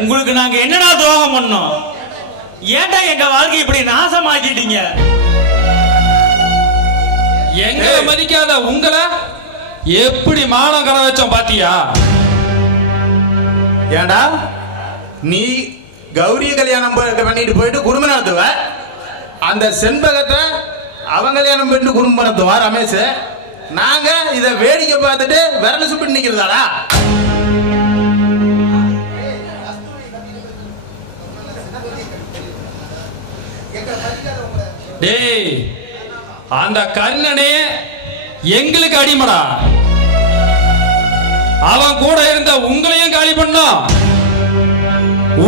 உங்களுக்கு நாங்க என்னடா துரோகம் பண்ணோம்? ஏன்டா எங்க வாழ்க்கை இப்படி நாசமாக்கிட்டீங்க? எங்களை மதிக்காத உங்களை எப்படி மானம் கரை வச்சோம் பாத்தியா? ஏண்டா நீ கௌரிய கல்யாணம் பண்ணிட்டு போயிட்டு குடும்பம் நடத்துவ, அந்த செண்பகத்தை அவன் கல்யாணம் பண்ணிட்டு குடும்பம் நடத்துவா ரமேஷ். நாங்க இதை வேடிக்கை பார்த்துட்டு விரல சுப்பிட்டு நிக்கிறதாடா? டேய், அந்த கர்ணனே எங்களுக்கு அடிமடா. அவன் கூட இருந்த உங்களையும் காலி பண்ணோம்.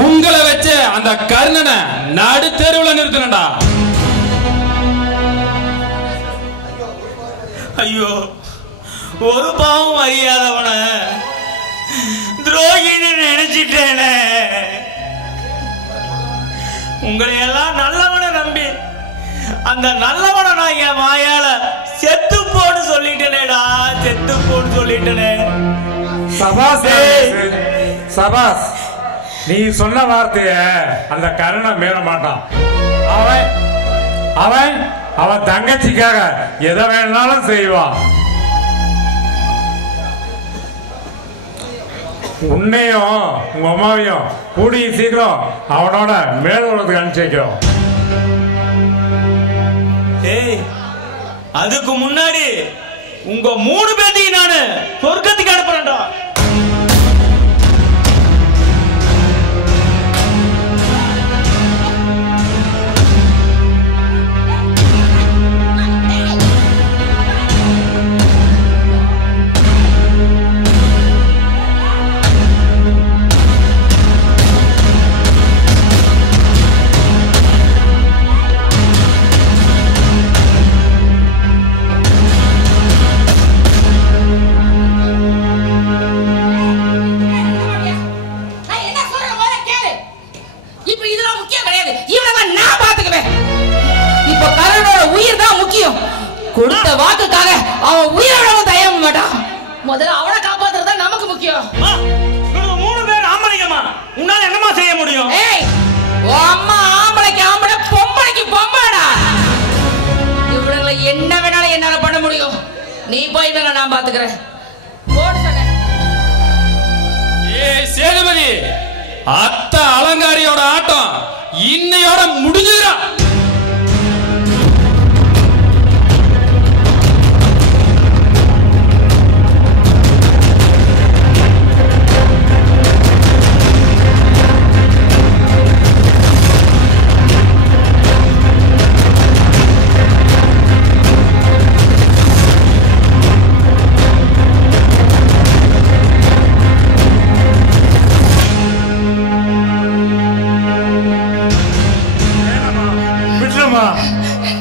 உங்களை வச்சு அந்த கர்ணனை நடு தெருவில் நிறுத்தணும்டா. ஐயோ, ஒரு பாவம் அறியாதவன துரோகின்னு நினைச்சிட்டேனே. உங்களை எல்லாம் நல்லவனை நம்பி அந்த நல்லவனை நான் என் வாயால செத்து போன்னு சொல்லிட்டேனேடா, செத்து போன்னு சொல்லிட்டேனே. சபாஸ் சபாஸ், நீ சொன்ன வார்த்தைய அந்த கருணை மீற மாட்டான். அவன் அவன் அவன் தங்கச்சிக்காக எதை வேணாலும் செய்வான். உன்னையும் உங்க அம்மாவையும் கூடிய சீக்கிரம் அவனோட மேல் உலகத்துக்கு அனுப்பிச்சு வைக்கிறோம். ஏய், அதுக்கு முன்னாடி உங்க 3 பேத்தையும் நானு சொர்க்கத்துக்கு அனுப்புறேன்டா. கொடுத்த வாக்குக்காக அவன் உயிரிழவும் தயங்க மாட்டான். முதல்ல அவனை காப்பாத்துறது தான் நமக்கு முக்கியம். 3 பேர் ஆம்பளைங்கம்மா, உன்னால என்னமா செய்ய முடியும்? ஏய், அம்மா ஆம்பளைக்கு ஆம்பளை, பொம்பளைக்கு பொம்பளைடா. இவங்களை என்ன வேணாலும் என்னால பண்ண முடியும். நீ போய் இவங்க நான் பாத்துக்கிறேன். போடு சொன்னேன். ஏய் சேதுபதி, அத்த அலங்காரியோட ஆட்டம் இன்னையோட முடிஞ்சுடா.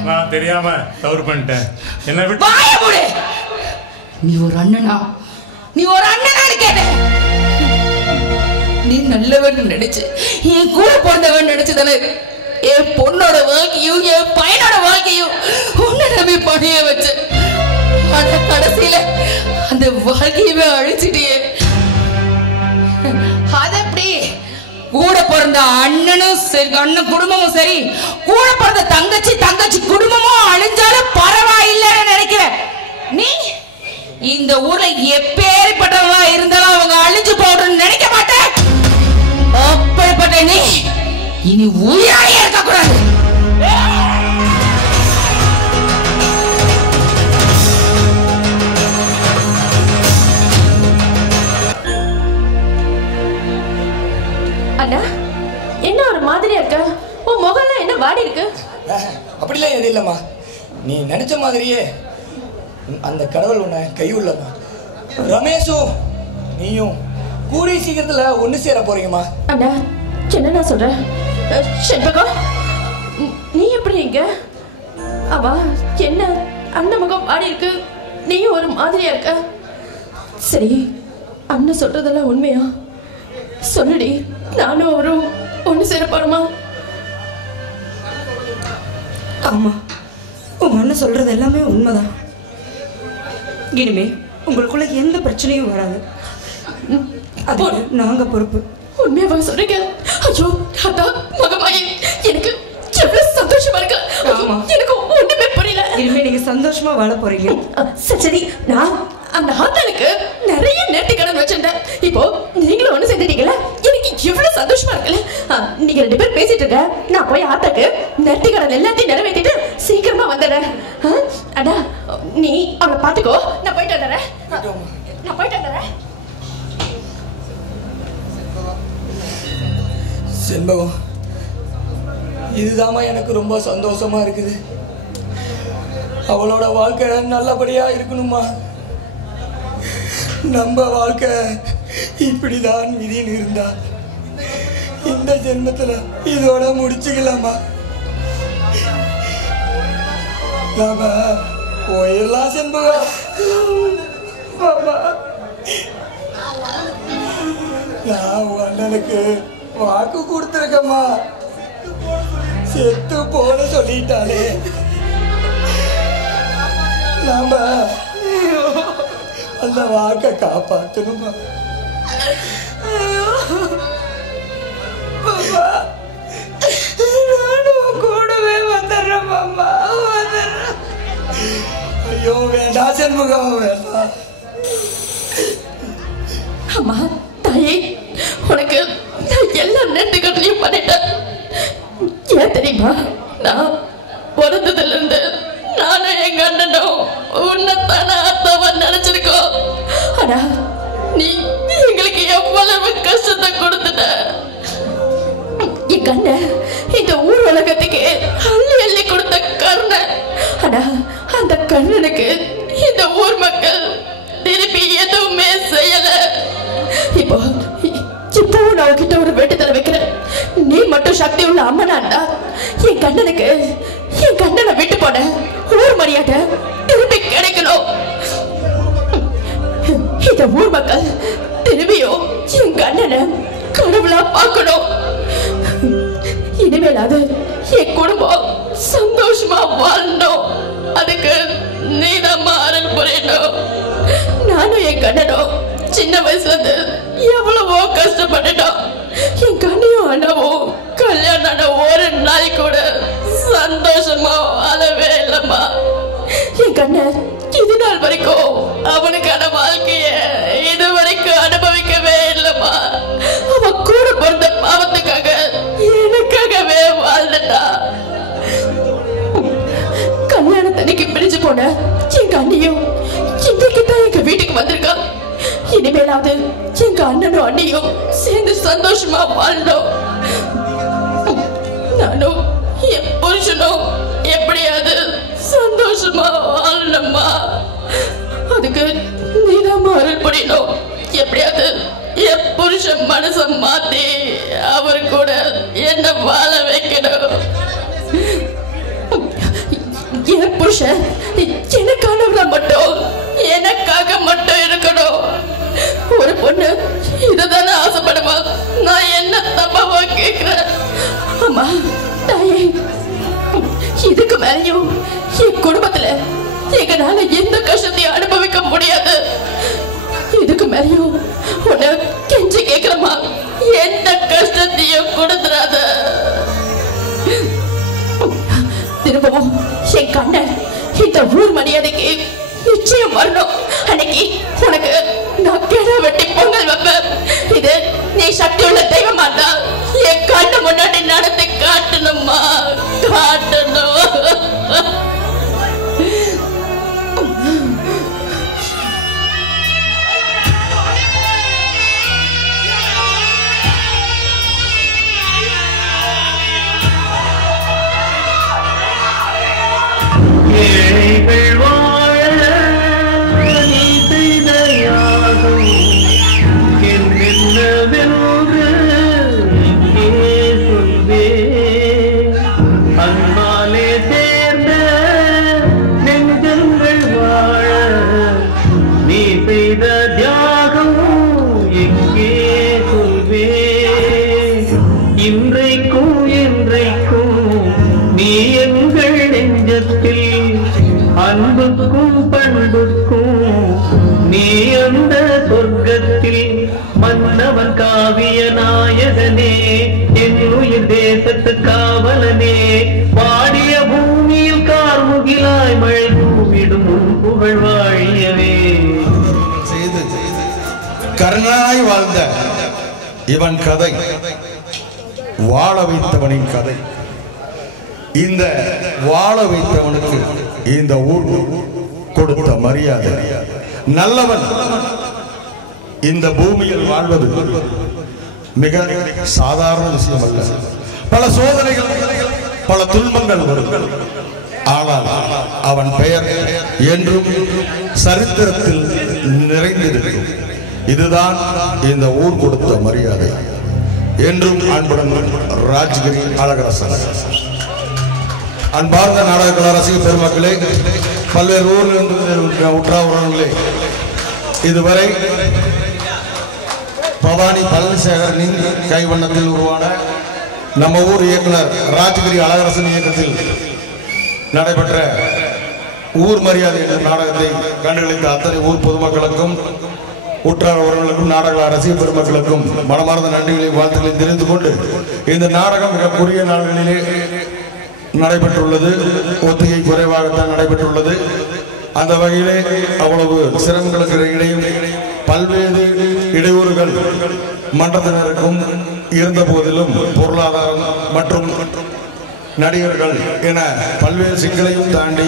நான் தெரியாம தவறு பண்ணிட்டேன். என்ன விட்டு வாய மூடு. நீ ஒரு அண்ணனா? நீ ஒரு அண்ணனான்னு கேட்டேன். நீ நல்லவன் நினைச்சு, என் கூட பிறந்தவன் நினைச்சுதானே என் பொண்ணோட வாழ்க்கையும் என் பையனோட வாழ்க்கையும் உன்னை நம்பி பணிய வச்சு. ஆனா கடைசியில அந்த வாழ்க்கையவே அழிச்சிட்டியே. அது எப்படி? கூட பிறந்த அண்ணனும் சரி, அண்ணன் குடும்பமும் சரி, கூட பிறந்த தங்கச்சி குடும்பமும் அழிஞ்சாலும் பரவாயில்லைன்னு நினைக்கிற நீ இந்த ஊர்ல எப்பேற்பட்டவங்களா இருந்தாலும் அவங்க அழிஞ்சு போடுன்னு நினைக்க மாட்டேன். அப்படிப்பட்ட நீ இனி உயிராயே இருக்க கூடாது. அண்ணா, என்ன ஒரு மாதிரியா இருக்க? உன் முகம்லாம் என்ன வாடி இருக்கு? அப்படிலாம் எதுவும் இல்லைம்மா, நீ நினைச்ச மாதிரியே அந்த கடவுள் உன்னை கையுள்ளம்மா. ரமேஷும் நீயும் கூடிய சீக்கிரத்துல ஒண்ணு சேர போறீங்கம்மா. அண்ணா, என்ன நான் சொல்றேன், செண்பகம் நீ எப்படி இங்க? அவா என்ன அண்ணன் முகம் வாடி இருக்கு, நீயும் ஒரு மாதிரியா இருக்க. சரி, அண்ணன் சொல்றதெல்லாம் உண்மையா? சொல்லுடி, நானும் அவரும் ஒண்ணு சேர போறோமா? ஆமா, உங்க அண்ணன் சொல்றது எல்லாமே உண்மைதான். இனிமே உங்களுக்குள்ள எந்த பிரச்சனையும் வராது. அது நாங்க பொறுப்பு. உண்மையாவா சொல்றீங்க? ஐயோ அதான் மகமாயி, எனக்கு எவ்வளவு சந்தோஷமா இருக்கு. எனக்கு ஒண்ணுமே புரியல. இனிமே நீங்க சந்தோஷமா வாழ போறீங்க. சரி, நான் அந்த ஆத்தாளுக்கு நிறைய நேர்த்திக்கடன் வச்சிருந்தேன். இப்போ நீங்களும் ஒண்ணு செஞ்சுட்டீங்களா? எனக்கு எவ்வளவு சந்தோஷமா இருக்குல்ல. நீங்க 2 பேர் பேசிட்டு இருக்க, நான் போய் ஆத்தாக்கு நேர்த்திக்கடன் எல்லாத்தையும் நிறைவேற்றிட்டு சீக்கிரமா வந்துடுறேன். அடா நீ அவளை பாத்துக்கோ, நான் போயிட்டு வந்துடுறேன். செண்பகம், இதுதாம்மா எனக்கு ரொம்ப சந்தோஷமா இருக்குது. அவளோட வாழ்க்கை நல்லபடியா இருக்கணுமா? நம்ம வாழ்க்கை இப்படிதான் விதின்னு இருந்தா இந்த ஜென்மத்துல இதோட முடிச்சுக்கலாமா? நாம போயிடலாம் செண்பகம். நான் அண்ணனுக்கு வாக்கு கொடுத்துருக்கம்மா. செத்து போன சொல்லிட்டாலே நாம அந்த வாக்கை காப்பாற்றணுமா? நானும் கூடவே வந்துடுறேன் மாமா, வந்துடுறேன். ஐயோ வேண்டாம் செண்பகம், வேண்டாம். அம்மா தாயே, உனக்கு நான் எல்லா நேர்த்திக்கடனையும் பண்ணிட்டேன். ஏன் தெரியுமா? நான் பிறந்ததுல இருந்து நானும் எங்க அண்ணனும் உன்னைத்தான அத்தாவா நினைச்சிருக்கோம். ஆனா நீ எங்களுக்கு எவ்வளவு கஷ்டத்தை கொடுத்துட்ட. என் கண்ணன் இந்த ஊர் உலகத்துக்கு அள்ளி அள்ளி கொடுத்த கருணை. ஆனா அந்த கண்ணனுக்கு இந்த ஊர் மக்கள் திருப்பி எதுவுமே செய்யல. இப்போ நான் உன்கிட்ட ஒரு வேண்டுதலை வைக்கிறேன். நீ மட்டும் சக்தி உள்ள அம்மனாண்டா என் கண்ணனை விட்டு போன ஊர் மரியாதை திருப்பி கிடைக்கணும். இந்த ஊர் மக்கள் திரும்பியும் என் கண்ணனை கடவுளா பார்க்கணும். இனிமேலாவது என் குடும்பம் சந்தோஷமா வாழணும். அதுக்கு நீதான் அருள் புரியணும். நானும் என் கண்ணனும் சின்ன வயசுல இருந்து எவ்வளவோ கஷ்டப்பட்டுட்டோம். என் கண்ணையும் அண்ணாவும் கல்யாணம் ஆன ஒரு நாள் கூட சந்தோஷமா வாழவே இல்லம்மா. என் கண்ணன் இது நாள் வரைக்கும் அவனுக்கான வாழ்க்கைய இது வரைக்கும் அனுபவிக்கவே இல்லம்மா. அவன் கூட பிறந்த பாவத்துக்காக எனக்காகவே வாழ்ந்துட்டா. கல்யாணத்தன்னைக்கு பிரிஞ்சு போன எங்க அண்ணியும் இன்னைக்கு தான் எங்க வீட்டுக்கு வந்திருக்கா. இனிமேலாவது எங்க அண்ணனும் அண்ணியும் சேர்ந்து சந்தோஷமா வாழணும். நானும் என் புருஷனும் எப்படியாவது சந்தோஷமா வாழணும்மா. அதுக்கு நீதான் அருள் புரியணும். எப்படியாவது என் புருஷன் மனசை மாத்தி அவர் கூட என்ன வாழ வைக்கணும். என் புருஷன் எனக்கானவள மட்டும் எனக்காக மட்டும் இருக்கணும். ஒரு பொண்ணு இதுதானே ஆசைப்படுமா? நான் என்ன தப்பாவா கேக்குறேன்? அம்மா தாயே, இதுக்கு மேலையும் என் குடும்பத்துல எங்களால எந்த கஷ்டத்தையும் அனுபவிக்க முடியாது. இதுக்கு மேலையும் உன்னை கெஞ்சி கேக்குறமா, எந்த கஷ்டத்தையும் கொடுத்துறாத. திரும்பவும் என் கண்ணன் இந்த ஊர் மரியாதைக்கு நிச்சயம் வரணும். அன்னைக்கு உனக்கு நான் கிட வெட்டி பொங்கல் வைப்பேன். இது நீ சக்தி உள்ள தெய்வமா தான் என் கண்ணு முன்னாடி நடந்து காட்டணுமா, காட்டணும். ஏழைகள் வாழ நீ செய்த யாரும் என்னவென்று இங்கே சொல்வேன். அன்பாலே சேர்ந்த நெஞ்சங்கள் வாழ நீ செய்த தியாகம் எங்கே சொல்வேன். இன்றைக்கும் என்றைக்கும் நீ எங்கள் நெஞ்சத்தில் அன்புக்கும் பண்புக்கும் நீ அந்த சொர்க்கத்தில் மன்னவன் காவிய நாயகனே, என் உயிர் தேசத்து காவலனே, வாடிய பூமியில் கார்முகிலாய் மழை தூவிடும் உன் புகழ் வாழியவே. வாழ்ந்த இவன் கதை வாழ வைத்தவனின் கதை. இந்த வாழ வைத்தவனுக்கு இந்த ஊர் கொடுத்த மரியாதை. நல்லவன் இந்த பூமியில் வாழ்வது மிக சாதாரண விஷயம் அல்ல. பல சோதனைகள், பல துன்பங்கள் வரும். ஆனால் அவன் பெயர் என்றும் சரித்திரத்தில் நிறைந்திருக்கும். இதுதான் இந்த ஊர் கொடுத்த மரியாதை. என்றும் அன்புடன் ராஜ்கிரி அழகரசன். அன்பார்ந்த நாடக கலா ரசிக பெருமக்களே, பல்வேறு ஊரிலிருந்து உற்றாவர்களே, இதுவரை பவானி பழனிசேகரனின் கைவண்ணத்தில் உருவான நம்ம ஊர் இயக்குனர் ராஜ்கிரி அழகரசன் இயக்கத்தில் நடைபெற்ற ஊர் மரியாதை என்ற நாடகத்தை கண்டுகளித்த அத்தனை ஊர் பொதுமக்களுக்கும் உற்றார் உறவுகளுக்கும் நாடக ரசிக பெருமக்களுக்கும் மனமார்ந்த நன்றிகளை வாழ்த்துக்களை தெரிந்து கொண்டு, இந்த நாடகம் மிக குறுகிய நாள்களிலே நடைபெற்றுள்ளது. ஒத்திகை குறைவாகத்தான் நடைபெற்றுள்ளது. அந்த வகையிலே அவ்வளவு சிரமங்களுக்கு இடையும் பல்வேறு இடையூறுகள் மன்றத்தினருக்கும் இருந்த போதிலும் பொருளாதாரம் மற்றும் நடிகர்கள் என பல்வேறு சிக்கலையும் தாண்டி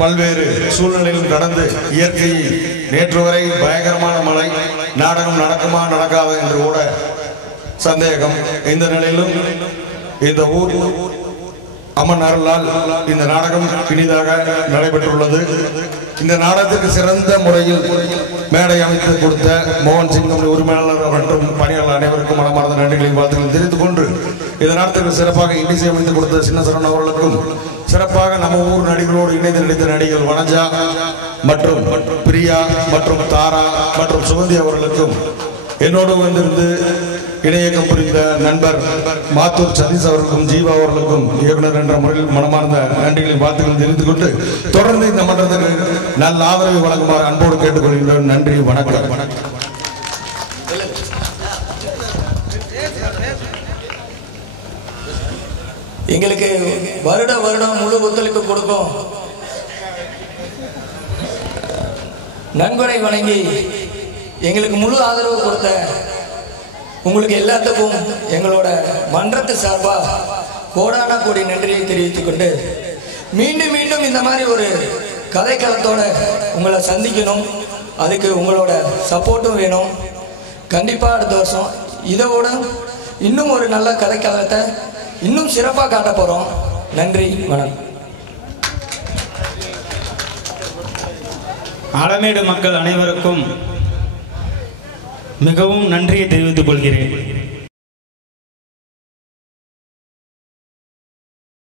பல்வேறு சூழ்நிலையும் கடந்து இயற்கையை நேற்று வரை பயங்கரமான மழை, நாடகம் நடக்குமா நடக்காது என்று கூட சந்தேகம். இந்த நிலையிலும் இந்த ஊர் அம்மன் அருளால் இந்த நாடகம் இனிதாக நடைபெற்றுள்ளது. இந்த நாடகத்திற்கு சிறந்த முறையில் மேடை அமைத்து கொடுத்த மோகன் சிங்கம் உரிமையாளர் மற்றும் பணியாளர் அனைவருக்கும் மனமார்ந்த நன்றிகளை வாழ்த்துக்களை தெரிவித்துக் கொண்டு, இந்த நாடகத்திற்கு சிறப்பாக இசை அமைத்து கொடுத்த சின்ன சரண் அவர்களுக்கும், சிறப்பாக நம்ம ஊர் நடிகர்களோடு இணைந்து நடித்த நடிகர்கள் வனஜா மற்றும் பிரியா மற்றும் தாரா மற்றும் சுகந்தி அவர்களுக்கும், என்னோடு வந்திருந்து இணையக்கம் புரிந்த நண்பர் மாத்தூர் சதீஷ் அவர்களுக்கும் ஜீவா அவர்களுக்கும் இயக்குனர் என்ற முறையில் மனமார்ந்த நன்றிகளை வாழ்த்துக்கள் தெரிவித்துக் கொண்டு, தொடர்ந்து இந்த மன்றத்துக்கு நல்ல ஆதரவை வழங்குமாறு அன்போடு கேட்டுக்கொள்கின்றோம். நன்றி, வணக்கம். எங்களுக்கு வருடம் முழு ஒத்துழைப்பு கொடுக்கும் நன்கொடை வழங்கி எங்களுக்கு முழு ஆதரவு கொடுத்த உங்களுக்கு எல்லாத்துக்கும் எங்களோட மன்றத்து சார்பாக கோடான கோடி நன்றியை தெரிவித்துக் கொண்டு, மீண்டும் மீண்டும் இந்த மாதிரி ஒரு கதைக்களத்தோட உங்களை சந்திக்கணும். அதுக்கு உங்களோட சப்போர்ட்டும் வேணும். கண்டிப்பாக அடுத்த வருஷம் இதோட இன்னும் ஒரு நல்ல கதைக்களத்தை இன்னும் சிறப்பாக காட்ட போகிறோம். நன்றி, வணக்கம். ஆலமேடு மக்கள் அனைவருக்கும் மிகவும் நன்றியை தெரிவித்துக் கொள்கிறேன்.